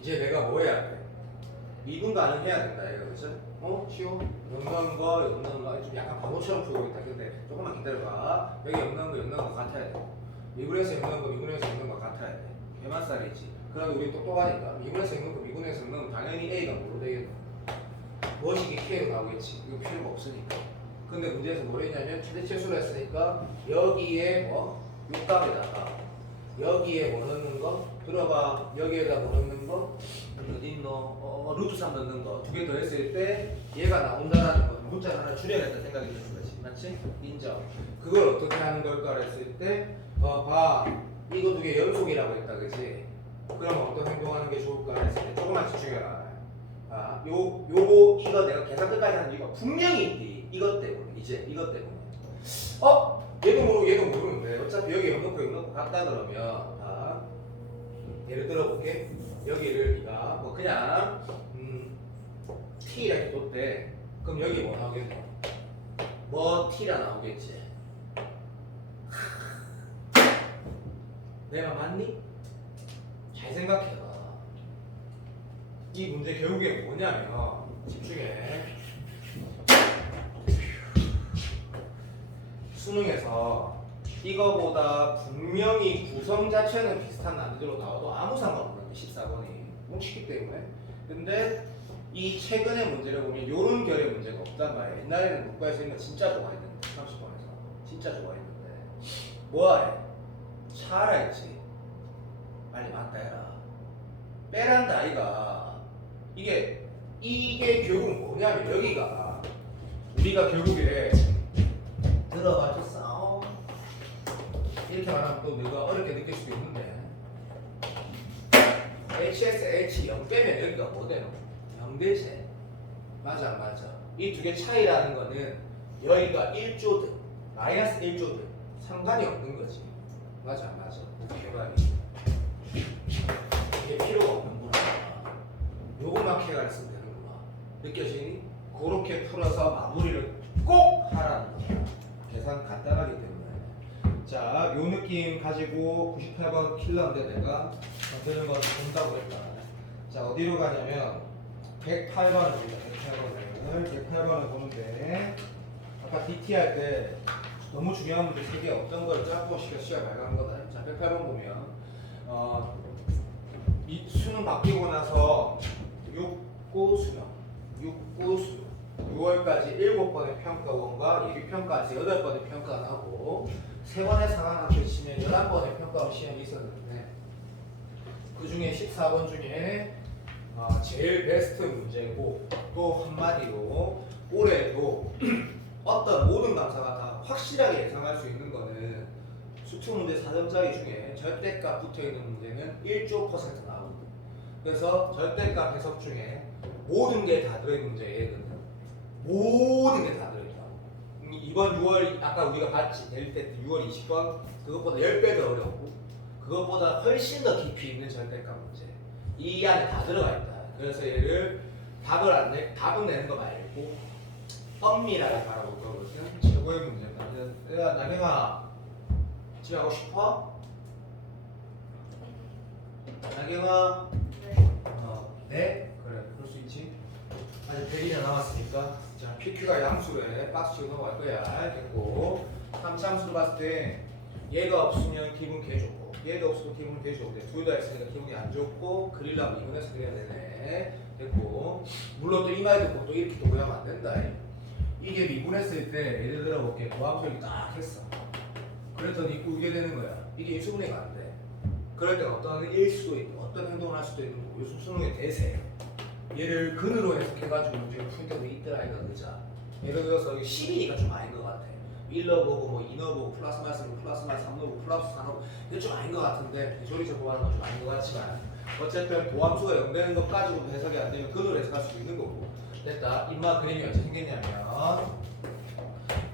이제 내가 뭐 해야 돼? 미분간을 해야 된다 이거 그죠? 쉬워? 넣는 거 좀 약간 바보처럼 풀고 있다. 근데 조금만 기다려봐. 여기 넣는 거 같아야 돼. 미분에서 넣는 거 미분에서 넣는 거 같아야 돼. 개만살이지. 그래도 우리 똑똑하니까 미분에서 넣는 거 미분에서 넣는 거 당연히 A가 뭐로 되겠노? 무엇이 K로 나오겠지. 이거 필요가 없으니까. 근데 문제에서 뭐 했냐면 최대치수로 했으니까 여기에 뭐 육각에다가 여기에 뭐 넣는 거 들어봐. 여기에다 뭐 넣는 거 어디 있노? 루트 3 넣는 거 두 개 더 했을 때 얘가 나온다라는 거 문자를 하나 줄여야겠다 생각이 드는 거지. 맞지? 인정. 그걸 어떻게 하는 걸까 했을 때 봐. 이거 두 개 연속이라고 했다 그지? 그럼 어떤 행동하는 게 좋을까 했을 때 조금만 집중해라. 요거 이거 내가 계산 끝까지 하는 이유가 분명히 있지. 이것 때문에 이제 이것 때문에 얘도 모르고 얘도 모르는데 어차피 여기 넣고 같다 그러면 예를 들어 볼게. 여기를 네가 뭐 그냥 T 이렇게 뒀대. 그럼 여기 뭐 나오겠노? 뭐 T라 나오겠지. 내가 맞니? 잘 생각해봐. 이 문제 결국에 뭐냐면 집중해. 수능에서 이거보다 분명히 구성 자체는 비슷한 난이도로 나와도 아무 상관없는 게 14번이 뭉치기 때문에. 근데 이 최근의 문제를 보면 요런 결의 문제가 없단 말이야. 옛날에는 문과에서 이거 진짜 좋아했는데 30번에서 진짜 좋아했는데 뭐하래? 차라 했지. 빨리 맞다 해라. 빼란다 아이가. 이게 결국 뭐냐면 여기가 우리가 결국에 들어봐 줬어. 이렇게 말하면 또 너가 어렵게 느낄 수도 있는데 HSH 0 빼면 여기가 뭐 되노? 0되지. 맞아 안 맞아. 이 두 개 차이라는 거는 여기가 1조든 마이너스 1조든 상관이 없는 거지. 맞아 안 맞아. 개발이 이게 필요가 없는구나. 요것만 캐가 쓰면 되는구나. 느껴지니? 그렇게 풀어서 마무리를 꼭 하라는 거야. 계산 간단하기 때문에. 자, 요 느낌 가지고 98번 킬러인데 내가 되는 건 본다고 했다. 자, 어디로 가냐면 108번을 봅니다. 108번을 보는데 아까 DT 할 때 너무 중요한 문제 3개 어떤 걸 짝고 시간 발견한 거다. 자, 108번 보면 이 수능 바뀌고 나서 6구 수능 6월까지 7번의 평가원과 예비평가에서 8번의 평가가 나고 3번의 상황학교 치면 11번의 평가원 시험이 있었는데 그 중에 14번 중에 제일 베스트 문제고 또 한마디로 올해도 어떤 모든 강사가 다 확실하게 예상할 수 있는 거는 수투 문제 4점짜리 중에 절대값 붙어있는 문제는 1조 % 나오거든. 그래서 절대값 해석 중에 모든 게 다 들어있는 문제에는 모든 게 다 들어있다고. 이번 6월 아까 우리가 봤지. 내릴 때 6월 20번 그것보다 10배 더 어렵고 그것보다 훨씬 더 깊이 있는 절대값 문제 이 안에 다 들어가 있다. 그래서 얘를 답은 내는 거 말고 엄밀하게 바라볼 거거든. 최고의 문제다. 야 나경아 집에 가고 싶어? 나경아 네? 그래 그럴 수 있지. 아직 100일이나 남았으니까 자 PQ가 양수래 박스치고 넘어갈 거야. 됐고 3차함수를 봤을 때 얘가 없으면 기분 개 좋고 얘가 없어도 기분 개 좋은데 둘 다 있으니까 기분이 안 좋고 그리려면 이분해서 그려야 되네. 됐고 물론 또 이 말 듣고 또 이렇게 도구하면 안 된다. 이게 미분했을 때 예를 들어 볼게. 도함수를 딱 했어. 그랬더니 울게 되는 거야. 이게 일수분해가 안 돼. 그럴 땐 어떤 일 수도 있고 어떤 행동을 할 수도 있는 거고 수능의 대세 얘를 근으로 해석해가지고 문제를 풀 때도 있더라 이거 의자. 예를 들어서 10이니까 좀 아닌 것 같아. 1 넣어보고 뭐 2 넣어보고 플러스 마이너스 3 넣어보고 플러스 4 넣어보고 이게 좀 아닌 것 같은데 조리서 보하는 건 좀 아닌 것 같지만 어쨌든 도함수가 0 되는 것까지도 해석이 안 되면 근으로 해석할 수도 있는 거고 됐다. 인마 그림이 어떻게 생겼냐면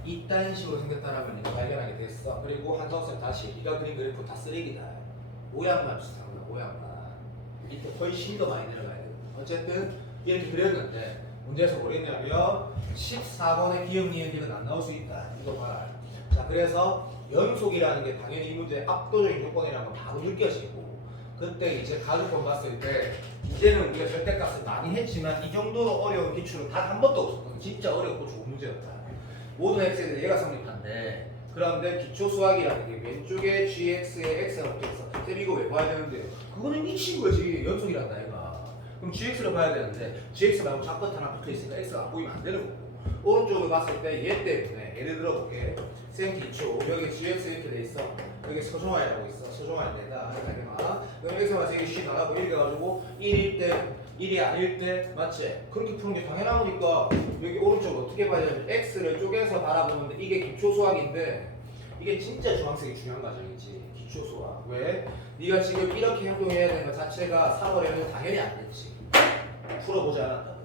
이딴 식으로 생겼다라면 이제 발견하게 됐어. 그리고 한성쌤 다시 네가 그린 그래프 다 쓰레기다. 모양만 비슷한 거야. 모양만. 밑에 훨씬 더 많이 내려가야 돼. 어쨌든 이렇게 그렸는데 문제에서 뭐랬냐면 14번의 기억 니은기는 안 나올 수 있다. 이거 봐라. 자, 그래서 연속이라는 게 당연히 이 문제의 압도적인 조건이라는 건 바로 느껴지고, 그때 이제 가족권 봤을 때 이제는 우리가 절대값을 많이 했지만 이 정도로 어려운 기출은 단 한 번도 없었거든. 진짜 어렵고 좋은 문제였다. 모든 x에 대해 얘가 성립한대. 그런데 기초 수학이라는 게 왼쪽에 gx에 x가 붙어있어. 쌤 이거 왜 봐야 되는데요? 그거는 미친 거지. 연속이란다 얘가. 그럼 gx를 봐야 되는데 gx 말고 잡것 하나 붙어있으니까 x가 안 보이면 안 되는 거고, 오른쪽을 봤을 때 얘 때문에 예를 들어 볼게. 쌤 기초 여기 gx 이렇게 돼 있어. 여기 서종화이라고 있어. 서종화이 된다. 그럼 x가 세개 쉬 나가고 이렇게 해가지고 1일 때 1이 아닐 때 맞지? 그렇게 푸는 게 당연한 거니까 여기 오른쪽 어떻게 봐야 되냐면 x를 쪼개서 바라보는데 이게 기초 수학인데 이게 진짜 중학생이 중요한 과정이지. 기초 수학. 왜? 네가 지금 이렇게 행동해야 되는 것 자체가 3월에는 당연히 안 됐지. 풀어보지 않았다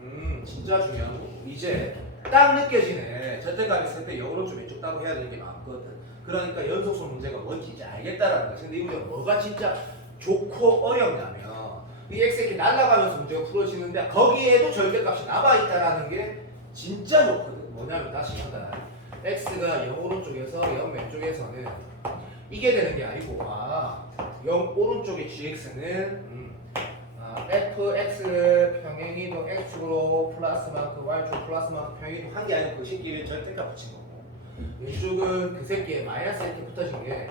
그러면. 진짜 중요한 거고. 이제 딱 느껴지네. 절대값 있을 때 오른쪽 왼쪽 따로 해야 되는 게 많거든. 그러니까 연속수 문제가 뭔지 이제 알겠다라는 거야. 근데 이 문제가 뭐가 진짜 좋고 어렵냐면 이 x 이렇게 날아가면서 문제가 풀어지는데 거기에도 절대값이 남아있다라는 게 진짜 좋거든. 뭐냐면 다시 한다. x가 0 오른쪽에서 0 왼쪽에서는 이게 되는 게 아니고 0 오른쪽의 gx는 fx 평행이도 x축으로 플러스만큼 y축 플러스만큼 평행이도 한 게 아니고 그 새끼를 절대값 붙인 거고, 왼쪽은 그 새끼에 마이너스 이렇게 붙어진 게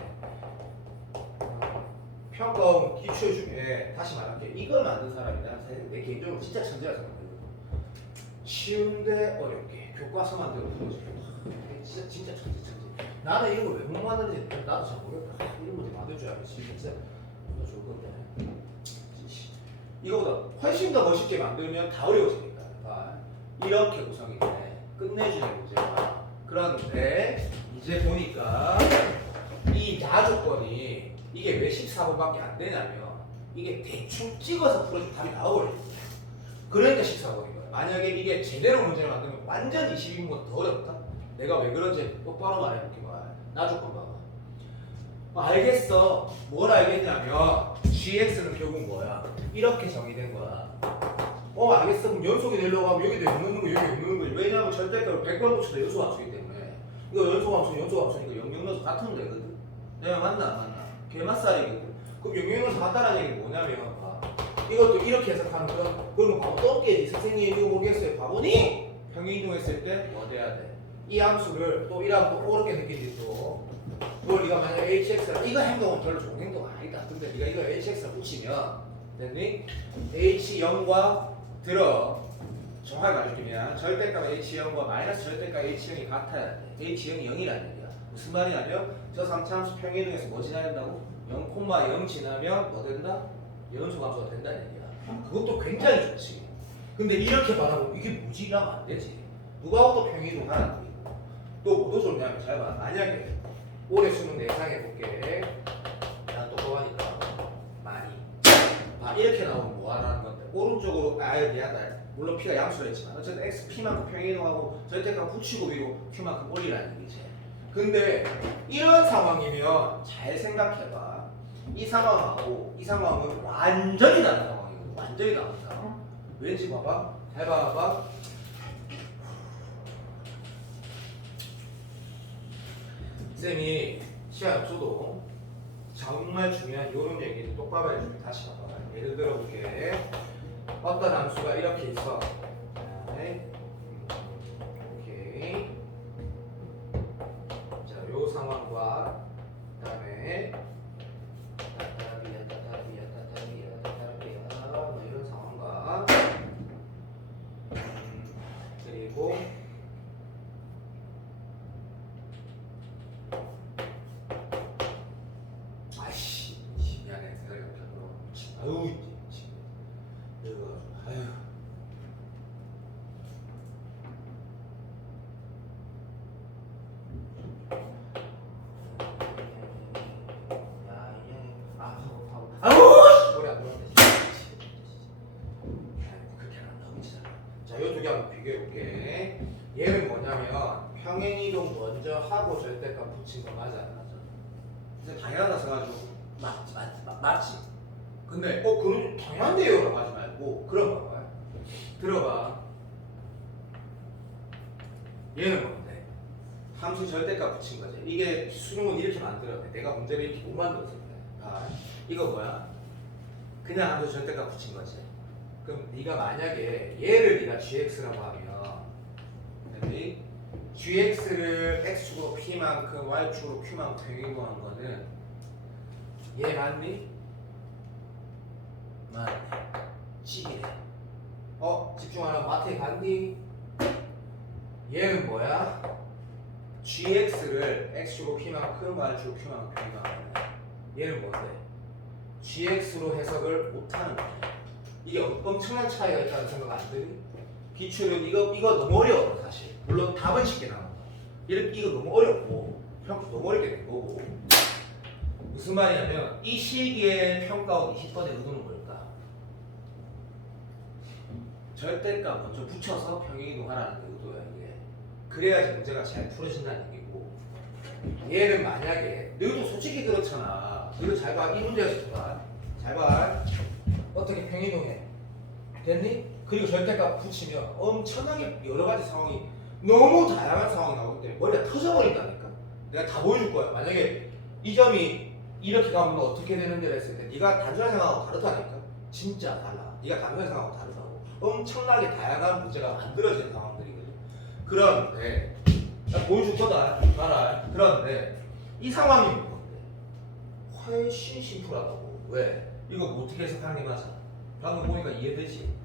평가원 기출 중에 다시 말할게. 이걸 만든 사람이 나한테 내 개인적으로 진짜 천재라 생각해요. 쉬운데 어렵게 교과서 만들어 보여주고 진짜 천재. 나는 이런 거 왜 못 만드는지 나도 잘 모르겠다. 이런 문제 만들어줘야지. 진짜 이거 좋을 건데. 이거보다 훨씬 더 멋있게 만들면 다 어려워지니까. 이렇게 구성이 돼. 끝내주는 문제가. 그런데 이제 보니까 이 야조건이 이게 왜 14번밖에 안 되냐면 이게 대충 찍어서 풀어주면 답이 나와버려요. 그러니까 14번인 거야. 만약에 이게 제대로 문제를 만들면 완전 22번보다 더 어렵다? 내가 왜 그런지 똑바로 말해볼게. 나조건 봐봐. 알겠어. 뭘 알겠냐면 gx는 결국 뭐야? 이렇게 정의된 거야. 알겠어. 그럼 연속이 되려고 하면 여기도 0 넣는 거 여기 0 넣는 거지. 왜냐하면 절대값을 100번 붙여도 연속 함수이기 때문에 이거 연속 함수니까 0 넣어서 같으면 되거든. 내가 맞나 안 맞나? 개맛살이거든. 그럼 0 넣어서 같다는 얘기는 뭐냐면 이것도 이렇게 해석하는 그러면 바보 떴겠지. 선생님 이거 모르겠어요. 바보니? 평행이동했을 때 뭐 돼야 돼? 이 함수를 또 이라고 또 옳게 느끼지 또. 그걸 네가 만약 hx라 이거 행동은 별로 좋은 행동 아니다. 근데 네가 이거 hx라 붙이면 됐니? h0과 들어 정확히 말해주면 절대값 h0과 마이너스 절대값 h0이 같아야 돼. h0이 0이라는 얘기야. 무슨 말이냐면 저 3차함수 평행이동에서 뭐 지나야 된다고? 0,0 지나면 뭐 된다? 연속함수가 된다는 얘기야. 그것도 굉장히 좋지. 근데 이렇게 말하고 이게 뭐지? 이러면 안 되지. 누가 또 평행이동 하라는 거야. 또 뭐도 좋냐면 잘 봐. 만약에 올해 수능 예상해볼게. 난 똑똑하니까 많이 이렇게 나오면 뭐 하라는 건데 오른쪽으로 미안하다. 물론 p가 양수라 했지만 어쨌든 x p만큼 평행이동하고 절대값 붙이고 위로 q만큼 올리라는 얘기지. 근데 이런 상황이면 잘 생각해봐. 이 상황하고 이 상황은 완전히 다른 상황이거든. 완전히 다른 상황. 왠지 봐봐. 잘 봐봐. 쌤이 시간 없어도 정말 중요한 이런 얘기를 똑바로 해주면 다시 봐봐. 예를 들어 볼게. 어떤 함수가 이렇게 있어. 오케이. 자, 요 상황과 그다음에 뭐 이런 상황과 그리고 미안해. 생각이 없다. 아유, 이거 아유. 아우, 머리 안 들어간다. 그렇게 안 나오면 진짜. 자, 요 평행이동 먼저 하고 절대값 붙인 거 맞아 안 맞아? 근데 당연하다 써가지고 맞지? 근데 그럼 당연한데요 라고 하지 말고 그럼 봐봐 들어봐 얘는 뭔데? 함수 절대값 붙인 거지. 이게 수능은 이렇게 만들어야 돼. 내가 문제를 이렇게 못 만들었을 때. 이거 뭐야? 그냥 함수 절대값 붙인 거지. 그럼 네가 만약에 얘를 네가 gx라고 하면 여기 gx를 x축으로 p만큼 y축으로 q만큼 평행이동한 거는 얘 맞니? 맞네. 찌기네. 집중하라. 마트에 갔니? 얘는 뭐야? gx를 x축으로 p만큼 y축으로 q만큼 평행이동하는 거야. 얘는 뭔데? gx로 해석을 못하는 거야. 이게 엄청난 차이가 있다는 생각 안 드니? 기출은 이거 너무 어려워 사실. 물론 답은 쉽게 나온 거야. 이거 너무 어렵고 너무 어렵게 된 거고. 무슨 말이냐면 이 시기에 평가원 20번의 의도는 뭘까? 절대값 먼저 붙여서 평행이동하라는 게 의도야 이게. 그래야지 문제가 잘 풀어진다는 얘기고. 얘는 만약에 너희도 솔직히 그렇잖아. 이거 잘 봐. 이 문제에서 봐. 잘 봐. 어떻게 평행이동해? 됐니? 그리고 절대값 붙이면 엄청나게 여러 가지 상황이 너무 다양한 상황이 나오기 때문에 머리가 터져버린다니까. 내가 다 보여줄 거야. 만약에 이 점이 이렇게 가면 어떻게 되는지를 했을 때 네가 단순한 생각하고 다르다니까. 진짜 달라. 네가 단순한 생각하고 다르다고. 엄청나게 다양한 문제가 만들어지는 상황들이거든. 그런데 나 보여줄 거다. 봐라. 그런데 이 상황이 뭔데? 훨씬 심플하다고. 왜? 이거 어떻게 해석하는 게 맞아? 방금 보니까 이해되지?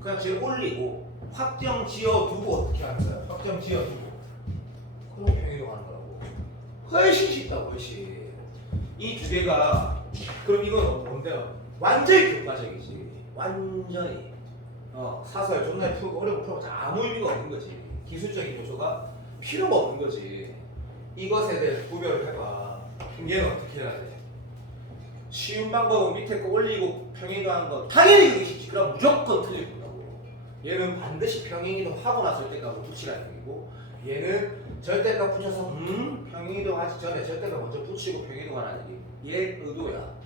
그냥 쟤 올리고 확정 지어두고 어떻게 하는 거야? 확정 지어두고 그럼 평행이동하는 거라고. 훨씬 쉽다 훨씬. 이 두 개가 그럼 이건 뭔데요? 완전히 교과적이지. 완전히 사설 존나 풀고 어려운 풀고 아무 의미가 없는 거지. 기술적인 요소가 필요가 없는 거지. 이것에 대해 구별을 해봐. 그럼 얘는 어떻게 해야 돼? 쉬운 방법은 밑에 거 올리고 평행이동하는 거 당연히 그게 쉽지. 그럼 무조건 틀릴 거라고. 얘는 반드시 평행이동 하고 나서 절대값을 붙이라는 얘기고 얘는 절대값 붙여서 평행이동 하기 전에 절대값 먼저 붙이고 평행이동하라는 얘기. 얘 의도야.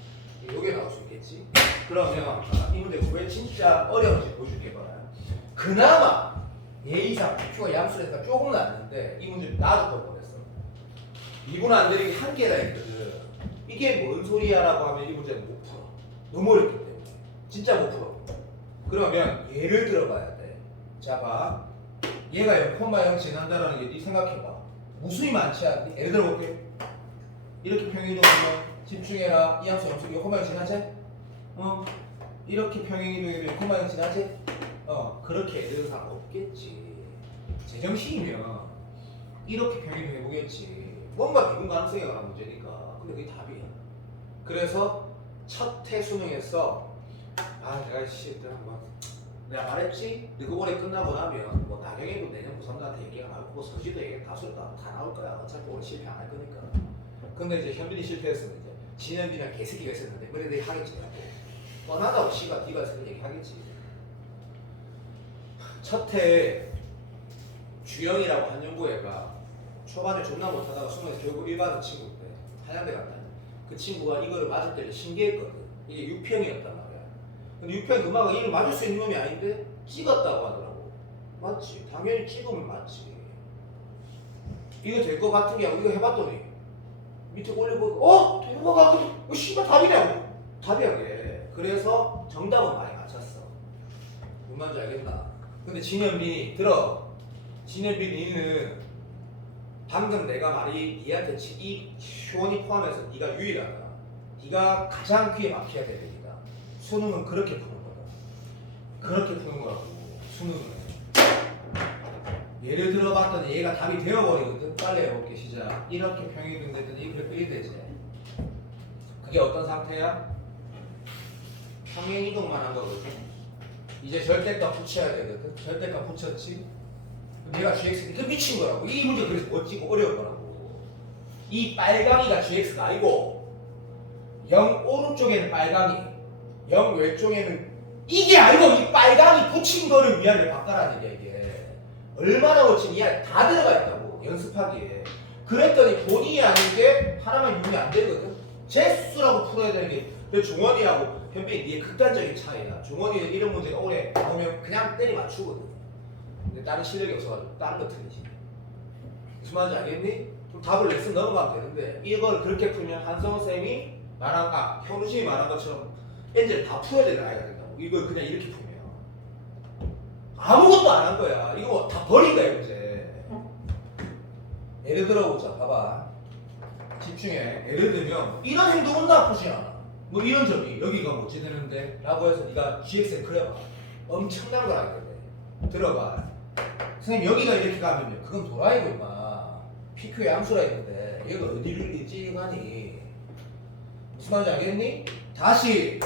요게 나올 수 있겠지. 그러면 이 문제 왜 진짜 어려운지 보여줄게 봐라. 그나마 예의상 Q가 양수니까 조금 낫는데 이 문제 나도 걸 뻔했어. 2분 안 들이기 한 개라 했거든. 이게 뭔 소리야라고 하면 이 문제는 못 풀어. 너무 어렵기 때문에. 진짜 못 풀어. 그러면 예를 들어봐야 돼. 자 봐. 얘가 0,0 지난다라는 게 네 생각해봐. 무수히 많지 않니? 예를 들어볼게. 이렇게 평행이동하면 집중해라. 이 함수 0,0 지나지? 이렇게 평행이동해도 0,0 지나지? 그렇게 예를 들어 사람 없겠지. 제정신이면 이렇게 평행이동 해보겠지. 뭔가 비분 가능성이 강한 문제니까. 근데 그게 답이야. 그래서 첫 해 수능에서 내가 내가 말했지? 너그 올해 끝나고 나면 뭐 나경이도 내년 고3들한테 얘기가 나올 거고 서지도 얘기 다 나올 거야. 어차피 올해 실패 안 할 거니까. 근데 이제 현빈이 실패했으면 이제 진현빈이랑 개새끼가 있었는데 너네들이 하겠지 라고. 뻔하다고 씨가 네가 있으면 얘기하겠지. 첫 해에 주영이라고 한 연구애가 초반에 존나 못하다가 수능에서 결국 1받은 친구인데 한양대 갔다. 그 친구가 이거를 맞을 때를 신기했거든. 이게 유평이었단 말이야. 근데 유평 금마가 이를 맞을 수 있는 놈이 아닌데 찍었다고 하더라고. 맞지? 당연히 찍으면 맞지. 이거 될 것 같은 게 아니고 이거 해봤더니 밑에 올려보고 되는 거 같거든. 씨발 답이냐고. 답이야 그게. 그래서 정답은 많이 맞췄어. 뭔 말인지 알겠나? 근데 진현빈이 들어. 진현빈이는 방금 내가 말이 니한테 이 효원이 포함해서 네가 유일하다. 네가 가장 귀에 막혀야 될 얘기다. 수능은 그렇게 푸는 거다. 그렇게 푸는 거라고. 수능은. 예를 들어봤더니 얘가 답이 되어버리거든. 빨리 해볼게 시작. 이렇게 평행이동 됐더니 이렇게 1 되지. 그게 어떤 상태야? 평행이동만 한 거거든. 이제 절대값 붙여야 되거든. 절대값 붙였지. 얘가 GX니까 미친 거라고. 이 문제 그래서 멋지고 어려운 거라고. 이 빨강이가 GX가 아니고 0 오른쪽에는 빨강이 0 왼쪽에는 이게 아니고 이 빨강이 붙인 거를 위아래 바꿔라는 얘기야 이게. 얼마나 멋진 이야 다 들어가 있다고. 연습하기에. 그랬더니 본인이 아닌 게 하나만 유리 안 되거든. 재수라고 풀어야 되는 게. 근데 종원이하고 현빈이 이게 극단적인 차이야. 종원이는 이런 문제가 오래 나오면 그냥 때리 맞추거든. 근데 다른 실력이 없어가지고 다른 거 틀리지. 무슨 말인지 알겠니? 그럼 답을 렉슨 넘어가면 되는데 이걸 그렇게 풀면 한성호 쌤이 말한 현우 씨이 말한 것처럼 엔젤 다 풀어야 되는 아이가 된다고. 이걸 그냥 이렇게 풀면 아무것도 안 한 거야. 이거 다 버린 거야 문제. 예를 들어보자. 봐봐. 집중해. 예를 들면 이런 행동은 나쁘지 않아. 뭐 이런 점이 여기가 뭐지 되는데 라고 해서 네가 GX에 그려봐. 엄청난 걸 알거든. 들어봐. 선생님 여기가 이렇게 가면요. 그건 도라이고 임마. PQ의 함수라 했는데 얘가 어디를 찍어가니? 무슨 말인지 알겠니? 다시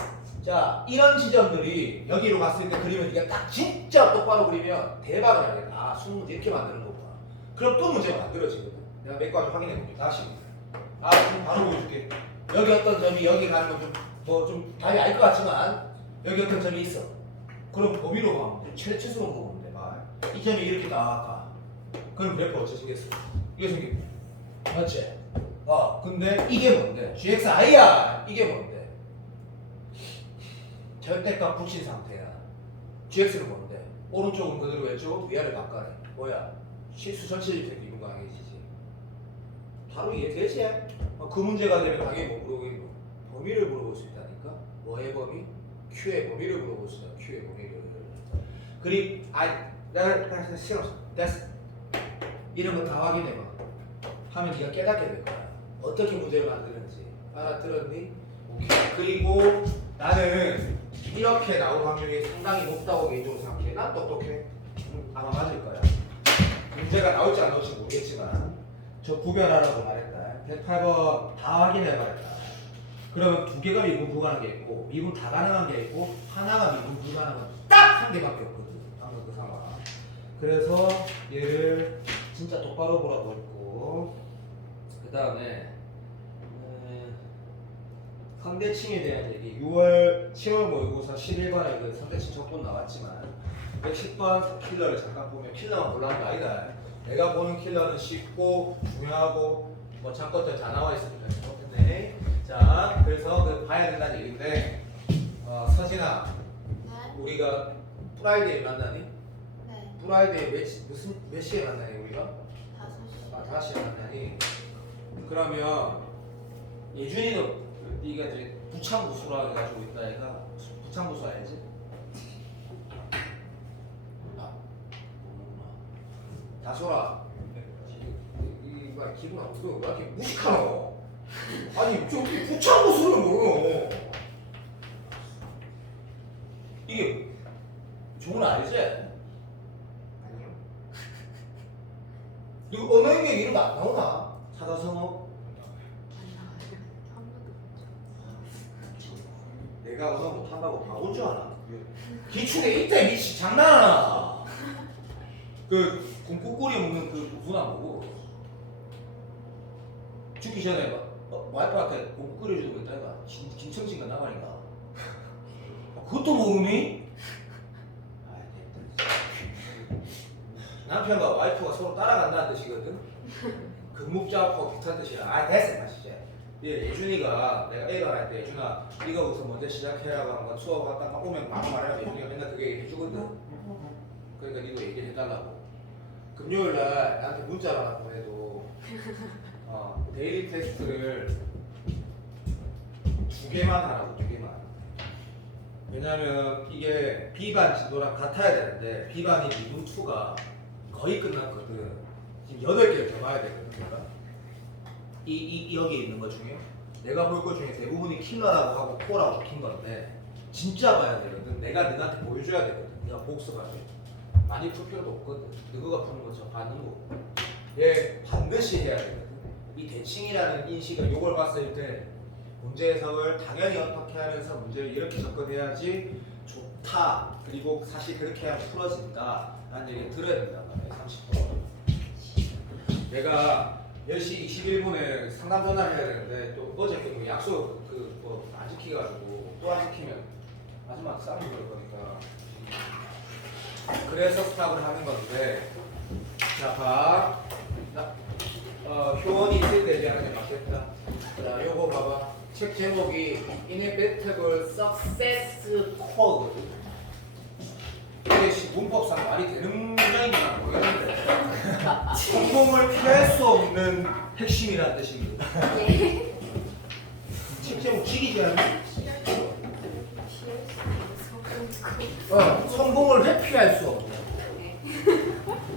자 이런 지점들이 여기로 갔을 때 그리면 네가 딱 진짜 똑바로 그리면 대박을 하겠다. 아 수능 이렇게 만드는 거구나. 그럼 또 문제가 만들어지거든. 내가 몇 가지 확인해 볼게. 다시 지금 바로 보여줄게. 여기 어떤 점이 여기 가는 건 좀 뭐 좀 답이 알 것 같지만 여기 어떤 점이 있어. 그럼 범위로 가면 최소로 보면 돼. 이 점이 이렇게 딱 가. 그럼 그래프 어째 생겼어? 이게 생겼네. 맞지? 근데 이게 뭔데? GXI야. 이게 뭔데? 절대값 붙인 상태야. GX는 뭔데? 오른쪽은 그대로 왼쪽은 위아래 바꿔래. 뭐야? 실수 전체집행 미분 강해지지. 바로 이해되지? 그 문제가 되면 당연히 뭐 물어보겠노? 범위를 물어볼 수 있다니까? 뭐의 범위? Q의 범위를 물어볼 수 있다. Q의 범위를. 그리고 내가 시간 없어. 됐어. 이런 거 다 확인해봐. 하면 네가 깨닫게 될 거야. 어떻게 문제를 만드는지. 알아들었니? 오케이. 그리고 나는 이렇게 나올 확률이 상당히 높다고 개인적으로 생각해. 난 똑똑해. 아마 맞을 거야. 문제가 나올지 안 나올지 모르겠지만 저 구별하라고 말했다. 108번 다 해봐야 했다. 그러면 두 개가 미분 불가능한 게 있고 미분 다 가능한 게 있고 하나가 미분 불가능한 건 딱 한 개밖에 없거든. 방금 그 상황. 그래서 얘를 진짜 똑바로 보라고 했고 그 다음에 상대칭에 대한 얘기 7월 모의고사 11번에 그 상대칭 적분 나왔지만 110번 킬러를 잠깐 보면 킬러만 몰라는 거 아니다. 내가 보는 킬러는 쉽고 중요하고 뭐 잠것들 다 나와 있으니까 좋겠네. 자 그래서 그 봐야 된다는 얘기인데 서진아 네? 우리가 프라이데이 만나니? 네. 프라이데이 몇 시에 만나니 우리가? 5시. 5시에 만나니? 그러면 예준이도 네가 이제 부창부수라 해가지고 있다 얘가 부창부수 알지? 다솔아 이거 기분 안 좋아. 왜 이렇게 무식하노? 아니 좀 부창부수를 모르노. 이게 종은 알지? 아니요. 너 언어인계 이런 거 안 나오나? 사자성어? 안 나와요. 한 번도 못 쳐. 내가 언어 못한다고 바본 줄 아나? 기출에 있다 미치 장난하나? 그 공포꼬리 먹는 그 누구나 보고 죽기 전에 와이프한테 공포 끓여주고 있다 해가 김청진가 나가니까 그것도 모르니? 남편과 와이프가 서로 따라간다는 뜻이거든. 금묵자하고 비슷한 뜻이야. 됐어 마시지. 예준이가 내가 A가 할 때 예준아 네가부터 먼저 시작해라고 하는 거 수업 왔다 막 오면 막 말하면 예준이가 맨날 그게 얘기해주거든. 그러니까 니도 얘기를 해달라고. 금요일날 나한테 문자로 하나 보내도 데일리 테스트를 2개만 하라고. 2개만. 왜냐면 이게 B반 진도랑 같아야 되는데 B반이 미분 2가 거의 끝났거든. 지금 8개를 더 봐야 되거든. 내가 여기에 있는 것 중에 내가 볼 것 중에 대부분이 킬러라고 하고 코어라고 적힌 건데 진짜 봐야 되거든. 내가 너한테 보여줘야 되거든. 네가 복습하지. 많이 풀 필요도 없거든. 너가 푸는 것처럼 받는 거고. 얘 반드시 해야 되거든. 이 대칭이라는 인식을 요걸 봤을 때 문제 해석을 당연히 어떻게 하면서 문제를 이렇게 접근해야지 좋다. 그리고 사실 그렇게 하면 풀어진다. 라는 얘기를 들어야 된단 말이야. 30분. 내가 10시 21분에 상담 전화를 해야 되는데 또 어제 그 약속 안 지키가지고 또 안 지키면 마지막 싸움이 걸 거니까 그래서 스탑을 하는 건데 자 봐. 효원이 있을 때 되지 않으면 맞겠다. 자, 요거 봐봐. 책 제목이 Inevitable Success Code. 이게 문법상 말이 되는 문장인지 모르겠는데 성공을 피할 수 없는 핵심이라는 뜻입니다. 예. 책 제목 지기지 않니? 피할 성공을 회피할 수 없는.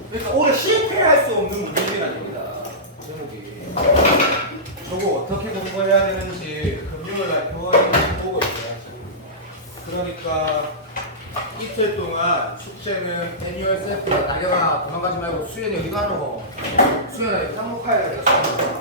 그러니까 오히려 실패할 수 없는 문제입니다. 제목이. 저거 어떻게 공부해야 되는지 금요일날 교원이 보고 있어요. 그러니까 이틀 동안 숙제는 애니얼 셀프야. 나경아 도망가지 말고 수연이 어디 가노? 수연아 한국화해야 되겠어.